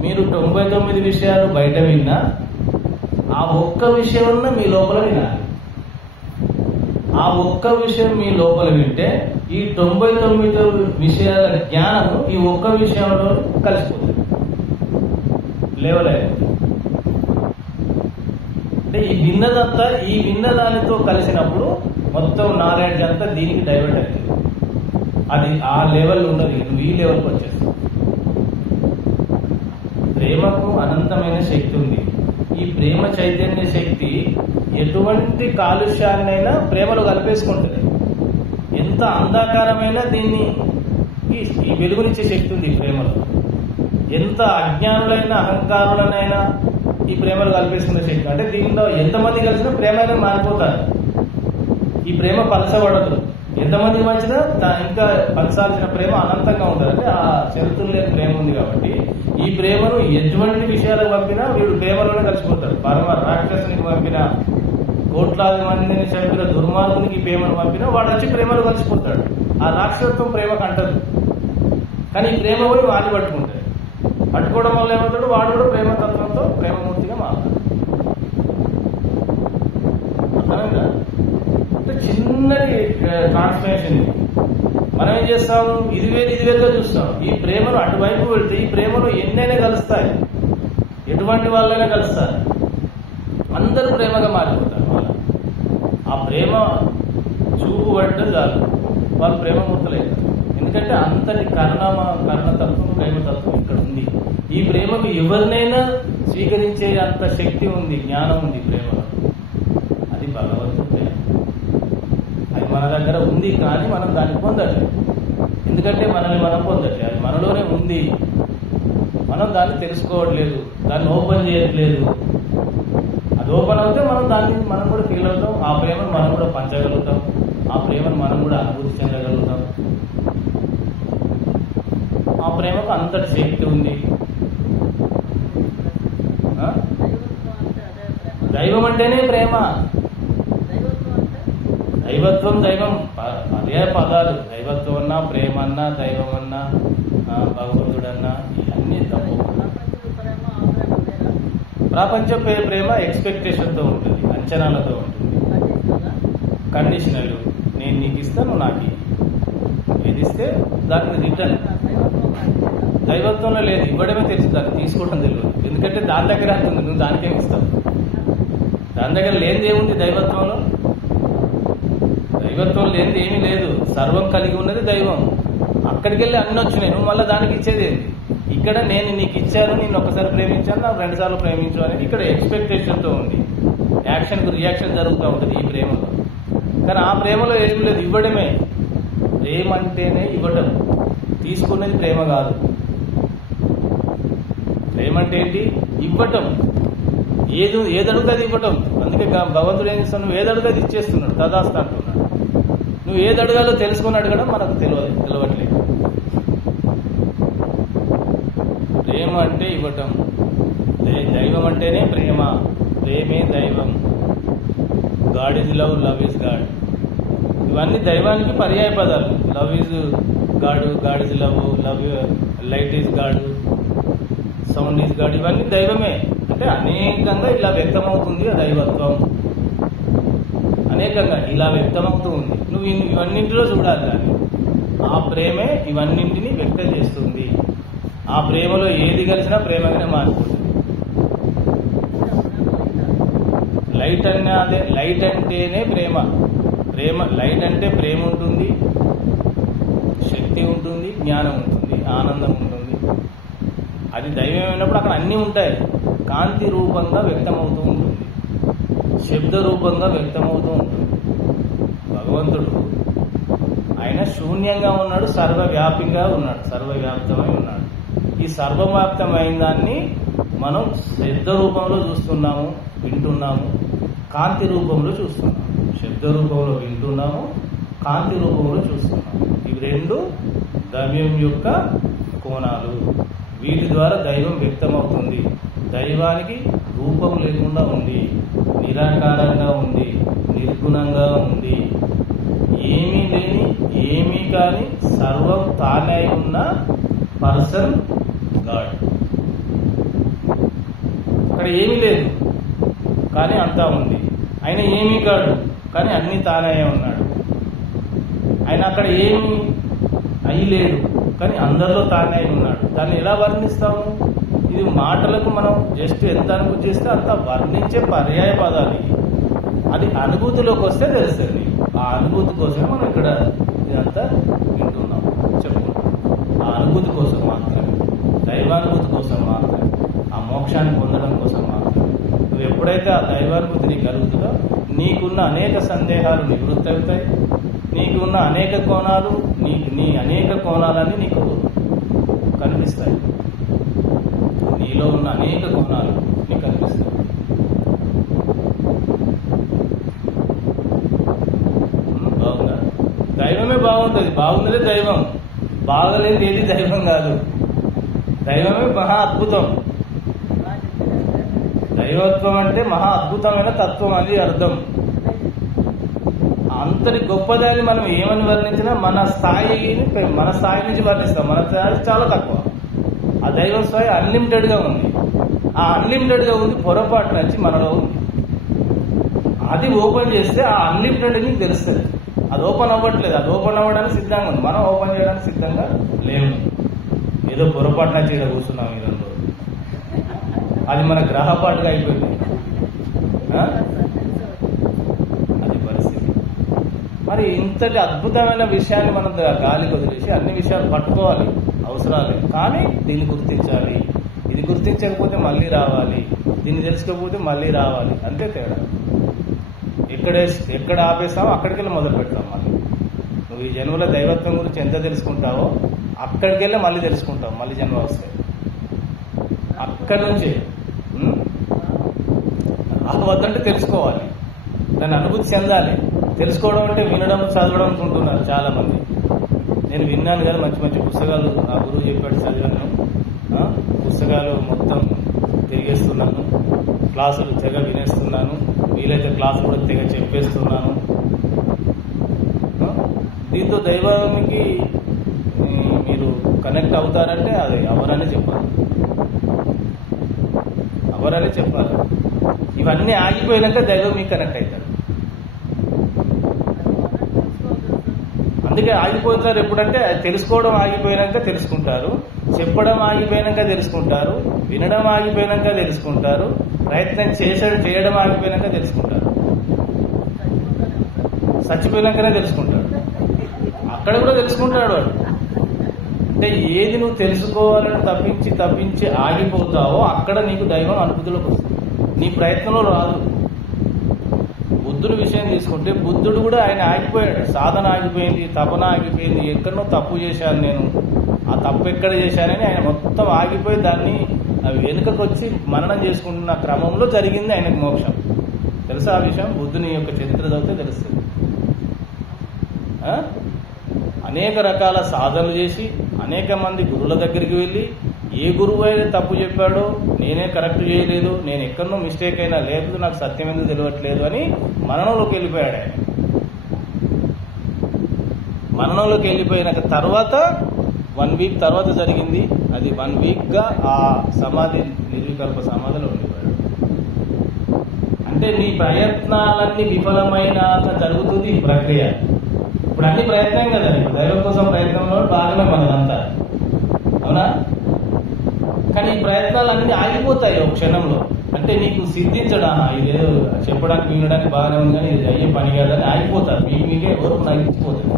మీరు 99 విషయాలు బయట విన్నా ఆ ఒక్క విషయం మీ లోపల వినాలి. ఆ ఒక్క విషయం మీ లోపల వింటే ఈ 99 విషయాల జ్ఞానం ఈ ఒక్క విషయంలో కలిసిపోతుంది. లేవలేదు అంటే ఈ విన్నదానితో కలిసినప్పుడు మొత్తం నాలెడ్జ్ అంతా దీనికి డైవర్ట్ అవుతుంది. అది ఆ లెవెల్ ఉన్నది, నువ్వు ఈ లెవెల్కి వచ్చేస్తావు. ప్రేమకు అనంతమైన శక్తి ఉంది. ఈ ప్రేమ చైతన్య శక్తి ఎటువంటి కాలుష్యాన్నైనా ప్రేమలో కలిపేసుకుంటుంది. ఎంత అంధకారమైనా దీన్ని ఈ వెలుగునిచ్చే శక్తి ఉంది ప్రేమలో. ఎంత అజ్ఞానులైన అహంకారులనైనా ఈ ప్రేమలో కలిపేసుకునే శక్తి. అంటే దీనిలో ఎంతమంది కలిసినా ప్రేమగా మారిపోతారు. ఈ ప్రేమ పలసబడదు. ఎంతమంది మంచినా ఇంకా పంచాల్సిన ప్రేమ అనంతంగా ఉంటుంది. అంటే ఆ చరిత్రలు లేని ప్రేమ ఉంది కాబట్టి ఈ ప్రేమను ఎటువంటి విషయాలకు పంపినా వీడు ప్రేమలోనే కలిసిపోతాడు. పరమ రాక్షసునికి పంపిన, కోట్లాది మందిని చంపిన దుర్మార్గునికి ప్రేమను పంపినా వాడు వచ్చి ప్రేమలో కలిసిపోతాడు. ఆ రాక్షసత్వం ప్రేమకు అంటదు. కానీ ఈ ప్రేమ పోయి వాడిని పట్టుకుంటాడు. పట్టుకోవడం వల్ల ఏమవుతాడు? వాడు కూడా ప్రేమతత్వంతో ప్రేమమూర్తిగా మారుతాడు. అర్థమైందా? అంటే చిన్నది ట్రాన్స్ఫర్మేషన్. మనం ఏం చేస్తాము? ఇది వేరుగా చూస్తాం. ఈ ప్రేమను అటువైపు వెళ్తే ఈ ప్రేమను ఎన్నైనా కలుస్తాయి. ఎటువంటి వాళ్ళైనా కలుస్తారు. అందరూ ప్రేమగా మారిపోతారు. ఆ ప్రేమ చూపు పడితే చాలు వాళ్ళు ప్రేమమూర్తులే. ఎందుకంటే అంతటి కరుణతత్వం ప్రేమతత్వం ఇక్కడ ఉంది. ఈ ప్రేమకు ఎవరినైనా స్వీకరించే అంత శక్తి ఉంది, జ్ఞానం ఉంది ప్రేమలో. అది భగవంతుడి ప్రేమ. అది మన దగ్గర ఉంది, కానీ మనం దాన్ని పొందాలి. ఎందుకంటే మనల్ని మనం పొందట్లేదు, అది మనలోనే ఉంది. మనం దాన్ని తెలుసుకోవట్లేదు, దాన్ని ఓపెన్ చేయట్లేదు. అది ఓపెన్ అవుతే మనం కూడా ఫీల్ అవుతాం. ఆ ప్రేమను మనం కూడా పంచగలుగుతాం, ఆ ప్రేమను మనం కూడా అనుభూతి చెందగలుగుతాం. ఆ ప్రేమకు అంతటి శక్తి ఉంది. దైవం అంటేనే ప్రేమ. దైవత్వం, దైవం అదే పదాలు. దైవత్వం అన్నా, ప్రేమ అన్నా, దైవం అన్నా, భగవంతుడన్నా, ఇవన్నీ తప్పు. ప్రపంచ ప్రేమ ఎక్స్పెక్టేషన్తో ఉంటుంది, అంచనాలతో ఉంటుంది. కండిషనల్. నేను నీకు ఇస్తాను, నాకు ఏది ఇస్తే దానికి రిటర్న్. దైవత్వంలో లేదు, ఇవ్వడమే తెలుసు, దాన్ని తీసుకోవడం తెలియదు. ఎందుకంటే దాని దగ్గర అంటుంది, నువ్వు దానికేమి ఇస్తావు. దాని దగ్గర లేనిది ఏముంది దైవత్వంలో? దైవత్వం లేనిది ఏమీ లేదు. సర్వం కలిగి ఉన్నది దైవం. అక్కడికి వెళ్ళి అన్ని వచ్చినాయి, నువ్వు మళ్ళీ దానికి ఇచ్చేది ఏంటి? ఇక్కడ నేను నీకు ఇచ్చాను, నేను ఒకసారి ప్రేమించాను, నాకు 2 సార్లు ప్రేమించు అనేది ఇక్కడ ఎక్స్పెక్టేషన్తో ఉంది. యాక్షన్కు రియాక్షన్ జరుగుతూ ఉంటుంది ఈ ప్రేమలో. కానీ ఆ ప్రేమలో ఏం లేదు, ఇవ్వడమే. ప్రేమ అంటేనే ఇవ్వటం, తీసుకునేది ప్రేమ కాదు. ప్రేమ అంటే ఏంటి? ఇవ్వటం. ఏది అడుగుతుంది ఇవ్వటం. అందుకే భగవంతుడు ఏం చేస్తాడు? నువ్వు ఏది అడుగుతుంది ఇచ్చేస్తున్నాడు, తదాస్తా అంటున్నాడు. నువ్వు ఏది అడగాలో తెలుసుకుని అడగడం మనకు తెలియట్లేదు. ప్రేమ అంటే ఇవ్వటం. దైవం అంటేనే ప్రేమ, ప్రేమే దైవం. God is love, love is God. ఇవన్నీ దైవానికి పర్యాయ పదాలు. Love is God, God is love, light is God, sound is God. ఇవన్నీ దైవమే. అంటే అనేకంగా ఇలా వ్యక్తమవుతుంది ఆ దైవత్వం. అనేకంగా ఇలా వ్యక్తమవుతూ ఉంది. నువ్వు ఇవన్నింటిలో చూడాలి. దాన్ని ఆ ప్రేమే ఇవన్నింటినీ వ్యక్తం చేస్తుంది. ఆ ప్రేమలో ఏది కలిసినా ప్రేమగానే మారిపోతుంది. లైట్ అనే అదే, లైట్ అంటేనే ప్రేమ. లైట్ అంటే ప్రేమ ఉంటుంది, శక్తి ఉంటుంది, జ్ఞానం ఉంటుంది, ఆనందం ఉంటుంది. అది దైవమైనప్పుడు అక్కడ అన్నీ ఉంటాయి. కాంతి రూపంగా వ్యక్తమవుతూ ఉంటుంది, శబ్ద రూపంగా వ్యక్తమవుతూ ఉంటుంది. భగవంతుడు ఆయన శూన్యంగా ఉన్నాడు, సర్వవ్యాపిగా ఉన్నాడు, సర్వవ్యాప్తమై ఉన్నాడు. ఈ సర్వవ్యాప్తమైన దాన్ని మనం శబ్ద రూపంలో చూస్తున్నాము, వింటున్నాము, కాంతి రూపంలో చూస్తున్నాము. శబ్ద రూపంలో వింటున్నాము, కాంతి రూపంలో చూస్తున్నాము. ఇవి 2 దైవం యొక్క కోణాలు. వీటి ద్వారా దైవం వ్యక్తమవుతుంది. దైవానికి రూపం లేకుండా ఉంది, నిరాకారంగా ఉంది, నిర్గుణంగా ఉంది, ఏమీ లేని, ఏమీ కాని, సర్వం తానే ఉన్న పర్సన్ గాడ్. అక్కడ ఏమీ లేదు కానీ అంతా ఉంది. ఆయన ఏమీ కాడు కానీ అన్ని తానే ఉన్నాడు. ఆయన అక్కడ ఏమీ అయి లేడు కానీ అందరిలో తానే ఉన్నాడు. దాన్ని ఎలా వర్ణిస్తాము? ఇది మాటలకు మనం జస్ట్ ఎంత అనుభూతి చేస్తే అంత వర్ణించే పర్యాయ పదాలు. అది అనుభూతిలోకి వస్తే తెలుస్తుంది. ఆ అనుభూతి కోసమే మనం ఇక్కడ ఇదంతా వింటున్నాం, చెప్పుకుంటాం. ఆ అనుభూతి కోసం మాత్రమే, దైవానుభూతి కోసం మాత్రమే, ఆ మోక్షాన్ని పొందడం కోసం మాత్రమే. నువ్వు ఎప్పుడైతే ఆ దైవానుభూతి నీకు కలుగుతుందో నీకున్న అనేక సందేహాలు నివృత్తి అవుతాయి. నీకున్న అనేక కోణాలు, నీ అనేక కోణాలన్నీ నీకు కనిపిస్తాయి. నీలో ఉన్న అనేక కోణాలు నీకు కనిపిస్తాయి. బాగుందా? దైవమే బాగుంటుంది. బాగున్నదే దైవం, బాగలేదు ఏది దైవం కాదు. దైవమే మహా అద్భుతం. దైవత్వం అంటే మహా అద్భుతమైన తత్వం అని అర్థం. అంతటి గొప్పదాన్ని మనం ఏమని వర్ణించినా మన స్థాయి నుంచి వర్ణిస్తాం. మన స్థాయి చాలా తక్కువ. ఆ దైవం స్థాయి అన్లిమిటెడ్ గా ఉంది. ఆ అన్లిమిటెడ్ గా ఉంది పొరపాటు నుంచి మనలో ఉంది. అది ఓపెన్ చేస్తే ఆ అన్లిమిటెడ్ నీకు తెలుస్తుంది. అది ఓపెన్ అవ్వట్లేదు. అది ఓపెన్ అవ్వడానికి సిద్ధంగా ఉంది, మనం ఓపెన్ చేయడానికి సిద్ధంగా లేము. ఏదో పొరపాటు నుంచి ఇలా కూర్చున్నాం ఈ 2 రోజులు. అది మన గ్రహపాటుగా అయిపోయింది. అది పరిస్థితి. మరి ఇంతటి అద్భుతమైన విషయాన్ని మనం గాలికి వదిలేసి అన్ని విషయాలు పట్టుకోవాలి, అవసరాలే, కానీ దీన్ని గుర్తించాలి. ఇది గుర్తించకపోతే మళ్ళీ రావాలి, దీన్ని తెలుసుకోకపోతే మళ్ళీ రావాలి, అంతే తేడా. ఎక్కడ ఆపేస్తామో అక్కడికి వెళ్ళి మొదలు పెడతాం. మళ్ళీ నువ్వు ఈ జన్మలో దైవత్వం గురించి ఎంత తెలుసుకుంటావో అక్కడికి వెళ్ళి మళ్ళీ తెలుసుకుంటావు. మళ్ళీ జన్మ వస్తాయి అక్కడి నుంచి. వద్దంటే తెలుసుకోవాలి, దాన్ని అనుభూతి చెందాలి. తెలుసుకోవడం అంటే వినడం, చదవడం అనుకుంటున్నారు చాలా మంది. నేను విన్నాను కదా, మంచి మంచి పుస్తకాలు నా గురువు చెప్పాడు, చదివాను. పుస్తకాలు మొత్తం తిరిగేస్తున్నాను, క్లాసులు తెగ వినేస్తున్నాను, వీలైతే క్లాసు కూడా తెగ చెప్పేస్తున్నాను. దీంతో దైవానికి మీరు కనెక్ట్ అవుతారంటే అది అవరనే చెప్పాలి, అవరనే చెప్పాలి. ఇవన్నీ ఆగిపోయినాక దైవం మీకు కనెక్ట్ అవుతారు. అందుకే ఆగిపోతారు ఎప్పుడంటే తెలుసుకోవడం ఆగిపోయినాక తెలుసుకుంటారు, చెప్పడం ఆగిపోయినాక తెలుసుకుంటారు, వినడం ఆగిపోయినాక తెలుసుకుంటారు, ప్రయత్నం చేయడం ఆగిపోయినాక తెలుసుకుంటారు, చచ్చిపోయినాకనే తెలుసుకుంటాడు. అక్కడ కూడా తెలుసుకుంటాడు వాడు. అంటే ఏది నువ్వు తెలుసుకోవాలని తప్పించి ఆగిపోతావో అక్కడ నీకు దైవం అనుభూతిలోకి వస్తుంది, నీ ప్రయత్నంలో రాదు. బుద్ధుడి విషయం తీసుకుంటే బుద్ధుడు కూడా ఆయన ఆగిపోయాడు, సాధన ఆగిపోయింది, తపన ఆగిపోయింది, ఎక్కడనో తప్పు చేశాను నేను, ఆ తప్పు ఎక్కడ చేశానని ఆయన మొత్తం ఆగిపోయి దాన్ని వెనుకకు వచ్చి మననం చేసుకుంటున్న క్రమంలో జరిగింది ఆయనకు మోక్షం. తెలుసా ఆ విషయం? బుద్ధుని యొక్క చరిత్ర చదివితే తెలుస్తుంది. అనేక రకాల సాధనలు చేసి అనేక మంది గురువుల దగ్గరికి వెళ్ళి ఏ గురువు అయితే తప్పు చెప్పాడో, నేనే కరెక్ట్ చేయలేదు, నేను ఎక్కడనో మిస్టేక్ అయినా, లేకపోతే నాకు సత్యం ఎందుకు తెలియట్లేదు అని మననంలోకి వెళ్ళిపోయాడు ఆయన. మననంలోకి వెళ్ళిపోయిన తర్వాత 1 వీక్ తర్వాత జరిగింది అది. 1 వీక్గా ఆ సమాధి, నిర్వికల్ప సమాధిలో ఉండిపోయాడు. అంటే నీ ప్రయత్నాలన్నీ విఫలమైనాక జరుగుతుంది ఈ ప్రక్రియ. ఇప్పుడు అన్ని ప్రయత్నం కదా, ఇప్పుడు దైవం కోసం ప్రయత్నంలో భాగమే మనదంతా, అవునా? కానీ ఈ ప్రయత్నాలు అన్ని ఆగిపోతాయి ఒక క్షణంలో. అంటే నీకు సిద్ధించడా, ఇదేదో చెప్పడానికి వినడానికి బాగానే ఉంది కానీ ఇది అయ్యే పని కాదని ఆగిపోతారు. మీకే ఓర్పు నశించిపోతుంది.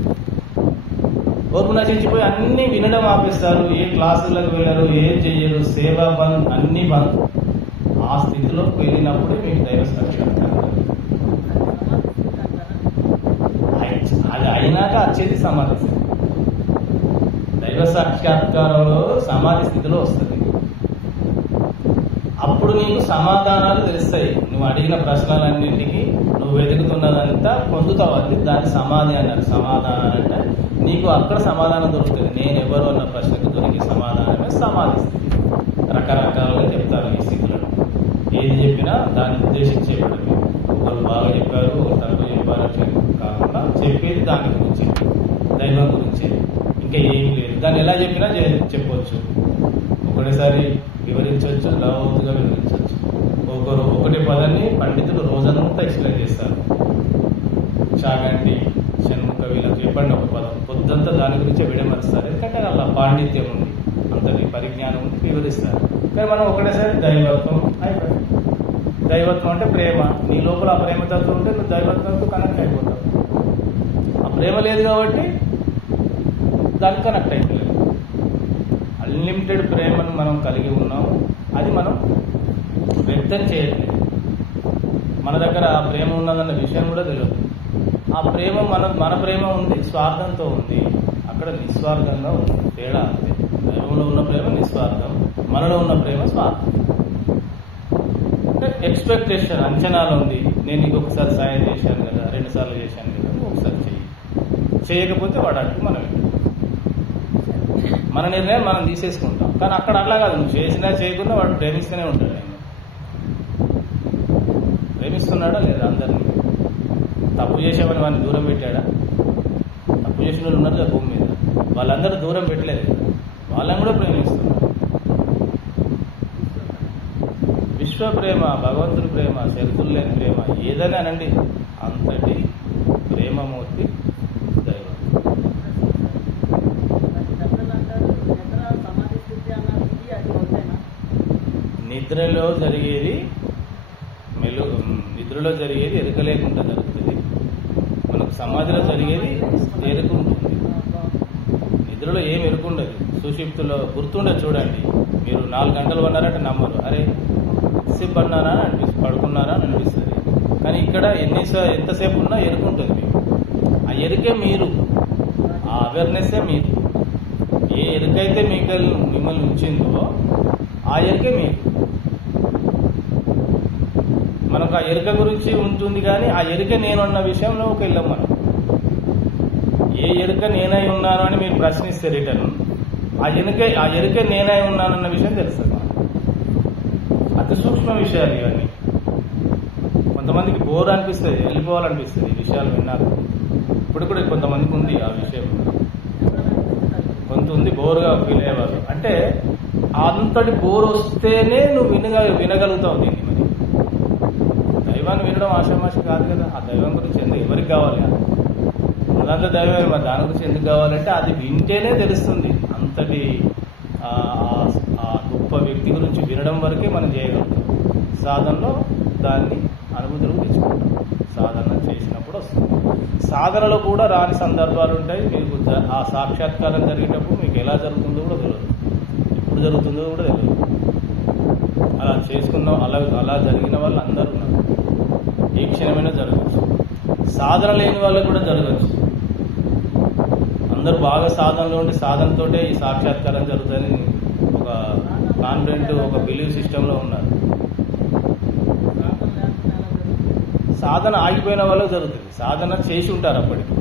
ఓర్పు నశించిపోయి అన్ని వినడం ఆపేస్తారు, ఏ క్లాసులకు వెళ్ళరు, ఏం చెయ్యరు, సేవ బంద్, అన్ని బంద్. ఆ స్థితిలోకి వెళ్ళినప్పుడే మీకు దైవ సాక్షాత్కారం. అది అయినాక వచ్చేది సమాధి స్థితి. దైవ సాక్షాత్కారంలో సమాధి స్థితిలో వస్తుంది. అప్పుడు నీకు సమాధానాలు తెలుస్తాయి. నువ్వు అడిగిన ప్రశ్నలన్నింటికి నువ్వు వెతుకుతున్నదంతా పొందుతావు. అది దాన్ని సమాధి అన్నారు. సమాధానం అంటే నీకు అక్కడ సమాధానం దొరుకుతుంది. నేను ఎవరు అన్న ప్రశ్నకు దొరికే సమాధానమే సమాధి స్థితి. రకరకాలుగా చెప్తారు ఈ స్థితులను. ఏది చెప్పినా దాన్ని ఉద్దేశించి చెప్పడమే. ఒకరు బాగా చెప్పారు, ఒకరు తక్కువ చెప్పారు కాకుండా చెప్పేది దాని గురించి, దైవం గురించి, ఇంకా ఏమీ లేదు. దాన్ని ఎలా చెప్పినా చెప్పవచ్చు. ఒకటేసారి వివరించవచ్చు, లోతుగా వివరించవచ్చు. ఒకటి పదాన్ని పండితులు రోజంతా ఎక్స్ప్లెయిన్ చేస్తారు. చాగంటి, షణ్ముఖ వీళ్ళకి చెప్పండి ఒక పదం, పొద్దంతా దాని గురించే విడమరుస్తారు. ఎందుకంటే అలా పాండిత్యం ఉంది, అంతటి పరిజ్ఞానం ఉంది, వివరిస్తారు. కానీ మనం ఒకటేసారి దైవత్వం అయిపోయింది. దైవత్వం అంటే ప్రేమ. నీ లోపల ఆ ప్రేమ తత్వం ఉంటే నువ్వు దైవత్వంతో కనెక్ట్ అయిపోతావు. ఆ ప్రేమ లేదు కాబట్టి దానికి కనెక్ట్ అయిపోలేదు. అన్లిమిటెడ్ ప్రేమను మనం కలిగి ఉన్నాము, అది మనం వ్యక్తం చేయట్లేదు. మన దగ్గర ఆ ప్రేమ ఉన్నదన్న విషయం కూడా తెలియదు. ఆ ప్రేమ మన ప్రేమ ఉంది, స్వార్థంతో ఉంది. అక్కడ నిస్వార్థంగా ఉంది. తేడా అంతే. దైవంలో ఉన్న ప్రేమ నిస్వార్థం, మనలో ఉన్న ప్రేమ స్వార్థం. అంటే ఎక్స్పెక్టేషన్, అంచనాలు ఉంది. నేను ఇంకొకసారి సాయం చేశాను కదా, 2 సార్లు చేశాను కదా, ఒకసారి చేయకపోతే వాడు అడ్డు మనం మన నిర్ణయం మనం తీసేసుకుంటాం. కానీ అక్కడ అట్లా కాదు. నువ్వు చేసినా చేయకుండా వాడు ప్రేమిస్తూనే ఉంటాడు. నేను ప్రేమిస్తున్నాడా లేదా? అందరినీ తప్పు చేసేవాడిని వాడిని దూరం పెట్టాడా? తప్పు చేసిన వాళ్ళు ఉన్నారు కదా భూమి మీద, వాళ్ళందరూ దూరం పెట్టలేదు కదా, వాళ్ళని కూడా ప్రేమిస్తున్నారు. విశ్వ ప్రేమ, భగవంతుడి ప్రేమ, శరతులు లేని ప్రేమ, ఏదని అనండి, అంతటి ప్రేమమూర్తి దైవం. నిద్రలో జరిగేది ఎరుక లేకుండా జరుగుతుంది. మనకు సమాధిలో జరిగేది ఎరుకుంటుంది. నిద్రలో ఏం ఎరుకుండదు. సుషిప్తులో గుర్తుండదు. చూడండి, మీరు 4 గంటలు పన్నారంటే నమ్మరు. అరే ఎంతసేపు పన్నారా అని అనిపిస్తుంది, పడుకున్నారా అని అనిపిస్తుంది. కానీ ఇక్కడ ఎంతసేపు ఉన్నా ఎరుకుంటుంది మీకు. ఆ ఎరుకే మీరు, ఆ అవేర్నెస్సే మీరు. ఏ ఎరుకైతే మిమ్మల్ని ఉంచిందో ఆ ఎరుకే మీరు. మనకు ఆ ఎరుక గురించి ఉంటుంది, కానీ ఆ ఎరుక నేనున్న విషయంలోకి వెళ్ళాం మనం. ఏ ఎరుక నేనై ఉన్నాను అని మీరు ప్రశ్నిస్తే రిటర్న్ ఆ ఎరుక నేనై ఉన్నానన్న విషయం తెలుస్తుంది. అతి సూక్ష్మ విషయాలు ఇవన్నీ. కొంతమందికి బోర్ అనిపిస్తుంది, వెళ్ళిపోవాలనిపిస్తుంది ఈ విషయాలు విన్నారు. ఇప్పుడు కూడా కొంతమందికి ఉంది ఆ విషయం, కొంత ఉంది బోర్గా ఫీల్ అయ్యేవారు. అంటే అంతటి బోర్ వస్తేనే నువ్వు వినగలుగుతావు దీన్ని. మరి దైవాన్ని వినడం ఆషామాషి కాదు కదా. ఆ దైవం గురించి ఎవరికి కావాలి? దాంట్లో దైవం మరి దాని గురించి ఎందుకు కావాలంటే అది వింటేనే తెలుస్తుంది. అంతటి ఆ గొప్ప వ్యక్తి గురించి వినడం వరకే మనం చేయగలుగుతాం. సాధనలో దాన్ని అనుభూతిలోకి తెచ్చుకుంటాం. సాధన చేసినప్పుడు వస్తుంది. సాధనలో కూడా రాని సందర్భాలు ఉంటాయి. మీకు ఆ సాక్షాత్కారం జరిగేటప్పుడు మీకు ఎలా జరుగుతుందో కూడా తెలియదు, ఎప్పుడు జరుగుతుందో కూడా తెలియదు. అలా చేసుకున్న అలా జరిగిన వాళ్ళు అందరూ ఉన్నారు. ఏ క్షణమైనా జరగచ్చు. సాధన లేని వాళ్ళకి కూడా జరగచ్చు. అందరూ బాగా సాధనలో ఉండి సాధనతోటే ఈ సాక్షాత్కారం జరుగుతుందని ఒక కాన్ఫిడెంట్, ఒక బిలీవ్ సిస్టంలో ఉన్నారు. సాధన ఆగిపోయిన వాళ్ళకి జరుగుతుంది. సాధన చేసి ఉంటారు అప్పటికి.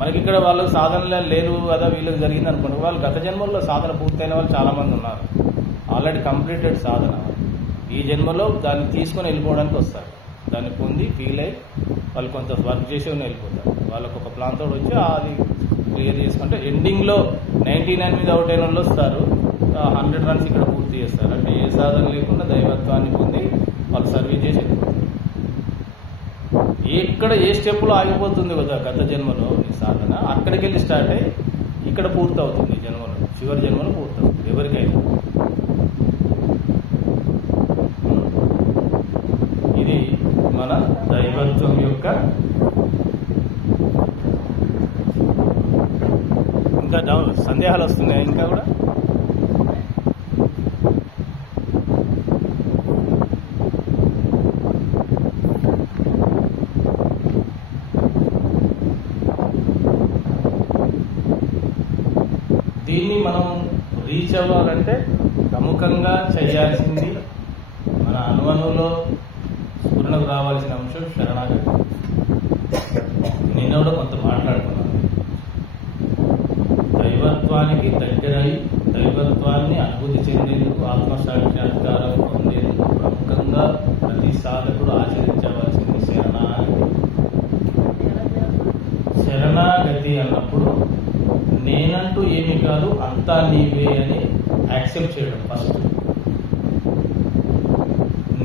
మనకి ఇక్కడ వాళ్ళకి సాధన లేదు కదా, వీళ్ళకి జరిగింది అనుకోండి. వాళ్ళు గత జన్మల్లో సాధన పూర్తయిన వాళ్ళు చాలా మంది ఉన్నారు. ఆల్రెడీ కంప్లీటెడ్ సాధన. ఈ జన్మలో దాన్ని తీసుకొని వెళ్ళిపోవడానికి వస్తారు. దాన్ని పొంది ఫీల్ అయ్యి వాళ్ళు కొంత వర్క్ చేసి వెళ్ళిపోతారు. వాళ్ళకు ఒక ప్లాన్ తోటి వచ్చి అది క్లియర్ చేసుకుంటే ఎండింగ్లో 99 మీద అవుట్ అయిన వాళ్ళు వస్తారు. 100 రన్స్ ఇక్కడ పూర్తి చేస్తారు. అంటే ఏ సాధన లేకుండా దైవత్వాన్ని పొంది వాళ్ళు సర్వీస్ చేసి వెళ్ళిపోతారు. ఎక్కడ ఏ స్టెప్లో ఆగిపోతుంది కదా గత జన్మలో ఈ సాధన, అక్కడికి వెళ్ళి స్టార్ట్ అయ్యి ఇక్కడ పూర్తవుతుంది. ఈ జన్మలో, చివరి జన్మలో పూర్తవుతుంది ఎవరికైనా. ఇది మన దైవత్వం యొక్క ఇంకా సందేహాలు వస్తున్నాయి ఇంకా కూడా. దీన్ని మనం రీచ్ అవ్వాలంటే ప్రముఖంగా చేయాల్సింది, మన అనువనులో స్ఫురణకు రావాల్సిన అంశం శరణాగతి. నేను కూడా కొంత మాట్లాడుకున్నాను. దైవత్వానికి దగ్గరై దైవత్వాన్ని అనుభూతి చెందేందుకు, ఆత్మసాక్షాత్కారం పొందేందుకు ప్రముఖంగా ప్రతి సాధకుడు ఆచరించవలసింది శరణాగతి. శరణాగతి అన్నప్పుడు నేనంటూ ఏమి కాదు, అంతా నీవే అని యాక్సెప్ట్ చేయడం ఫస్ట్.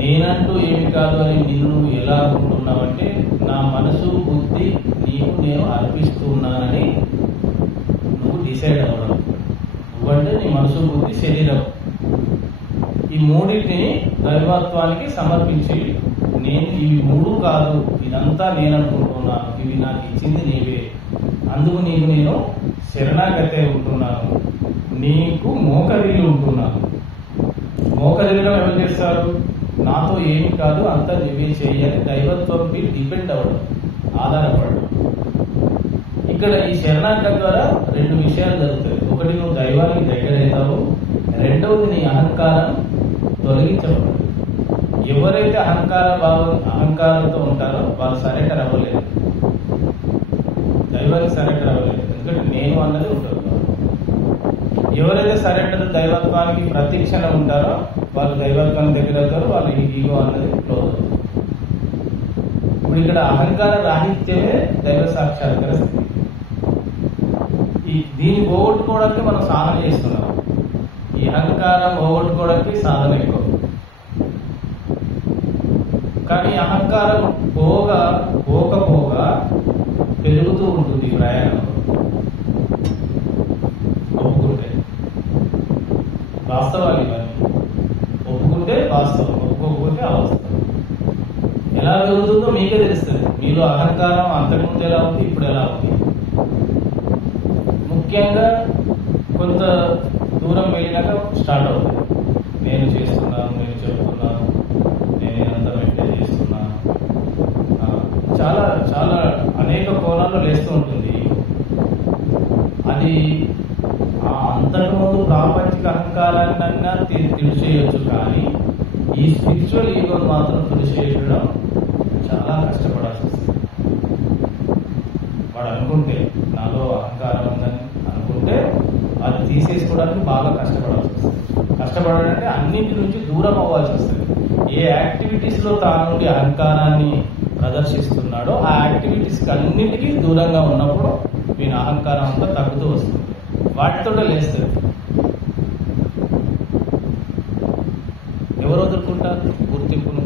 నేనంటూ ఏమి కాదు అని నిన్ను ఎలా అనుకుంటున్నావంటే, నా మనసు బుద్ధి నీకు నేను అర్పిస్తున్నానని నువ్వు డిసైడ్ అవ్వడం. నువ్వంటే నీ మనసు బుద్ధి శరీరం, ఈ మూడింటిని దైవత్వానికి సమర్పించి, నేను ఇవి మూడు కాదు, ఇదంతా నేను అనుకుంటున్నాను, ఇవి నాకు ఇచ్చింది నీవే, అందుకు నీకు నేను శరణాగతే ఉంటున్నాను, నీకు మోకరిల్లు ఉంటున్నాను. మోకరిల్లు ఎవరు చేస్తారు? నాతో ఏమి కాదు, అంతా నువ్వే చేయాలి. దైవత్వంపై డిపెండ్ అవ్వడం, ఆధారపడడం. ఇక్కడ ఈ శరణాగతి ద్వారా 2 విషయాలు జరుగుతాయి. ఒకటి, నువ్వు దైవానికి దగ్గరవుతావు. రెండవది, నీ అహంకారం తొలగించబడదు. ఎవరైతే అహంకారంతో ఉంటారో వాళ్ళు సరెండర్ అవ్వలేదు, దైవానికి సరెండర్ అవ్వలేదు. ఎందుకంటే నేను అన్నది ఉంటుంది. ఎవరైతే సరెండర్ దైవత్వానికి ప్రతి క్షణం ఉంటారో వాళ్ళు దైవత్వానికి దగ్గర అవుతారు. వాళ్ళ ఈగో అన్నది క్లోజ్ అవుతుంది. ఇప్పుడు ఇక్కడ అహంకార రాహిత్యమే దైవ సాక్షాత్కార స్థితి. దీన్ని పోగొట్టుకోవడానికి మనం సాధన చేస్తున్నాం. ఈ అహంకారం పోగొట్టుకోవడానికి సాధన ఎక్కువ. కానీ అహంకారం పోకపోగా పెరుగుతూ ఉంటుంది ప్రయాణంలో. ఒప్పుకుంటే వాస్తవాలు ఇవన్నీ. ఒప్పుకుంటే వాస్తవం, ఒప్పుకోకపోతే అవాస్తవం. ఎలా పెరుగుతుందో మీకే తెలుస్తుంది. నీలో అహంకారం అంతకుముందు ఎలా ఉంది, ఇప్పుడు ఎలా ఉంది. ముఖ్యంగా కొంత దూరం వెళ్ళినాక స్టార్ట్ అవుతుంది. నేను చేస్తున్నాను, నేను చెబుతున్నాను, నేను ఇదంతా మెయింటైన్ చేస్తున్నాను. చాలా చాలా అనేక కోణాల్లో లేస్తూ ఉంటుంది. అది అంతకుముందు ప్రాపంచిక అహంకారాన్నైనా తుడిచేయచ్చు, కానీ ఈ స్పిరిచువల్ ఈగోని మాత్రం తుడిచేయడం చాలా కష్టపడాల్సి వస్తుంది. వాడు అనుకుంటే నాలో అహంకారం ఉందని అనుకుంటే అది తీసేసుకోవడానికి బాగా కష్టపడాల్సి వస్తుంది. కష్టపడాలంటే అన్నింటి నుంచి దూరం అవ్వాల్సి వస్తుంది. ఏ యాక్టివిటీస్ లో తాను అహంకారాన్ని ప్రదర్శిస్తున్నాడో ఆ యాక్టివిటీస్ అన్నింటికీ దూరంగా ఉన్నప్పుడు వీని అహంకారం అంతా తగ్గుతూ వస్తుంది. వాటితో లేస్తుంది. ఎవరు వదులుకుంటారు గుర్తింపును?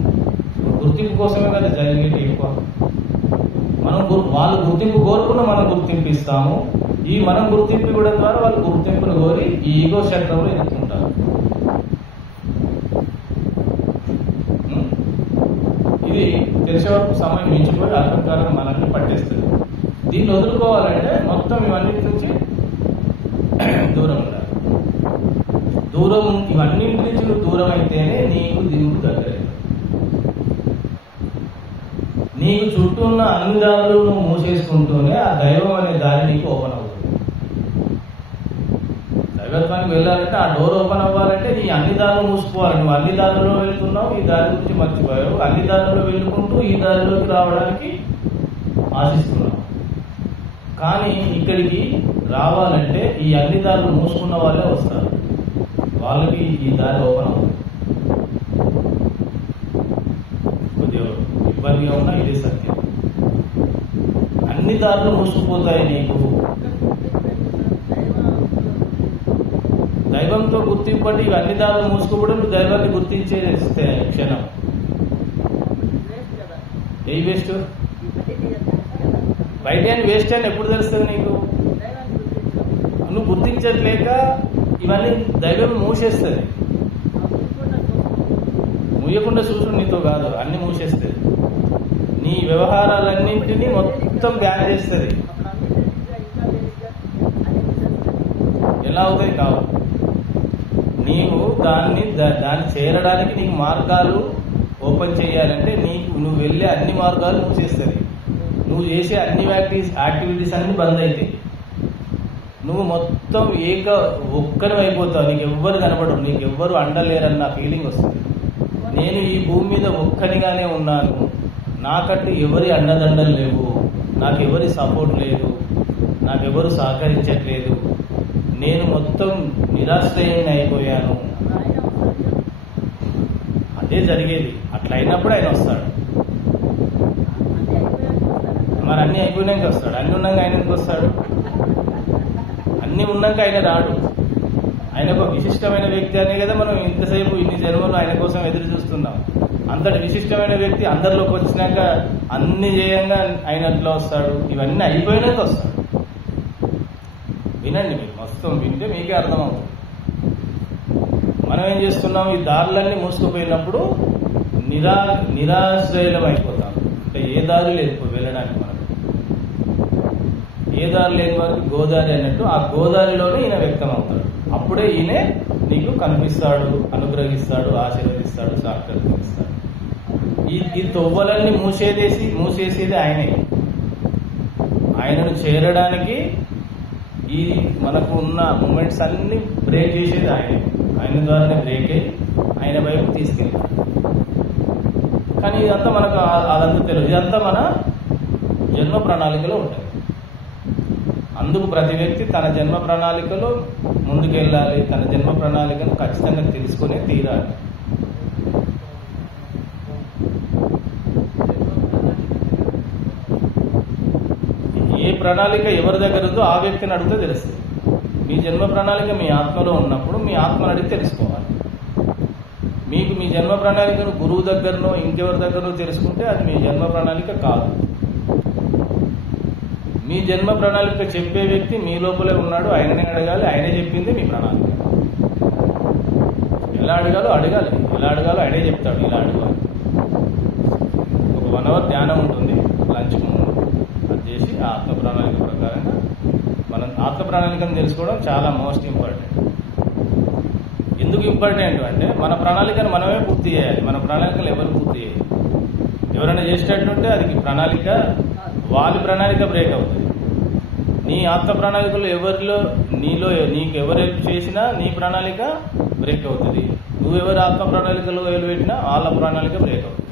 గుర్తింపు కోసమే కదా జరిగేది ఎక్కువ. మనం వాళ్ళు గుర్తింపు కోరుకున్న మనం గుర్తింపు ఇస్తాము. ఈ మనం గుర్తింపు ఇవ్వడం ద్వారా వాళ్ళు గుర్తింపును కోరి ఈ ఈగో చక్రంలో ఎదుర్కొంటారు. ఇది తెలిసే వరకు సమయం మించిపోయి అహంకారం మనల్ని పట్టేస్తుంది. దీన్ని వదులుకోవాలంటే మొత్తం ఇవన్నిటి నుంచి దూరం ఉండాలి. ఇవన్నింటి నుంచి నువ్వు దూరం అయితేనే నీకు దేవుడు దగ్గర. నీకు చుట్టూ ఉన్న అన్ని దారులు నువ్వు మూసేసుకుంటూనే ఆ దైవం అనే దారి నీకు ఓపెన్ అవుతుంది. దైవత్వానికి వెళ్ళాలంటే ఆ డోర్ ఓపెన్ అవ్వాలంటే నీ అన్ని దారులు మూసుకోవాలి. నువ్వు అన్ని దారుల్లో వెళ్తున్నావు, ఈ దారి గురించి మర్చిపోయావు. అన్ని దారుల్లో వెళ్ళుకుంటూ ఈ దారిలోకి రావడానికి ఆశిస్తున్నావు. కానీ ఇక్కడికి రావాలంటే ఈ అన్ని దారులు మూసుకున్న వాళ్ళే వస్తారు. వాళ్ళకి ఈ దారి ఓపెన్ అవుతుంది. కొద్దిగా ఇబ్బందిగా ఉన్నా ఇదే సత్యం. అన్ని దారులు మూసుకుపోతాయి నీకు. దైవంతో గుర్తింపండి. ఇవి అన్ని దారులు మూసుకోవడం నువ్వు దైవాన్ని గుర్తించే క్షణం. ఏ వేస్ట్? బయట వేస్ట్ అని ఎప్పుడు తెలుస్తుంది నీకు? నువ్వు గుర్తించట్లేక ఇవన్నీ దైవం మూసేస్తుంది. మూయకుండా చూసుడు నీతో కాదు, అన్ని మూసేస్తుంది. నీ వ్యవహారాలన్నింటినీ మొత్తం బ్యాన్ చేస్తుంది. ఎలా అవుతాయి? కావు. నీవు దాన్ని చేరడానికి నీకు మార్గాలు ఓపెన్ చేయాలంటే నువ్వు వెళ్ళే అన్ని మార్గాలు మూసేస్తుంది. నువ్వు చేసే అన్ని యాక్టివిటీస్ అన్ని బంద్ అవుతాయి. నువ్వు మొత్తం ఒక్కరి అయిపోతావు. నీకు ఎవ్వరు కనపడవు, నీకు ఎవ్వరు అండలేరన్న ఫీలింగ్ వస్తుంది. నేను ఈ భూమి మీద ఒక్కనిగానే ఉన్నాను, నాకంటూ ఎవరి అండదండలు లేవు, నాకెవరి సపోర్ట్ లేదు, నాకెవరు సహకరించట్లేదు, నేను మొత్తం నిరాశ్రయాన్ని అయిపోయాను. అదే జరిగేది. అట్లా అయినప్పుడు ఆయన వస్తాడు. మరి అన్ని అయిపోయినాక వస్తాడు. అన్ని ఉన్నాక ఆయన ఎందుకు వస్తాడు? అన్ని ఉన్నాక ఆయన రాడు. ఆయన ఒక విశిష్టమైన వ్యక్తి అనే కదా మనం ఇంతసేపు ఇన్ని జన్మలు ఆయన కోసం ఎదురు చూస్తున్నాం. అంతటి విశిష్టమైన వ్యక్తి అందరిలోకి వచ్చినాక అన్ని చేయంగా ఆయన అట్లా వస్తాడు. ఇవన్నీ అయిపోయినాక వస్తాడు. వినండి, మీరు మొత్తం వింటే మీకే అర్థమవుతుంది. మనం ఏం చేస్తున్నాం? ఈ దారులన్నీ మూసుకుపోయినప్పుడు నిరాశ్రయం అయిపోతాం. అంటే ఏ దారి లేదు వెళ్ళడానికి. మనకు ఏ దారి లేని వారికి గోదారి అన్నట్టు ఆ గోదారిలోనే ఈయన వ్యక్తం అవుతాడు. అప్పుడే ఈయనే నీకు కనిపిస్తాడు, అనుగ్రహిస్తాడు, ఆశీర్వదిస్తాడు, సహకరిస్తాడు. ఈ తొవ్వలన్నీ మూసేసేది ఆయనే. ఆయనను చేరడానికి ఈ మనకు ఉన్న మూమెంట్స్ అన్ని బ్రేక్ చేసేది ఆయనే. ఆయన ద్వారానే బ్రేక్ అయ్యి ఆయన వైపు తీసుకెళ్తాడు. కానీ ఇదంతా మనకు అదంతా తెలియదు. ఇదంతా మన జన్మ ప్రణాళికలో ఉంటుంది. అందుకు ప్రతి వ్యక్తి తన జన్మ ప్రణాళికలో ముందుకెళ్ళాలి. తన జన్మ ప్రణాళికను ఖచ్చితంగా తెలుసుకునే తీరాలి. ఏ ప్రణాళిక ఎవరి దగ్గర ఉందో ఆ వ్యక్తిని అడిగితే తెలుస్తుంది. మీ జన్మ ప్రణాళిక మీ ఆత్మలో ఉన్నప్పుడు మీ ఆత్మను అడిగి తెలుసుకోవాలి. మీకు మీ జన్మ ప్రణాళికను గురువు దగ్గరనో ఇంకెవరి దగ్గరనో తెలుసుకుంటే అది మీ జన్మ ప్రణాళిక కాదు. మీ జన్మ ప్రణాళిక చెప్పే వ్యక్తి మీ లోపలే ఉన్నాడు. ఆయననే అడగాలి. ఆయనే చెప్పింది మీ ప్రణాళిక. ఎలా అడగాలో అడగాలి. ఎలా అడగాలో ఆయనే చెప్తాడు. ఇలా అడగాలి. ఒక 1 hour ధ్యానం ఉంటుంది. లంచ్కు ముందు అది చేసి ఆ ఆత్మ ప్రణాళిక ప్రకారంగా మనం ఆత్మ ప్రణాళికను తెలుసుకోవడం చాలా మోస్ట్ ఇంపార్టెంట్. ఎందుకు ఇంపార్టెంట్ అంటే మన ప్రణాళికను మనమే పూర్తి చేయాలి. మన ప్రణాళికలు ఎవరు పూర్తి చేయాలి? ఎవరైనా చేసేటట్టుంటే అది ప్రణాళిక వాళ్ళ ప్రణాళిక బ్రేక్ అవుతుంది. నీ ఆత్మ ప్రణాళికలో ఎవరిలో నీలో నీకు ఎవరు హెల్ప్ చేసినా నీ ప్రణాళిక బ్రేక్ అవుతుంది. నువ్వెవరి ఆత్మ ప్రణాళికలో పెట్టినా వాళ్ళ ప్రణాళిక బ్రేక్ అవుతుంది.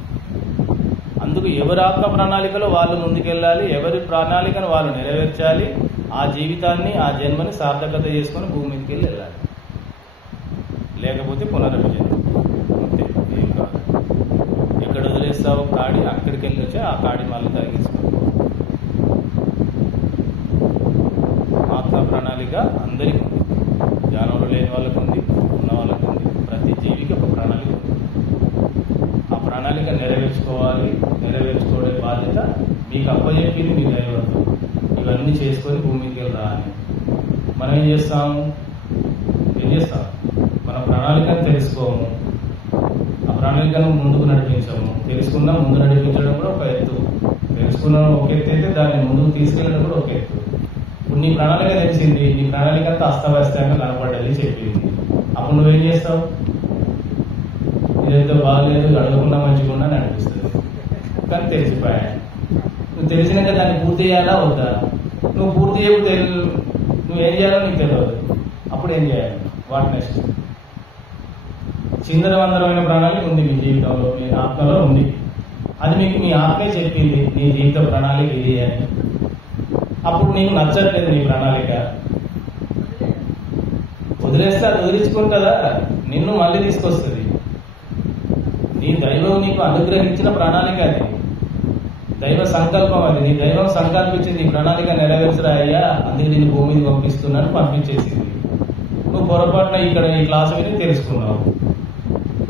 అందుకు ఎవరి ఆత్మ ప్రణాళికలో వాళ్ళు ముందుకెళ్ళాలి, ఎవరి ప్రణాళికను వాళ్ళు నెరవేర్చాలి. ఆ జీవితాన్ని ఆ జన్మని సార్థకత చేసుకొని భూమి మీదకి వెళ్ళాలి. లేకపోతే పునరభిజన్మ అంతే, ఏం కాదు. ఎక్కడ వదిలేస్తావు కాడి అక్కడికి వెళ్ళి వచ్చి ఆ కాడి మళ్ళీ తగ్గించుకో. ఆత్మ ప్రణాళిక అందరికీ ఉంది. జ్ఞానంలో లేని వాళ్ళకు ఉంది, ఉన్న వాళ్ళకు ఉంది. ప్రతి జీవికి ఒక ప్రణాళిక ఉంది. ఆ ప్రణాళిక నెరవేర్చుకోవాలి. నెరవేర్చుకోవడే బాధ్యత మీకు అప్పచెప్పింది మీ దైవంతో. ఇవన్నీ చేసుకొని భూమికి వెళ్ళా అని మనం ఏం చేస్తాం? మన ప్రణాళికను తెలుసుకోము, ఆ ప్రణాళికను ముందుకు నడిపించాము. తెలుసుకున్నా ముందు నడిపించడం కూడా ఒక ఎత్తు. తెలుసుకున్న ఒక ఎత్తు అయితే దాన్ని ముందుకు తీసుకెళ్ళడం కూడా ఒక ఎత్తు. ఇప్పుడు నీ ప్రణాళిక తెలిసింది, నీ ప్రణాళిక అంతా అస్తవ్యస్తంగా కనపడ్డది చెప్పింది. అప్పుడు నువ్వేం చేస్తావు? ఇదైతే బాగాలేదు, అడగకుండా మంచిగా అని అనిపిస్తుంది. కానీ తెలిసిపోయా. నువ్వు తెలిసినాక దాన్ని పూర్తి చేయాలా వద్దా? నువ్వు పూర్తి చేయకపోతే నువ్వేం చేయాలో నీకు తెలియదు. అప్పుడు ఏం చేయాలి? What next? చిందరవందరమైన ప్రణాళిక ఉంది మీ జీవితంలో, మీ ఆత్మలో ఉంది. అది మీకు మీ ఆత్మే చెప్పింది నీ జీవిత ప్రణాళిక ఇది అని. అప్పుడు నీకు నచ్చట్లేదు నీ ప్రణాళిక, వదిలేస్తే అది వదిలించుకుంటుందా? నిన్ను మళ్ళీ తీసుకొస్తుంది. నీ దైవం నీకు అనుగ్రహించిన ప్రణాళిక అది, దైవ సంకల్పం అది. నీ దైవం సంకల్పించింది ఈ ప్రణాళిక నెరవేర్చరా అయ్యా, అందుకే నేను భూమిని పంపిస్తున్నాను, పంపించేసింది. నువ్వు పొరపాటున ఇక్కడ ఈ క్లాస్ విని తెలుసుకున్నావు.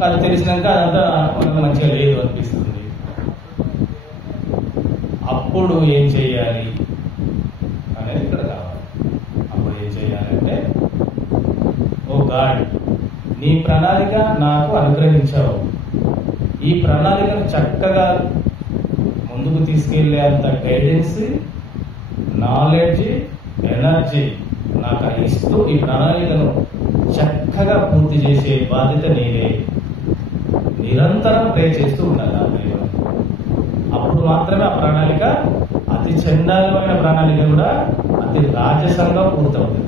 అది తెలిసినాక అదంతా మంచిగా లేదు అనిపిస్తుంది. అప్పుడు ఏం చెయ్యాలి అనేది ఇక్కడ కావాలి. అప్పుడు ఏం చెయ్యాలంటే, ఓ గాడ్, నీ ప్రణాళిక నాకు అనుగ్రహించావు. ఈ ప్రణాళికను చక్కగా ముందుకు తీసుకెళ్లే అంత గైడెన్స్, నాలెడ్జ్, ఎనర్జీ నాకు ఇస్తూ ఈ ప్రణాళికను చక్కగా పూర్తి చేసే బాధ్యత నేనే. నిరంతరం ప్రే చేస్తూ ఉండాలి ఆ దైవం. అప్పుడు మాత్రమే ఆ ప్రణాళిక, అతి చండాలమైన ప్రణాళిక కూడా అతి రాజసంగా పూర్తవుతుంది.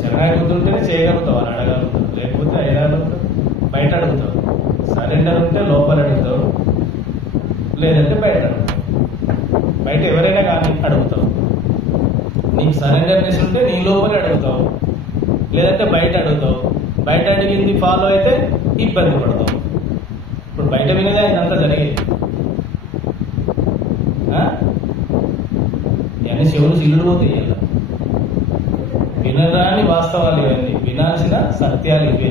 శరణాగతుంటేనే చేయగలుగుతావు, అని అడగలుగుతావు. లేకపోతే అడగలుగుతావు, బయట అడుగుతావు. సరెండర్ ఉంటే లోపల అడుగుతావు, లేదంటే బయట అడుగుతావు. బయట ఎవరైనా కానీ అడుగుతావు. నీకు సరెండర్నెస్ ఉంటే నీ లోపలే అడుగుతావు, లేదంటే బయట అడుగుతావు. బయట అడిగింది ఫాలో అయితే ఇబ్బంది పడతావు. ఇప్పుడు బయట వినేదే ఇదంతా జరిగేది. ఇవన్నీ చెవులు సిల్లుడు పోతాయి. ఇలా వినరాని వాస్తవాలు ఇవన్నీ, వినాల్సిన సత్యాలు ఇవే.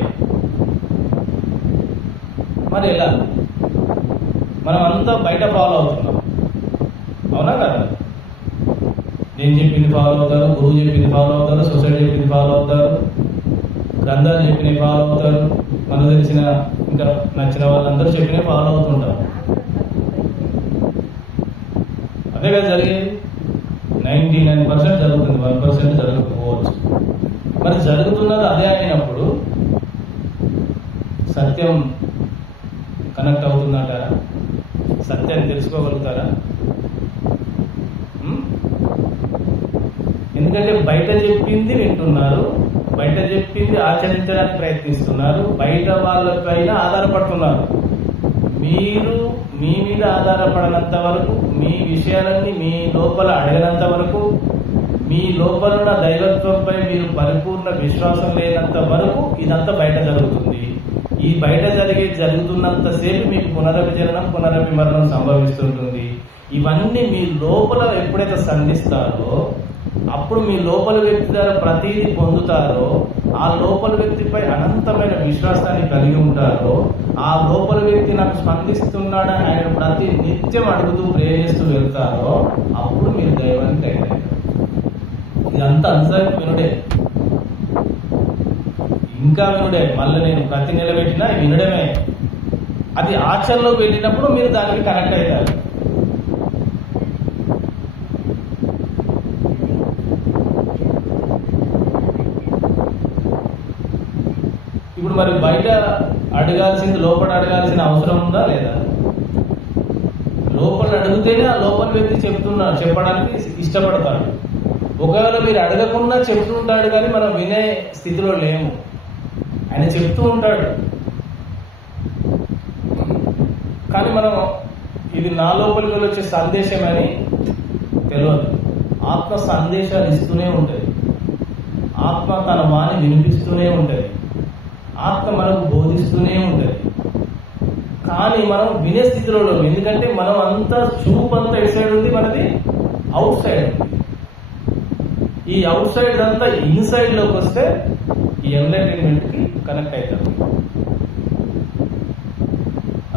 మరి ఎలా? మనం అంతా బయట ఫాలో అవుతున్నాం, అవునా కదా? నేను చెప్పింది ఫాలో అవుతారు, గురువు చెప్పింది ఫాలో అవుతారు, సొసైటీ చెప్పింది ఫాలో అవుతారు, గ్రంథాలు చెప్పినవి ఫాలో అవుతారు, మనకు తెలిసిన ఇంకా నచ్చిన వాళ్ళందరూ చెప్పినవి ఫాలో అవుతుంటారు. అదే కదా జరిగేది. 99% జరుగుతుంది, 1% జరగకపోవచ్చు. మరి జరుగుతున్నది అదే అయినప్పుడు సత్యం కనెక్ట్ అవుతుందంటారా? సత్యాన్ని తెలుసుకోగలుగుతారా? ఎందుకంటే బయట చెప్పింది వింటున్నారు, బయట చెప్పింది ఆచరించడానికి ప్రయత్నిస్తున్నారు, బయట వాళ్ళపైన ఆధారపడుతున్నారు. మీరు మీ మీద ఆధారపడనంత వరకు, మీ విషయాలన్నీ మీ లోపల అడగనంత వరకు, మీ లోపల ఉన్న దైవత్వంపై మీరు పరిపూర్ణ విశ్వాసం లేనంత వరకు ఇదంతా బయట జరుగుతుంది. ఈ బయట జరుగుతున్నంతసేపు మీకు పునరభిజననం, పునరభిమరణం సంభవిస్తుంటుంది. ఇవన్నీ మీ లోపల ఎప్పుడైతే సంధిస్తారో, అప్పుడు మీ లోపల వ్యక్తి ద్వారా ప్రతిదీ పొందుతారో, ఆ లోపల వ్యక్తిపై అనంతమైన విశ్వాసాన్ని కలిగి ఉంటారో, ఆ లోపల వ్యక్తి నాకు స్పందిస్తున్నాడని ఆయన ప్రతి నిత్యం అడుగుతూ ప్రేరేస్తూ వెళ్తారో, అప్పుడు మీరు దైవానికి అయిపోయారు. ఇదంతా అంతసేపు వినుడే. ఇంకా వినుడే. మళ్ళీ నేను ప్రతి నెల పెట్టినా వినడమే. అది ఆచరణలో వెళ్ళినప్పుడు మీరు దానికి కనెక్ట్ అవుతారు. ఇప్పుడు మరి బయట అడగాల్సింది లోపల అడగాల్సిన అవసరం ఉందా లేదా? లోపల అడిగితేనే ఆ లోపల వ్యక్తి చెప్పడానికి ఇష్టపడతాడు. ఒకవేళ మీరు అడగకుండా చెప్తూ ఉంటాడు కానీ మనం వినే స్థితిలో లేము. ఆయన చెప్తూ ఉంటాడు కానీ మనం ఇది నా లోపలికి వచ్చే సందేశమని తెలియదు. ఆత్మ సందేశాలు ఇస్తూనే ఉంటుంది. ఆత్మ తన వాణి వినిపిస్తూనే ఉంటుంది. ఆత్మ మనకు బోధిస్తూనే ఉంటుంది. కానీ మనం వినే స్థితిలో లేము. ఎందుకంటే మనం అంతా చూపు అంతా ఎటు సైడ్ ఉంది, మనది అవుట్ సైడ్ ఉంది. ఈ అవుట్ సైడ్ అంతా ఇన్సైడ్ లోకి వస్తే ఈ ఎంటర్టైన్మెంట్ కి కనెక్ట్ అవుతారు.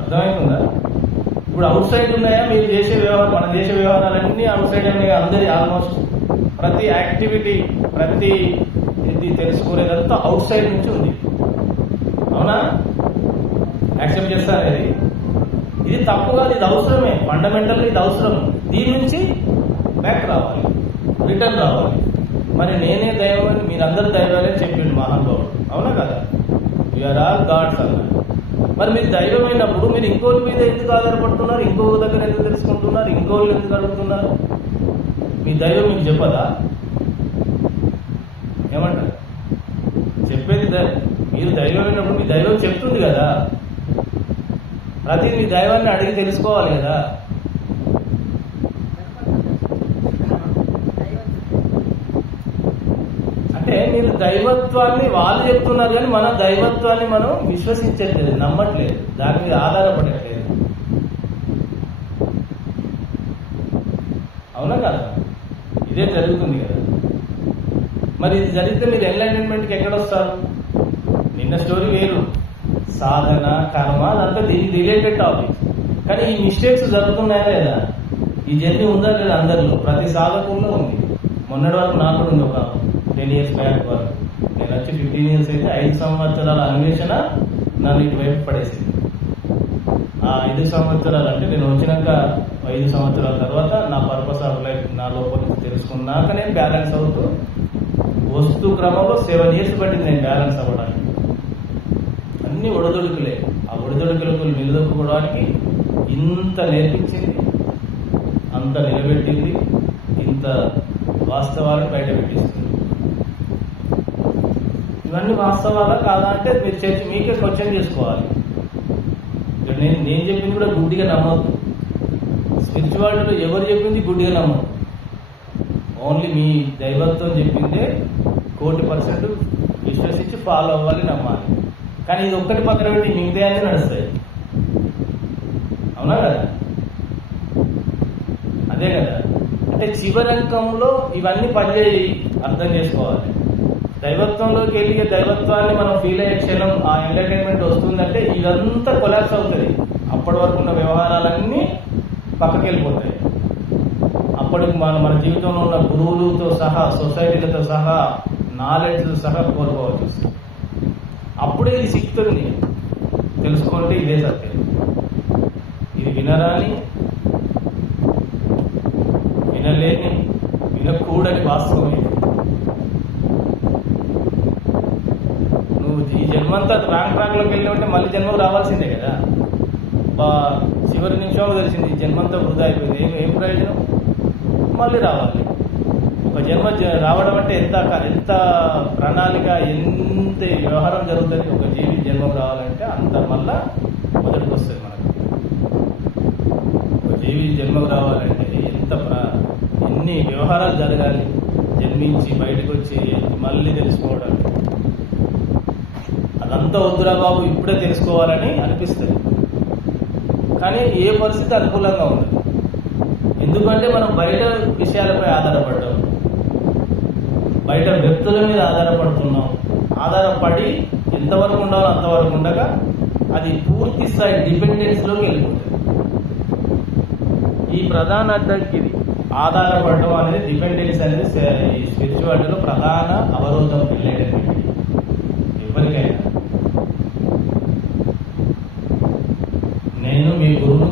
అర్థమవుతుందా? ఇప్పుడు అవుట్ సైడ్ ఉన్నాయా మీరు చేసే వ్యవహారం? మనం చేసే వ్యవహారాలన్నీ అవుట్ సైడ్ ఉన్నాయా? అందరి ఆల్మోస్ట్ ప్రతి యాక్టివిటీ, ప్రతి ఇది తెలుసుకునేదంతా అవుట్ సైడ్ నుంచి ఉంది. అవునా? యాక్సెప్ట్ చేస్తారు. ఇది తప్పు కాదు, ఇది అవసరమే. ఫండమెంటల్ ఇది అవసరం. దీని నుంచి బ్యాక్ రావాలి, రిటర్న్ రావాలి. మరి నేనే దైవం అని మీరందరూ దైవాలే చెప్పిండు మహానుభావుడు. అవునా కదా? యూఆర్ ఆల్ గాడ్స్ అన్నారు. మరి మీరు దైవమైనప్పుడు మీరు ఇంకోటి మీద ఎందుకు ఆధారపడుతున్నారు? ఇంకొక దగ్గర ఎందుకు తెలుసుకుంటున్నారు? ఇంకోళ్ళు ఎందుకు అడుగుతున్నారు? మీ దైవం మీకు చెప్పదా? ఏమంటారు? చెప్పేది మీరు దైవమైనప్పుడు మీ దైవం చెప్తుంది కదా. ప్రతి మీ దైవాన్ని అడిగి తెలుసుకోవాలి కదా. అంటే మీరు దైవత్వాన్ని వాళ్ళు చెప్తున్నారు కానీ మన దైవత్వాన్ని మనం విశ్వసించట్లేదు, నమ్మట్లేదు, దాని మీద ఆధారపడట్లేదు. అవునా కదా? ఇదే జరుగుతుంది కదా. మరి ఇది జరిగితే మీరు ఎన్లైన్మెంట్కి ఎక్కడొస్తారు? నిన్న స్టోరీ వేరు, సాధన, కర్మ, అదంతా దీనికి రిలేటెడ్ టాపిక్స్. కానీ ఈ మిస్టేక్స్ జరుగుతున్నాయా లేదా? ఈ జర్నీ ఉందా లేదా? అందరిలో, ప్రతి సాధకుల్లో ఉంది. మొన్నటి వరకు నాకు కూడా ఉంది. ఒక 10 years బ్యాక్ వరకు నేను వచ్చి 15 years అయితే 5 సంవత్సరాల అన్వేషణ నన్ను ఇటువైపు పడేసింది. ఆ 5 సంవత్సరాలు అంటే నేను వచ్చినాక 5 సంవత్సరాల తర్వాత నా పర్పస్ ఆఫ్ లైఫ్ నా లోపల నుంచి తెలుసుకున్నాక నేను బ్యాలెన్స్ అవుతూ వస్తు క్రమంలో 7 years పట్టింది నేను బ్యాలెన్స్ అవ్వడానికి. అన్ని ఒడిదొడుకులే. ఆ ఒడిదొడుకులకు నిలదొక్కుకోవడానికి ఇంత నేర్పించింది, అంత నిలబెట్టింది, ఇంత వాస్తవాలను బయట పెట్టిస్తుంది. ఇవన్నీ వాస్తవాలా కాదా అంటే మీరు చేసి మీకే క్వశ్చన్ చేసుకోవాలి. నేను చెప్పింది కూడా గుడ్డిగా నమ్మద్దు. స్పిరిచువాలిటీలో ఎవరు చెప్పింది గుడ్డిగా నమ్మద్దు. ఓన్లీ మీ దైవత్వం చెప్పిందే 100% విశ్వసించి ఫాలో అవ్వాలి, నమ్మాలి. కానీ ఇది ఒక్కటి పక్కన పెట్టి మిగతా అన్ని నడుస్తాయి. అవునా కదా? అదే కదా. అంటే చివరి అంకంలో ఇవన్నీ పనిచేయి అర్థం చేసుకోవాలి. దైవత్వంలోకి వెళ్ళి దైవత్వాన్ని మనం ఫీల్ అయ్యే క్షణం ఆ ఎంటర్టైన్మెంట్ వస్తుందంటే ఇదంతా కొలాప్స్ అవుతుంది. అప్పటి వరకు ఉన్న వ్యవహారాలన్నీ పక్కకి వెళ్ళిపోతాయి. అప్పటికి మన జీవితంలో ఉన్న గురువులతో సహా, సొసైటీలతో సహా, నాలెడ్జ్తో సహా కోల్పోవచ్చు. అప్పుడే ఇది సిక్కుతుంది. తెలుసుకుంటే ఇదే సత్యం. ఇది వినరాని, వినలేని, వినకూడని వాస్తవం ఇది. నువ్వు ఈ జన్మంతా రాంగ్ ట్రాక్ లోకి వెళ్ళినట్టే మళ్ళీ జన్మకు రావాల్సిందే కదా. చివరి నిమిషంలో తెలిసింది ఈ జన్మంతా వృధా అయిపోయింది. ఏం ప్రయోజనం? మళ్ళీ రావాలి. ఒక జన్మ రావడం అంటే ఎంత ప్రణాళిక, ఎంత వ్యవహారం జరుగుతుంది. ఒక జీవి జన్మకు రావాలంటే అంత మళ్ళా మొదటికి వస్తుంది మనకు. ఒక జీవి జన్మకు రావాలంటే ఎన్ని వ్యవహారాలు జరగాలి. జన్మించి బయటకు వచ్చి మళ్ళీ తెలుసుకోవడం, అదంతా వద్దురా బాబు ఇప్పుడే తెలుసుకోవాలని అనిపిస్తుంది. కానీ ఏ పరిస్థితి అనుకూలంగా ఉండదు. ఎందుకంటే మనం బయట విషయాలపై ఆధారపడ్డాం, బయట వ్యక్తుల మీద ఆధారపడుతున్నాం. ఆధారపడి ఎంతవరకు ఉండాలో అంతవరకు ఉండగా అది పూర్తి స్థాయి డిపెండెన్స్ లోకి వెళ్ళిపోతుంది. ఈ ప్రధాన అడ్డంకి ఇది. ఆధారపడడం అనేది, డిపెండెన్స్ అనేది స్పిరిచువాలిటీలో ప్రధాన అవరోధం వెళ్ళేటటువంటి ఎవరికైనా.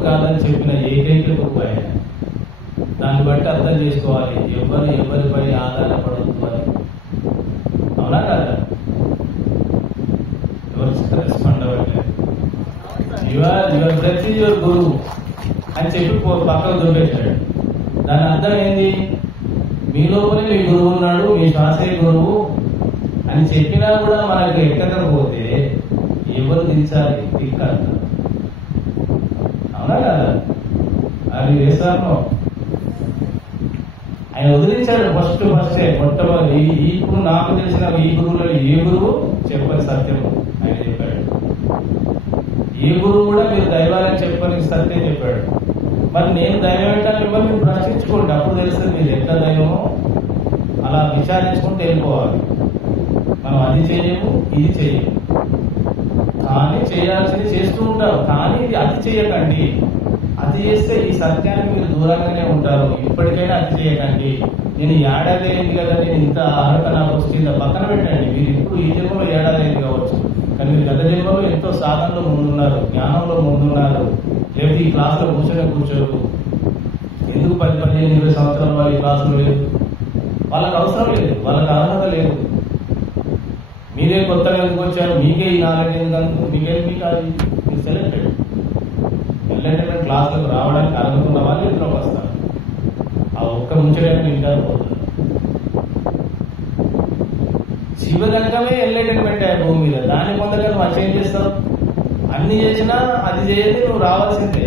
కాదని చెప్పిన ఏకైక గురువు ఆయన. దాన్ని బట్టి అర్థం చేసుకోవాలి, ఎవరిపై ఆధారపడవద్దు అని. అవునా కాదా? ఎవరు రెస్పాండ్ అవ్వట్లేదు. యువర్ బ్రెత్ ఈజ్ యువర్ గురువు అని చెప్పి పక్కకు దొరికేశాడు. దాని అర్థం ఏంది? మీ లోపలే మీ గురువు ఉన్నాడు, మీ శ్వాసే గురువు అని చెప్పినా కూడా మనకు ఎక్కకపోతే ఎవరు దించాలి? దిక్కాలి. అవునా కదా? అది వేస్తాను. ఆయన వదిలించాడు ఫస్టే మొట్టమొదటి. ఇప్పుడు నాకు తెలిసిన ఈ గురువులో ఏ గురువు చెప్పని సత్యం ఆయన చెప్పాడు. ఏ గురువు కూడా మీరు దైవాలని చెప్పని సత్యం చెప్పాడు. మరి నేను దైవం ఏంటని మిమ్మల్ని మీరు ప్రశ్నించుకోండి, అప్పుడు తెలుస్తుంది మీరు ఎంత దైవమో. అలా విచారించుకుంటూ వెళ్ళిపోవాలి. మనం అది చేయము, ఇది చేయము, కానీ చేయాల్సింది చేస్తూ ఉంటాం. కానీ ఇది అతి చేయకండి. అతి చేస్తే ఈ సత్యానికి మీరు దూరంగానే ఉంటారు. ఇప్పటికైనా అతి చేయకండి. నేను ఏడాది అయింది కదా, నేను ఇంత అర్హత నాకు వచ్చిందా పక్కన పెట్టండి. మీరు ఇప్పుడు ఈ జన్మలో ఏడాది అయింది కావచ్చు, కానీ మీరు గత జన్మలో ఎంతో సాధనలో ముందున్నారు, జ్ఞానంలో ముందున్నారు. లేకపోతే ఈ క్లాసులో కూర్చోరు. ఎందుకు 10-15-20 సంవత్సరాల వాళ్ళు ఈ క్లాసులో లేదు? వాళ్ళకి అవసరం లేదు, వాళ్ళకి అర్హత లేదు. మీరే కొత్తగా ఎందుకు వచ్చారు? మీకే ఈ నాలెడ్జ్ ఎందుకు? మీకు అది మీరు సెలెక్టెడ్. ఎన్లైటన్మెంట్ క్లాసులకు రావడానికి అర్హత ఉన్న వాళ్ళు ఇంట్లోకి వస్తారు. ఆ ఒక్క ముంచడానికి వింటారు పోతుంది. శివగంగమే ఎన్లైటన్మెంట్ అయ్యే భూమి మీద. దాన్ని పొందగా నువ్వు అది ఏం చేస్తావు? అన్ని చేసినా అది చేయదు, నువ్వు రావాల్సిందే.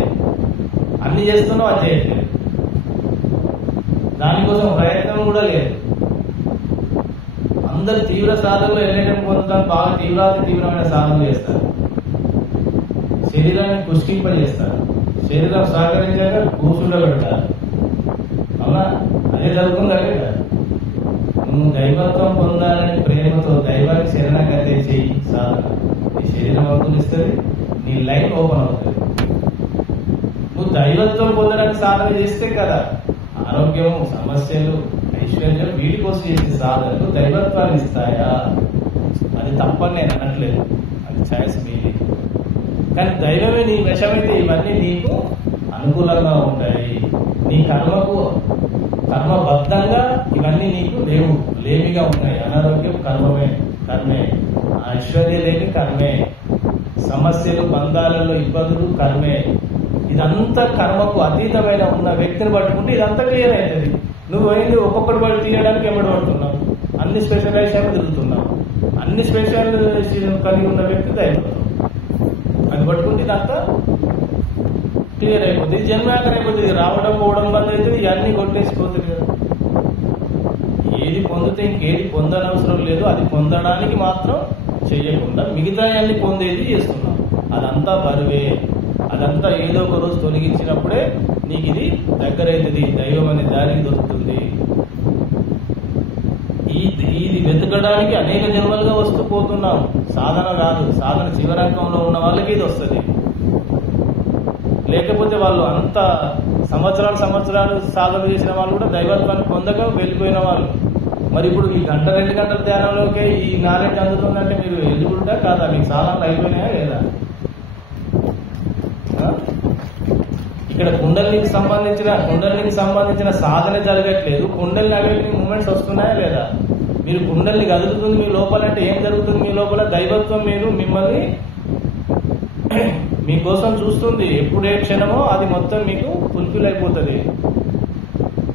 అన్ని చేస్తున్నావు, అది చేయట్లేదు. దానికోసం ప్రయత్నం కూడా లేదు. అందరు తీవ్ర సాధనలో ఎన్లైటన్మెంట్ పొందడానికి బాగా తీవ్రమైన సాధనలు చేస్తారు. శరీరాన్ని పుష్టింపజేస్తారు. శరీరం సహకరించాక కూర్చుండబెడతారు. అవునా? అదే జరుగుతుందా లేదా? నువ్వు దైవత్వం పొందాలని ప్రేమతో దైవానికి శరణాగతి చేయి సాధన. నీ శరీరం అనుకూలిస్తుంది, నీ లైన్ ఓపెన్ అవుతుంది. నువ్వు దైవత్వం పొందడానికి సాధన చేస్తే కదా ఆరోగ్యం, సమస్యలు, ఐశ్వర్యం వీటి కోసం చేసే సాధనలు దైవత్వాన్ని ఇస్తాయా? అది తప్పని నేను అనట్లేదు, అది ఛాయిస్ మీది. కానీ దైవమే నీ విషమైతే ఇవన్నీ నీకు అనుకూలంగా ఉంటాయి. నీ కర్మబద్ధంగా ఇవన్నీ నీకు లేమిగా ఉన్నాయి. అనారోగ్యం కర్మే, ఐశ్వర్య లేని కర్మే, సమస్యలు బంధాలలో ఇబ్బందులు కర్మే. ఇదంతా కర్మకు అతీతమైన ఉన్న వ్యక్తిని పట్టుకుంటే ఇదంతా క్లియర్ అవుతుంది. నువ్వు అయింది ఒక్కొక్కటి పడి తీయడానికి పడుతున్నావు. అన్ని స్పెషలైజేషన్ తిరుగుతున్నావు. అన్ని స్పెషలైజేషన్ కలిగి ఉన్న వ్యక్తి అయిపోతావు. అది పట్టుకుంటే ఇదంతా క్లియర్ అయిపోతుంది. జన్మాకరం అయిపోతుంది. రావడం పోవడం బంద్ అవుతుంది. ఇవన్నీ కొట్టేసిపోతుంది కదా. ఏది పొందితే ఇంకేది పొందనవసరం లేదు. అది పొందడానికి మాత్రం చెయ్యకుండా మిగతా అన్ని పొందేది చేస్తున్నాం. అదంతా బరువే. అదంతా ఏదో ఒక రోజు తొలగించినప్పుడే నీకు ఇది దగ్గర అవుతుంది. దైవం అనే దారికి దొరుకుతుంది. ఇది వెతకడానికి అనేక జన్మలుగా వస్తూ పోతున్నాం. సాధన కాదు, సాధన చివరంకంలో ఉన్న వాళ్ళకి ఇది వస్తుంది. లేకపోతే వాళ్ళు అంత సంవత్సరాలు సాధన చేసిన వాళ్ళు కూడా దైవత్వాన్ని పొందక వెళ్ళిపోయిన వాళ్ళు. మరి ఇప్పుడు ఈ 1-2 గంటల ధ్యానంలోకే ఈ నాలెడ్జ్ అందుతుందంటే మీరు ఎదుగుంటా కాదా? మీకు సాధనలు అయిపోయినాయా లేదా? ఇక్కడ కుండలికి సంబంధించిన సాధన జరగట్లేదు. కుండలిని అవేకింగ్ మూమెంట్స్ వస్తున్నాయా లేదా? మీరు కుండలిని కదులుతుంది మీ లోపలంటే ఏం జరుగుతుంది? మీ లోపల దైవత్వం మీరు మిమ్మల్ని మీకోసం చూస్తుంది. ఎప్పుడే క్షణమో అది మొత్తం మీకు ఫుల్ఫిల్ అయిపోతుంది.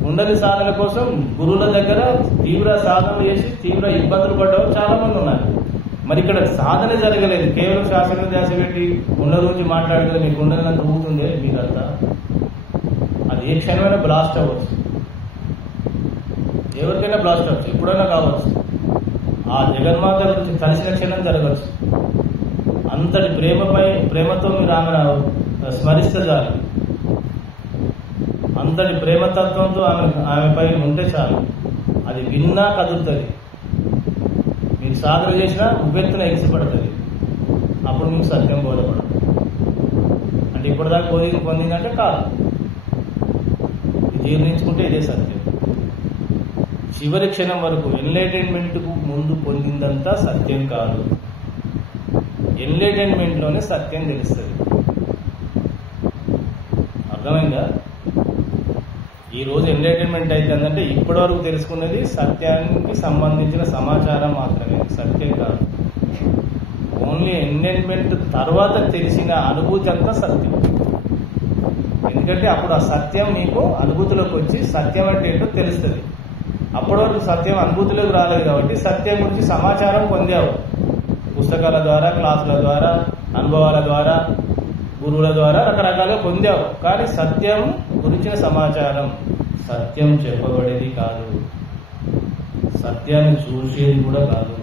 కుండలి సాధన కోసం గురువుల దగ్గర తీవ్ర సాధనలు చేసి తీవ్ర ఇబ్బందులు పడ్డవారు చాలా మంది ఉన్నారు. మరి ఇక్కడ సాధన జరగలేదు. కేవలం శాస్త్రం ధ్యాస పెట్టి కుండల గురించి మాట్లాడితే మీ కుండలి అంత ఊగుతుంది మీకంతా. అది ఏ క్షణమైనా బ్లాస్ట్ అవ్వచ్చు. ఎవరికైనా బ్లాస్ట్ అవ్వచ్చు, ఎప్పుడైనా కావచ్చు. ఆ జగన్మాత గురించి కలిసిన క్షణం జరగచ్చు. అంతటి ప్రేమతో మీరు ఆమె స్మరిస్తే చాలు. అంతటి ప్రేమతత్వంతో ఆమెపై ఉంటే చాలు. అది విన్నా కదులుతుంది. మీరు సాధన చేసినా ఉవ్వెత్తున ఎగిసిపడుతుంది. అప్పుడు మీకు సత్యం బోధపడదు. అంటే ఇప్పటిదాకా పొందిందంటే కాదు. జీర్ణించుకుంటే ఇదే సత్యం. చివరి క్షణం వరకు ఎన్లైటైన్మెంట్ కు ముందు పొందిందంతా సత్యం కాదు. ఎన్లైటైన్మెంట్ లోనే సత్యం తెలుస్తుంది. ఎన్లైటన్మెంట్ అవుతుందంటే ఇప్పటి వరకు తెలుసుకున్నది సత్యానికి సంబంధించిన సమాచారం మాత్రమే, సత్యం కాదు. ఓన్లీ ఎన్లైటన్మెంట్ తర్వాత తెలిసిన అనుభూతి అంతా సత్యం. ఎందుకంటే అప్పుడు ఆ సత్యం మీకు అనుభూతిలోకి వచ్చి సత్యం అంటే ఏంటో తెలుస్తుంది. అప్పటి వరకు సత్యం అనుభూతిలోకి రాలేదు కాబట్టి సత్యం గురించి సమాచారం పొందావు, పుస్తకాల ద్వారా, క్లాసుల ద్వారా, అనుభవాల ద్వారా, గురువుల ద్వారా రకరకాలుగా పొందావు. కానీ సత్యం గురించిన సమాచారం, సత్యం చెప్పబడేది కాదు, సత్యాన్ని చూసేది కూడా కాదు,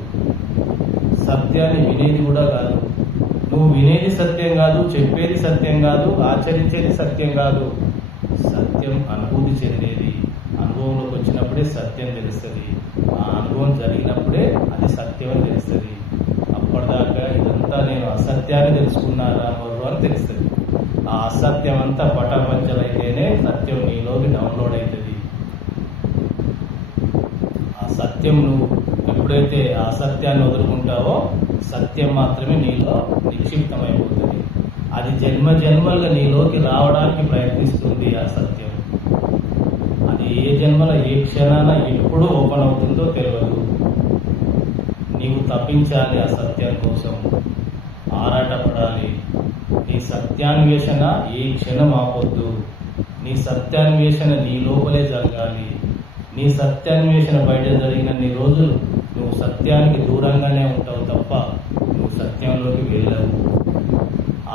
సత్యాన్ని వినేది కూడా కాదు. నువ్వు వినేది సత్యం కాదు, చెప్పేది సత్యం కాదు, ఆచరించేది సత్యం కాదు. సత్యం అనుభూతి చెందేది, అనుభవంలోకి వచ్చినప్పుడే సత్యం తెలుస్తుంది. ఆ అనుభవం జరిగినప్పుడే అది సత్యం అని తెలుస్తుంది. అప్పటిదాకా ఇదంతా నేను అసత్యాన్ని తెలుసుకున్నారా అని తెలుస్తుంది. ఆ అసత్యం అంతా పటాపంచలైతేనే సత్యం నీలోకి డౌన్లోడ్ అవుతుంది. ఆ సత్యం నువ్వు ఎప్పుడైతే ఆ అసత్యాన్ని వదులుకుంటావో సత్యం మాత్రమే నీలో నిక్షిప్తమైపోతుంది. అది జన్మ జన్మలుగా నీలోకి రావడానికి ప్రయత్నిస్తుంది ఆ సత్యం. అది ఏ జన్మలో ఏ క్షణాన ఎప్పుడు ఓపెన్ అవుతుందో తెలియదు. నీవు తప్పించాలి, ఆ సత్యం కోసం ఆరాటపడాలి. నీ సత్యాన్వేషణ ఏ క్షణం ఆపొద్దు. నీ సత్యాన్వేషణ నీ లోపలే జరగాలి. నీ సత్యాన్వేషణ బయట జరిగినన్ని రోజులు నువ్వు సత్యానికి దూరంగానే ఉంటావు తప్ప నువ్వు సత్యంలోకి వెళ్ళవు.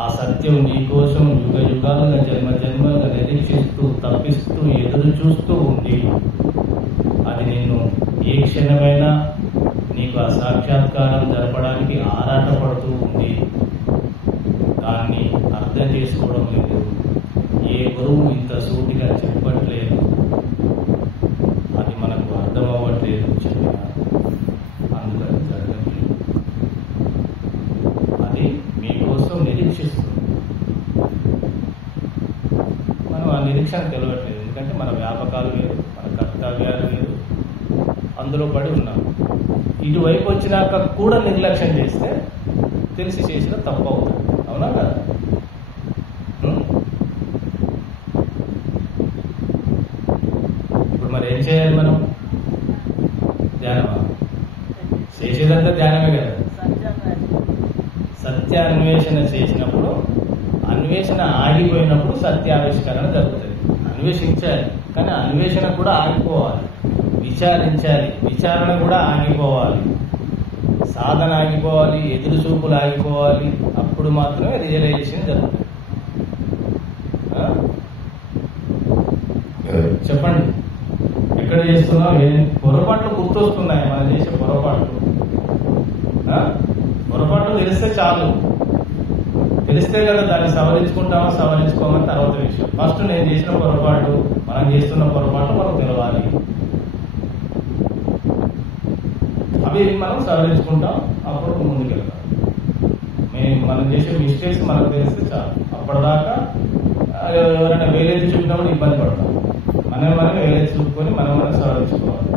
ఆ సత్యం నీ కోసం యుగ యుగాలుగా జన్మ జన్మలుగా నిరీక్షిస్తూ తప్పిస్తూ ఎదురు చూస్తూ ఉంది. అది నిన్ను ఏ క్షణమైనా నీకు ఆ సాక్షాత్కారం జరపడానికి ఆరాటపడుతూ ఉంది. దాన్ని అర్థం చేసుకోవడం లేదు. ఏ గురువు ఇంత సూటిగా చెప్పట్లేదు, అది మనకు అర్థం అవ్వట్లేదు. చెప్పిన అందుకని జరగట్లేదు. అది మీకోసం నిరీక్షిస్తుంది. మనం ఆ నిరీక్షణ తెలియట్లేదు. ఎందుకంటే మన వ్యాపకాలు వేరు, మన కర్తవ్యాలు వేరు, అందులో పడి ఉన్నాం. ఇటువైపు వచ్చినాక కూడా నిర్లక్ష్యం చేస్తే తెలిసి చేసిన తప్పు అవుతుంది. అవునా కదా? ఇప్పుడు మరి ఏం చేయాలి మనం? ధ్యానమా? చేసేదంతా ధ్యానమే కదా. సత్యాన్వేషణ చేసినప్పుడు, అన్వేషణ ఆగిపోయినప్పుడు సత్యావిష్కరణ జరుగుతుంది. అన్వేషించాలి, కానీ అన్వేషణ కూడా ఆగిపోవాలి. విచారించాలి, విచారణ కూడా ఆగిపోవాలి. సాధన ఆగిపోవాలి, ఎదురు చూపులు ఆగిపోవాలి. అప్పుడు మాత్రమే రియలైజేషన్ జరుగుతుంది. చెప్పండి, ఎక్కడ చేస్తున్నాం? పొరపాట్లు గుర్తొస్తున్నాయి, మనం చేసే పొరపాట్లు. పొరపాట్లు తెలిస్తే చాలు. తెలిస్తే కదా దాన్ని సవరించుకుంటామో సవరించుకోమని తర్వాత విషయం. ఫస్ట్ నేను చేసిన పొరపాటు, మనం చేస్తున్న పొరపాటు మనకు తెలవాలి. అవి మనం సవరించుకుంటాం, అప్పుడు ముందుకెళ్తాం. మనం చేసే మిస్టేక్స్ మనకు తెలిస్తే చాలు. అప్పటిదాకా ఎవరైనా వేలేది చూపినప్పుడు ఇబ్బంది పడతాం. మనం వేలేది చూపుకొని మనం సవరించుకోవాలి.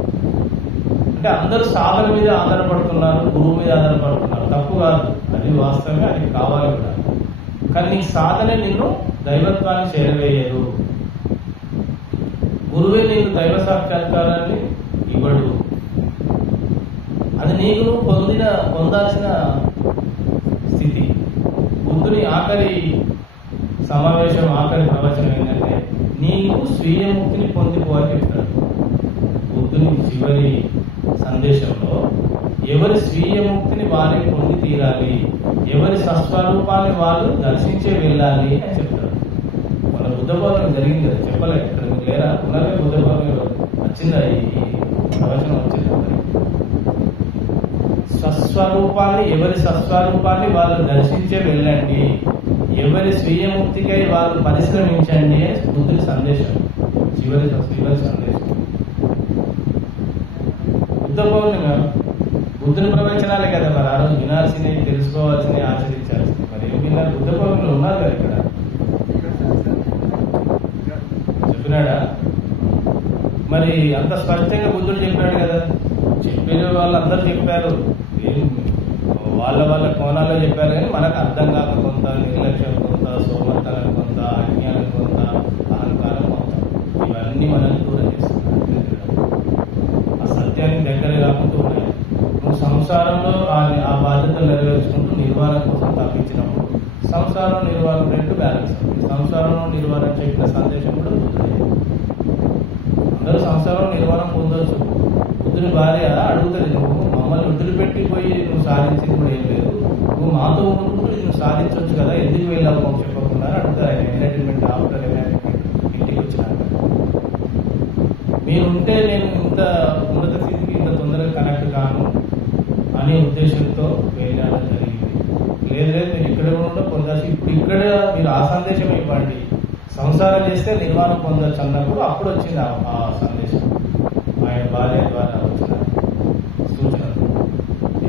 అంటే అందరూ సాధన మీద ఆధారపడుతున్నారు, గురువు మీద ఆధారపడుతున్నారు. తప్పు కాదు, అది వాస్తవమే, అది కావాలి కూడా. కానీ నీ సాధనే నిన్ను దైవత్వాన్ని చేరవేయదు. గురువే నీకు దైవ సాక్షాత్కారాన్ని ఇవ్వడు. అది నీకు నువ్వు పొందాల్సిన స్థితి. బుద్ధుని ఆఖరి సమావేశం, ఆఖరి ప్రవచనం ఏంటంటే నీకు స్వీయ ముక్తిని పొందిపోవాలి చెప్తాడు. బుద్ధుని చివరి సందేశంలో ఎవరి స్వీయ ముక్తిని వారే పొంది తీరాలి, ఎవరి స్వస్వరూపాన్ని వాళ్ళు దర్శించే వెళ్ళాలి అని చెప్తాడు. మన బుద్ధ పౌర్ణమి జరిగింది కదా, చెప్పలేదు. ఇక్కడ మీకు లేరా? ఉన్నారే బుద్ధ పౌర్ణమి వచ్చిందా? ఈ ప్రవచనం వచ్చిందా? స్వస్వరూపాన్ని, ఎవరి స్వస్వరూపాన్ని వాళ్ళు దర్శించే వెళ్ళండి, ఎవరి స్వీయ ముక్తికై వాళ్ళు పరిశ్రమించండి బుద్ధుని సందేశం, చివరి సందేశం. బుద్ధ పౌర్ణిమ బుద్ధుని ప్రవచనాలే కదా మరి. ఆ రోజు వినాల్సినవి, తెలుసుకోవాల్సినవి, ఆచరించాల్సినవి. మరి ఏం విన్నారు? బుద్ధ పౌర్ణిమలు ఉన్నారు కదా ఇక్కడ. చెప్పినాడా? మరి అంత స్పష్టంగా బుద్ధుడు చెప్పాడు కదా. చెప్పిన వాళ్ళు అందరూ చెప్పారు, వాళ్ళ కోణాల్లో చెప్పారు. కానీ మనకు అర్థం కాక కొంత, నిర్లక్ష్యం కొంత, సోమర్థనం కొంత, అజ్ఞానం కొంత, అహంకారం కొంత, ఇవన్నీ మనల్ని దూరం సంసారంలో నిర్వాణం చెప్పిన సందేశం కూడా బుద్ధుడే. అందరూ సంసారంలో నిర్వాణం పొందవచ్చు. బుద్ధుని భార్య అడుగుతుంది, నువ్వు మమ్మల్ని వదిలిపెట్టిపోయి నువ్వు సాధించింది కూడా ఏం లేదు, నువ్వు మాతో ఉన్నప్పుడు నువ్వు సాధించవచ్చు కదా, ఎందుకు వెళ్ళావు మాకు చెప్పకుండా అని అడుగుతారు ఆయన. ఎంటర్టైన్మెంట్ ఆఫ్టర్ ఇంటికి వచ్చినాక మీరుంటే నేను ఇంత ఉన్నత స్థితికి ఇంత తొందరగా కనెక్ట్ కాను అనే ఉద్దేశంతో వెళ్ళాలని జరిగింది. లేదు మీరు ఇక్కడ కూడా పొందాల్సి, ఇప్పుడు ఇక్కడ మీరు ఆ సందేశం ఇవ్వండి, సంసారం చేస్తే నిర్వాణం పొందొచ్చు అన్నప్పుడు అప్పుడు వచ్చింది ఆ సందేశం ఆయన భార్య ద్వారా వచ్చిన సూచన.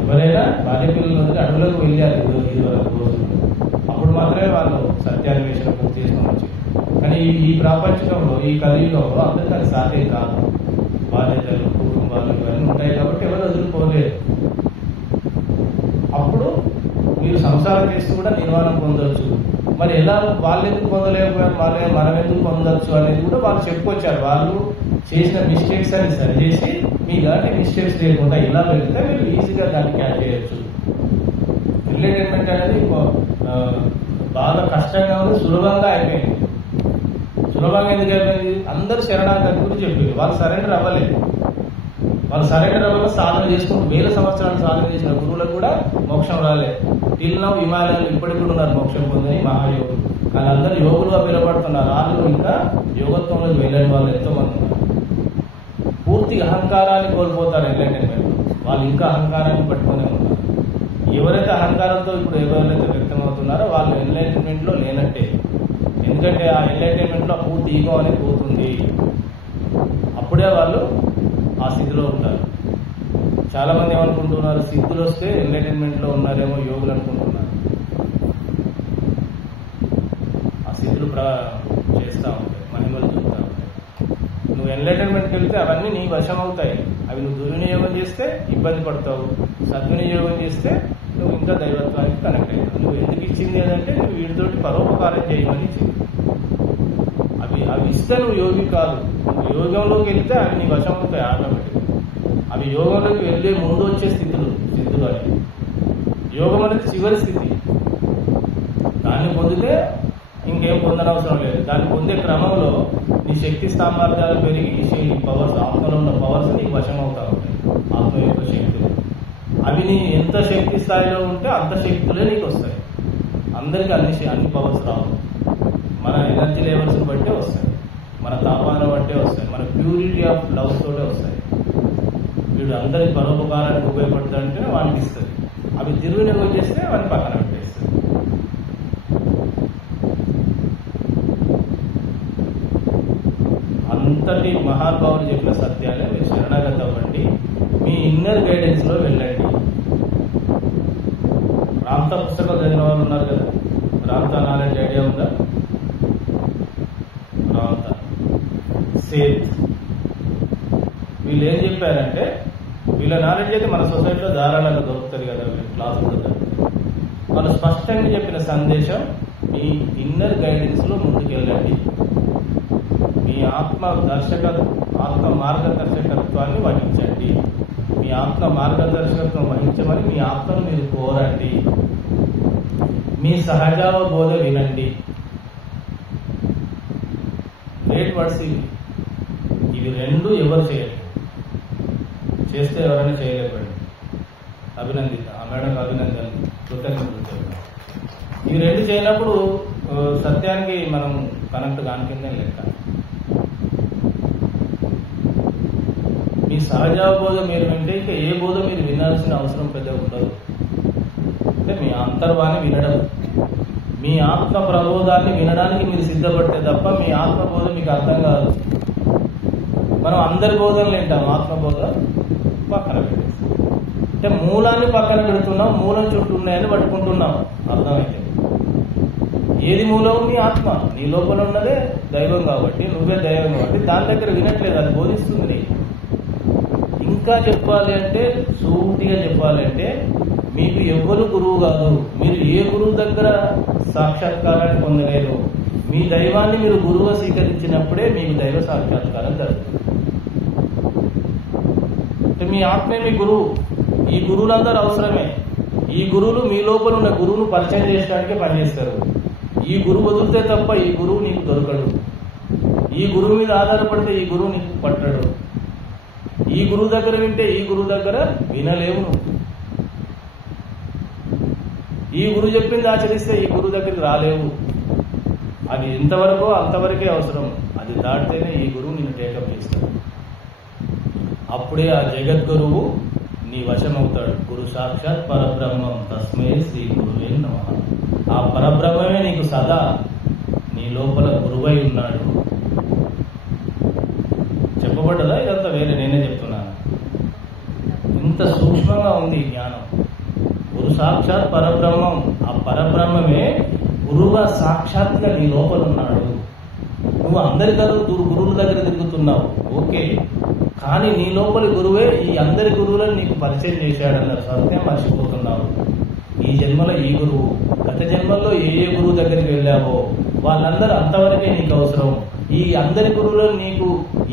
ఎవరైనా భార్య పిల్లలు వదిలి అడవులకు వెళ్ళారు 20 రోజులు, అప్పుడు మాత్రమే వాళ్ళు సత్యాన్వేషణ పూర్తి చేసుకొని వచ్చారు. కానీ ఈ ప్రాపంచికంలో ఈ కలియుగంలో అందరికీ అది సాధ్యం కాదు. బాధ్యతలు కుటుంబాలు ఇవన్నీ ఉంటాయి కాబట్టి ఎవరు వదిలిపోలేరు. అప్పుడు మీరు సంసారం చేస్తూ కూడా నిర్వాణం పొందవచ్చు. మరి ఎలా వాళ్ళు ఎందుకు పొందలేకపోయారు, మనం ఎందుకు పొందవచ్చు అనేది కూడా వాళ్ళు చెప్పుకొచ్చారు. వాళ్ళు చేసిన మిస్టేక్స్ అని సరిచేసి మీ దాన్ని మిస్టేక్స్ లేకుండా ఇలా వెళ్తే మీరు ఈజీగా దాన్ని క్యాచ్ చేయొచ్చు. రిలేటెడ్మెంట్ అనేది బాగా కష్టంగా ఉంది, సులభంగా అయిపోయింది. సులభంగా ఎందుకు అయిపోయింది? అందరూ శరణాగతి గురించి చెప్పారు, వాళ్ళు సరెండర్ అవ్వలేదు. వాళ్ళు సరెండర్ అవ్వగా సాధన చేసుకుంటూ 1000 సంవత్సరాలు సాధన చేసిన గురువులకు కూడా మోక్షం రాలేదు. తిల్లం హిమాలయాలు ఇప్పటికి కూడా ఉన్నారు మోక్షం పొందని మహాయోగులు. కానీ అందరూ యోగులుగా పిలువబడుతున్నారు. వాళ్ళు ఇంకా యోగత్వంలోకి వెళ్ళని వాళ్ళు ఎంతో మంది ఉన్నారు. పూర్తిగా అహంకారాన్ని కోల్పోతారు ఎంటర్టైన్మెంట్. వాళ్ళు ఇంకా అహంకారాన్ని పట్టుకునే ఉన్నారు. ఎవరైతే అహంకారంతో ఇప్పుడు ఎవరైతే వ్యక్తమవుతున్నారో వాళ్ళు ఎన్లైటన్మెంట్ లో లేనట్టే. ఎందుకంటే ఆ ఎన్లైటన్మెంట్ లో పూర్తి ఈగో అనేది పోతుంది. అప్పుడే వాళ్ళు ఆ స్థితిలో ఉంటారు. చాలా మంది ఏమనుకుంటున్నారు, సిద్ధులు వస్తే ఎన్లైటన్మెంట్ లో ఉన్నారేమో యోగులు అనుకుంటున్నారు. ఆ సిద్ధులు చేస్తూ ఉంటాయి, మహిమలు చెబుతూ ఉంటాయి. నువ్వు ఎన్లైటన్మెంట్కి వెళ్తే అవన్నీ నీ వశం అవుతాయి. అవి నువ్వు దుర్వినియోగం చేస్తే ఇబ్బంది పడతావు, సద్వినియోగం చేస్తే నువ్వు ఇంకా దైవత్వానికి కనెక్ట్ అవుతావు. నువ్వు ఎందుకు ఇచ్చింది ఏంటంటే నువ్వు వీటితోటి పరోపకారం చేయమని ఇచ్చింది. అవి ఇస్తే నువ్వు యోగి కాదు. నువ్వు యోగంలోకి వెళ్తే అవి నీ వశం అవుతాయి ఆటోమేటిక్. అవి యోగంలోకి వెళ్ళే ముందు వచ్చే సిద్ధులు అని. యోగం అనేది చివరి స్థితి. దాన్ని పొందితే ఇంకేం పొందనవసరం లేదు. దాన్ని పొందే క్రమంలో నీ శక్తి సామర్థ్యాలు పెరిగి నీ పవర్స్, ఆత్మలో ఉన్న పవర్స్ నీకు వశం అవుతా ఉంటాయి. ఆత్మ యొక్క శక్తులు అవి నీ ఎంత శక్తి స్థాయిలో ఉంటే అంత శక్తులే నీకు వస్తాయి. అందరికీ అన్ని పవర్స్ రావు. మన ఎనర్జీ లెవెల్స్ బట్టే వస్తాయి, మన తాపాన్ని బట్టే వస్తాయి, మన ప్యూరిటీ ఆఫ్ లవ్ తోటే వస్తాయి. వీడు అందరికి పరోపకారానికి ఉపయోగపడుతుంటే వానికి ఇస్తుంది. అవి దుర్వినియోగం చేస్తే వాడిని పక్కన పెట్టేస్తుంది. అంతటి మహానుభావులు చెప్పిన సత్యాలే మీరు శరణాగతి అవ్వండి. మీ ఇన్నర్ గైడెన్స్ లో వెళ్ళండి. రామ్తా పుస్తకం చదివిన వాళ్ళు ఉన్నారు కదా, రామ్తా నాలెడ్జ్ ఐడియా ఉందా? రామ్తా సేత్ వీళ్ళు ఏం చెప్పారంటే, వీళ్ళ నాలెడ్జ్ అయితే మన సొసైటీలో ధారాళంగా దొరుకుతుంది కదా, క్లాసులు వాళ్ళు స్పష్టంగా చెప్పిన సందేశం, మీ ఇన్నర్ గైడెన్స్ లో ముందుకెళ్ళండి. మీ ఆత్మ మార్గదర్శకత్వాన్ని వహించండి. మీ ఆత్మ మార్గదర్శకత్వం వహించమని మీ ఆత్మను మీరు కోరండి. మీ సహజావబోధ వినండి. గ్రేట్ వర్డ్స్ ఇవి రెండు ఎవరు చేయాలి, చేస్తే ఎవరైనా చేయలేకపోయింది. అభినందిద్దాం ఆ మేడం, అభినందన, కృతజ్ఞతలు. ఈ రెండు చేయనప్పుడు సత్యానికి మనం కనెక్ట్ కాని కింద లెక్క. మీ సహజావబోధ మీరు వింటే ఇంకా ఏ బోధ మీరు వినాల్సిన అవసరం పెద్దగా ఉండదు. అంటే మీ అంతర్వాణి వినడం, మీ ఆత్మ ప్రబోధాన్ని వినడానికి మీరు సిద్ధపడితే తప్ప మీ ఆత్మబోధ మీకు అర్థం కాదు. మనం అందరి బోధనలు వింటాం, ఆత్మబోధ పక్కన పెట్టేస్తాం. అంటే మూలాన్ని పక్కన పెడుతున్నాం, మూలం చుట్టూ ఉన్నాయని పట్టుకుంటున్నాం. అర్థమైతే ఏది మూలం? నీ ఆత్మ. నీ లోపల ఉన్నదే దైవం కాబట్టి, నువ్వే దైవం కాబట్టి దాని దగ్గర వినట్లేదు, అది బోధిస్తుంది నీకు. ఇంకా చెప్పాలి అంటే, సూటిగా చెప్పాలంటే, మీకు ఎవ్వరు గురువు కాదు. మీరు ఏ గురువు దగ్గర సాక్షాత్కారాన్ని పొందలేరు. మీ దైవాన్ని మీరు గురువుగా స్వీకరించినప్పుడే మీకు దైవ సాక్షాత్కారం జరుగుతుంది. అంటే మీ ఆత్మే మీ గురువు. ఈ గురువులందరూ అవసరమే. ఈ గురువులు మీ లోపల ఉన్న గురువును పరిచయం చేయడానికే పనిచేస్తారు. ఈ గురువు వదిలితే తప్ప ఈ గురువు నీకు దొరకడు. ఈ గురువు మీద ఆధారపడితే ఈ గురువు నీకు పట్టడు. ఈ గురువు దగ్గర వింటే ఈ గురువు దగ్గర వినలేవు. ఈ గురువు చెప్పింది ఆచరిస్తే ఈ గురువు దగ్గరికి రాలేవు. అది ఎంతవరకు అంతవరకే అవసరం. అది దాటితేనే ఈ గురువు నిన్ను టేకప్ చేస్తాడు. అప్పుడే ఆ జగద్గురువు నీ వశమవుతాడు. గురు సాక్షాత్ పరబ్రహ్మం తస్మై శ్రీ గురువే నమః. ఆ పరబ్రహ్మమే నీకు సదా నీ లోపల గురువై ఉన్నాడు. చెప్పబడ్డదా? ఇదంతా వేరే నేనే చెప్తున్నాను. ఇంత సూక్ష్మంగా ఉంది ఈ జ్ఞానం. గురు సాక్షాత్ పరబ్రహ్మం. ఆ పరబ్రహ్మమే గురువుగా సాక్షాత్గా నీ లోపల ఉన్నాడు. నువ్వు అందరి గురువుల దగ్గర తిరుగుతున్నావు, ఓకే, కానీ నీ లోపలి గురువే ఈ అందరి గురువులను నీకు పరిచయం చేశాడన్నారు. సత్యం మర్చిపోతున్నావు. ఈ జన్మలో ఈ గురువు, గత జన్మల్లో ఏ ఏ గురువు దగ్గరికి వెళ్ళావో వాళ్ళందరూ అంతవరకే నీకు అవసరం. ఈ అందరి గురువులను నీకు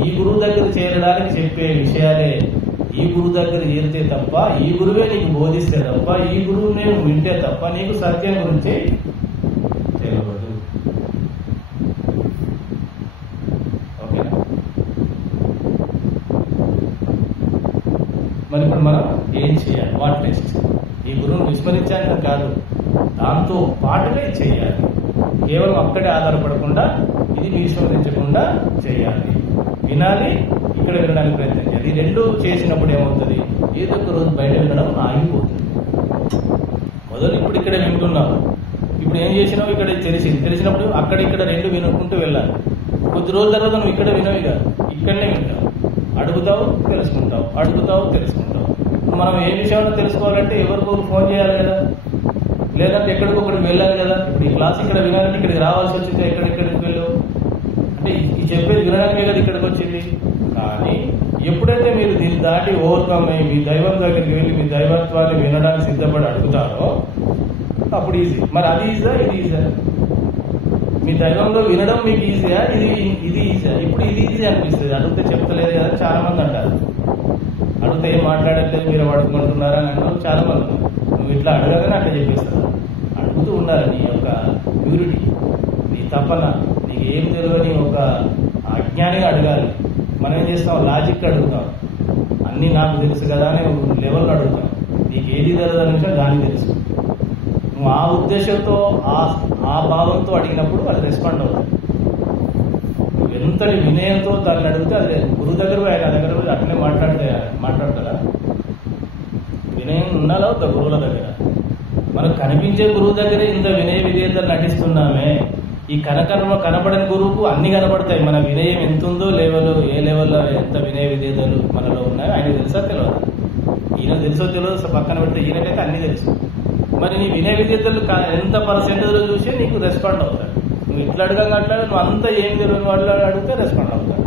ఈ గురువు దగ్గర చేరడానికి చెప్పే విషయాలే ఈ గురువు దగ్గర చేరితే తప్ప, ఈ గురువే నీకు బోధిస్తే తప్ప, ఈ గురువునే వింటే తప్ప నీకు సత్యం గురించి తెలియదు. ఓకేనా? మరి ఇప్పుడు మనం ఏం చేయాలి? What next? ఈ గురువును విస్మరించాలని కాదు, దాంతో పాటునే చేయాలి. కేవలం అక్కడే ఆధారపడకుండా, ఇది విస్మరించకుండా చేయాలి. వినాలి, ఇక్కడ వినడానికి ప్రయత్నం చేయాలి. ఈ రెండు చేసినప్పుడు ఏమవుతుంది? ఏదో ఒక రోజు బయట వినడం ఆగిపోతుంది. మొదలు ఇప్పుడు ఇక్కడే వింటున్నావు, ఇప్పుడు ఏం చేసినావు? ఇక్కడ తెలిసినప్పుడు అక్కడ ఇక్కడ రెండు వినుకుంటూ వెళ్ళాలి. కొద్ది రోజుల తర్వాత నువ్వు ఇక్కడ వినవి కాదు, ఇక్కడనే వింటావు. అడుగుతావు, తెలుసుకుంటావు, అడుగుతావు, తెలుసుకుంటావు. మనం ఏ విషయాలు తెలుసుకోవాలంటే ఎవరికొకరు ఫోన్ చేయాలి కదా, లేదంటే ఎక్కడికొకరికి వెళ్ళాలి కదా. ఇప్పుడు ఈ క్లాస్ ఇక్కడ వినాలంటే ఇక్కడికి రావాల్సి వచ్చింది. ఎక్కడికి వెళ్ళావు అంటే ఈ చెప్పేది వినడానికే కదా ఇక్కడికి వచ్చింది. కానీ ఎప్పుడైతే మీరు దీన్ని దాటి ఓవర్కమ్ అయ్యి మీ దైవం దగ్గరికి వెళ్ళి మీ దైవత్వాన్ని వినడానికి సిద్ధపడి అడుగుతారో అప్పుడు ఈజీ. మరి అది ఈజీగా, ఇది ఈజీగా? మీ దైవంలో వినడం మీకు ఈజీయా, ఇది ఈజీయా? ఇప్పుడు ఇది ఈజీ అనిపిస్తుంది. అడిగితే చెప్తలేదు కదా చాలా మంది అంటారు. అడిగితే ఏం మాట్లాడట్లేదు, మీరు అడుగుకుంటున్నారా అని అంటారు చాలా మంది. నువ్వు ఇట్లా అడగగానే అట్లా చెప్పేస్తారు. అడుగుతూ ఉండాలి. నీ యొక్క ప్యూరిటీ, నీ తపన, నీకు ఏం తెలియని ఒక అజ్ఞానిగా అడగాలి. మనం ఏం చేస్తాం? లాజిక్ అడుగుతాం. అన్నీ నాకు తెలుసు కదా అని లెవెల్లో అడుగుతాం. నీకు ఏది తెలియదు అంటే దానికి తెలుసు. నువ్వు ఆ ఉద్దేశంతో ఆ భావంతో అడిగినప్పుడు అది రెస్పాండ్ అవుతుంది. నువ్వు ఎంతటి వినయంతో దాన్ని అడిగితే అది గురువు దగ్గర ఆయన దగ్గర పోయి అట్లనే మాట్లాడతారా? వినయం ఉండాలా గురువుల దగ్గర? మనకు కనిపించే గురువు దగ్గరే ఇంత వినయ విధేయతలు నటిస్తున్నామే. ఈ కనపడని గురువుకు అన్ని కనపడతాయి. మన వినయం ఎంత ఉందో, ఏ లెవెల్లో ఎంత వినయ విధేయతలు మనలో ఉన్నాయో ఆయన తెలుసా తెలియదు? ఈయన తెలుసో తెలియదు పక్కన పెడితే ఈయనకైతే అన్ని తెలుసు. మరి నీ వినయ విధేయతలు ఎంత పర్సెంటేజ్లో చూసి నీకు రెస్పాండ్ అవుతాడు. నువ్వు ఇట్లా అడగంగా అట్లా నువ్వు అంతా ఏం తెలియని వాళ్ళు అడిగితే రెస్పాండ్ అవుతాడు.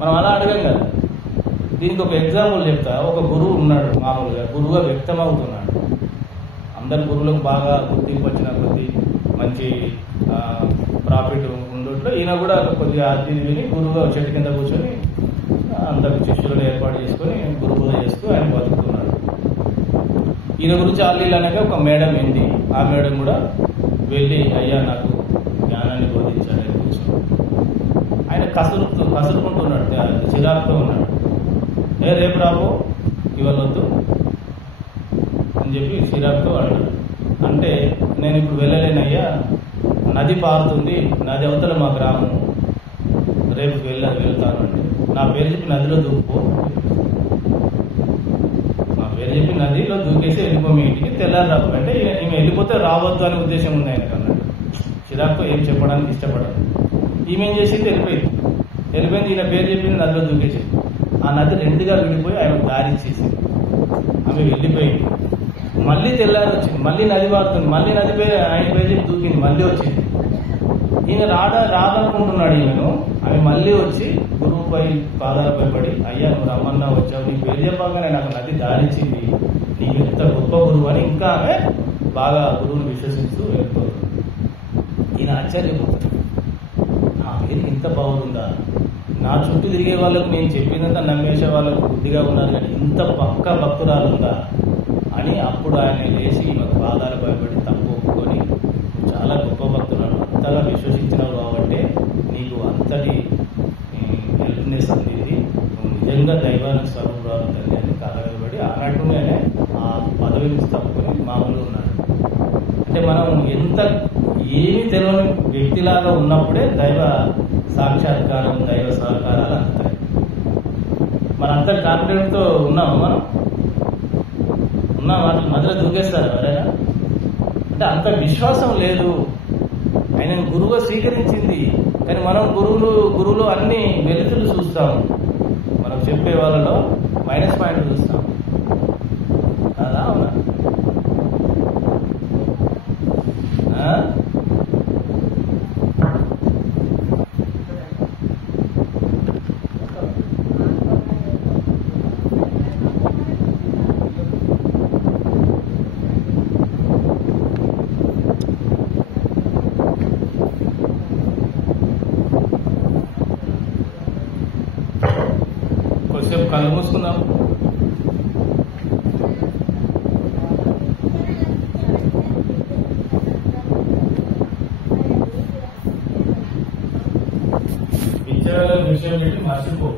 మనం అలా అడగం కదా. దీనికి ఒక ఎగ్జాంపుల్ చెప్తా. ఒక గురువు ఉన్నాడు, మామూలుగా గురువుగా వ్యక్తం అవుతున్నాడు. అందరు గురువులకు బాగా గుర్తింపు వచ్చిన కొద్ది మంచి ప్రాఫిట్ ఉండట్లో ఈయన కూడా కొద్దిగా అతిథి విని గురువుగా చెట్టు కింద కూర్చొని అందరు శిష్యులను ఏర్పాటు చేసుకొని గురు పూజ చేస్తూ ఆయన బతుకుతున్నాడు. ఈయన గురించి ఆలీలు అనగా ఒక మేడం ఏంటి, ఆ మేడం కూడా వెళ్ళి అయ్యా నాకు జ్ఞానాన్ని బోధించాడని కూర్చొని ఆయన కసురుకుంటున్నాడు, చిరాకుతో ఉన్నాడు. రేపు రాబో ఇవాళ వద్దు అని చెప్పి చిరాకుతో అన్నాడు. అంటే నేను ఇప్పుడు వెళ్ళలేనయ్యా, నది పారుతుంది, నది అవతల మా గ్రామం, రేపు వెళ్తాను అంటే నా పేరు చెప్పి నదిలో దూకుపో, నా పేరు చెప్పి నదిలో దూకేసి వెళ్ళిపో మీ ఇంటికి, తెల్లారి రాబో అంటే ఈమె వెళ్ళిపోతే రావద్దు అనే ఉద్దేశం ఉంది ఆయనకు అన్నాడు. చిరాకుతో ఏం చెప్పడానికి ఇష్టపడదు. ఈమె ఏం చేసింది? వెళ్ళిపోయింది. ఈయన పేరు చెప్పింది నదిలో దూకేసింది. ఆ నది రెండుగా విడిపోయి ఆయన దారి ఇచ్చేసింది. ఆమె వెళ్ళిపోయింది. మళ్ళీ తెల్లారి వచ్చింది, మళ్ళీ నది పారుతుంది, మళ్ళీ నది పేరు ఆయన పేరు చెప్పి దూకింది, మళ్ళీ వచ్చింది. ఈయన రాదనుకుంటున్నాడు ఈయనను. ఆమె మళ్ళీ వచ్చి గురువుపై పాదాలపై పడి అయ్యా నువ్వు రమ్మన్నా వచ్చావు, నీ పేరు చెప్పగానే నాకు నది దారిచ్చింది, నీకు ఎంత గొప్ప గురువు అని ఇంకా ఆమె బాగా గురువును విశ్వసిస్తూ వెళ్ళిపోతుంది. ఈయన ఆశ్చర్యపోతాడు, నా పేరుకి ఇంత పవర్ ఉందా, నా చుట్టూ తిరిగే వాళ్ళకు నేను చెప్పినంత నమ్మేసే వాళ్ళకు బుద్ధిగా ఉన్నారు కానీ ఇంత పక్క భక్తురాలు ఉందా అని అప్పుడు ఆయన లేచి ఈమె పాదాలు భయపడి తప్పు ఒప్పుకొని చాలా గొప్ప భక్తులను అంతగా విశ్వసించినావు కాబట్టి నీకు అంతటి హెల్ప్నెస్ అందింది, నువ్వు నిజంగా దైవానికి స్వరూపురాలు తల్లి అని కాలగలబడి ఆనాటునే ఆ పదవి నుంచి తప్పుకొని మామూలుగా ఉన్నాడు. అంటే మనం ఎంత ఏమీ తెలియని వ్యక్తిలాగా ఉన్నప్పుడే దైవ సాక్షాత్కారం, దైవ సహకారాలు అందుతాయి. మనంత కాన్ఫిడెంట్ తో ఉన్నాము, మనం ఉన్నాం అట్లా మధ్యలో దూకేస్తారు ఎవరైనా అంటే అంత విశ్వాసం లేదు. ఆయన గురువుగా స్వీకరించింది, కానీ మనం గురువులు అన్ని వెలుతులు చూస్తాం, మనం చెప్పే వాళ్ళలో మైనస్ పాయింట్ చూస్తాం. అలా అవునా? కొద్దిసేపు కళ్ళు మూసుకుందాం. విషయం ఏంటి మర్చిపో.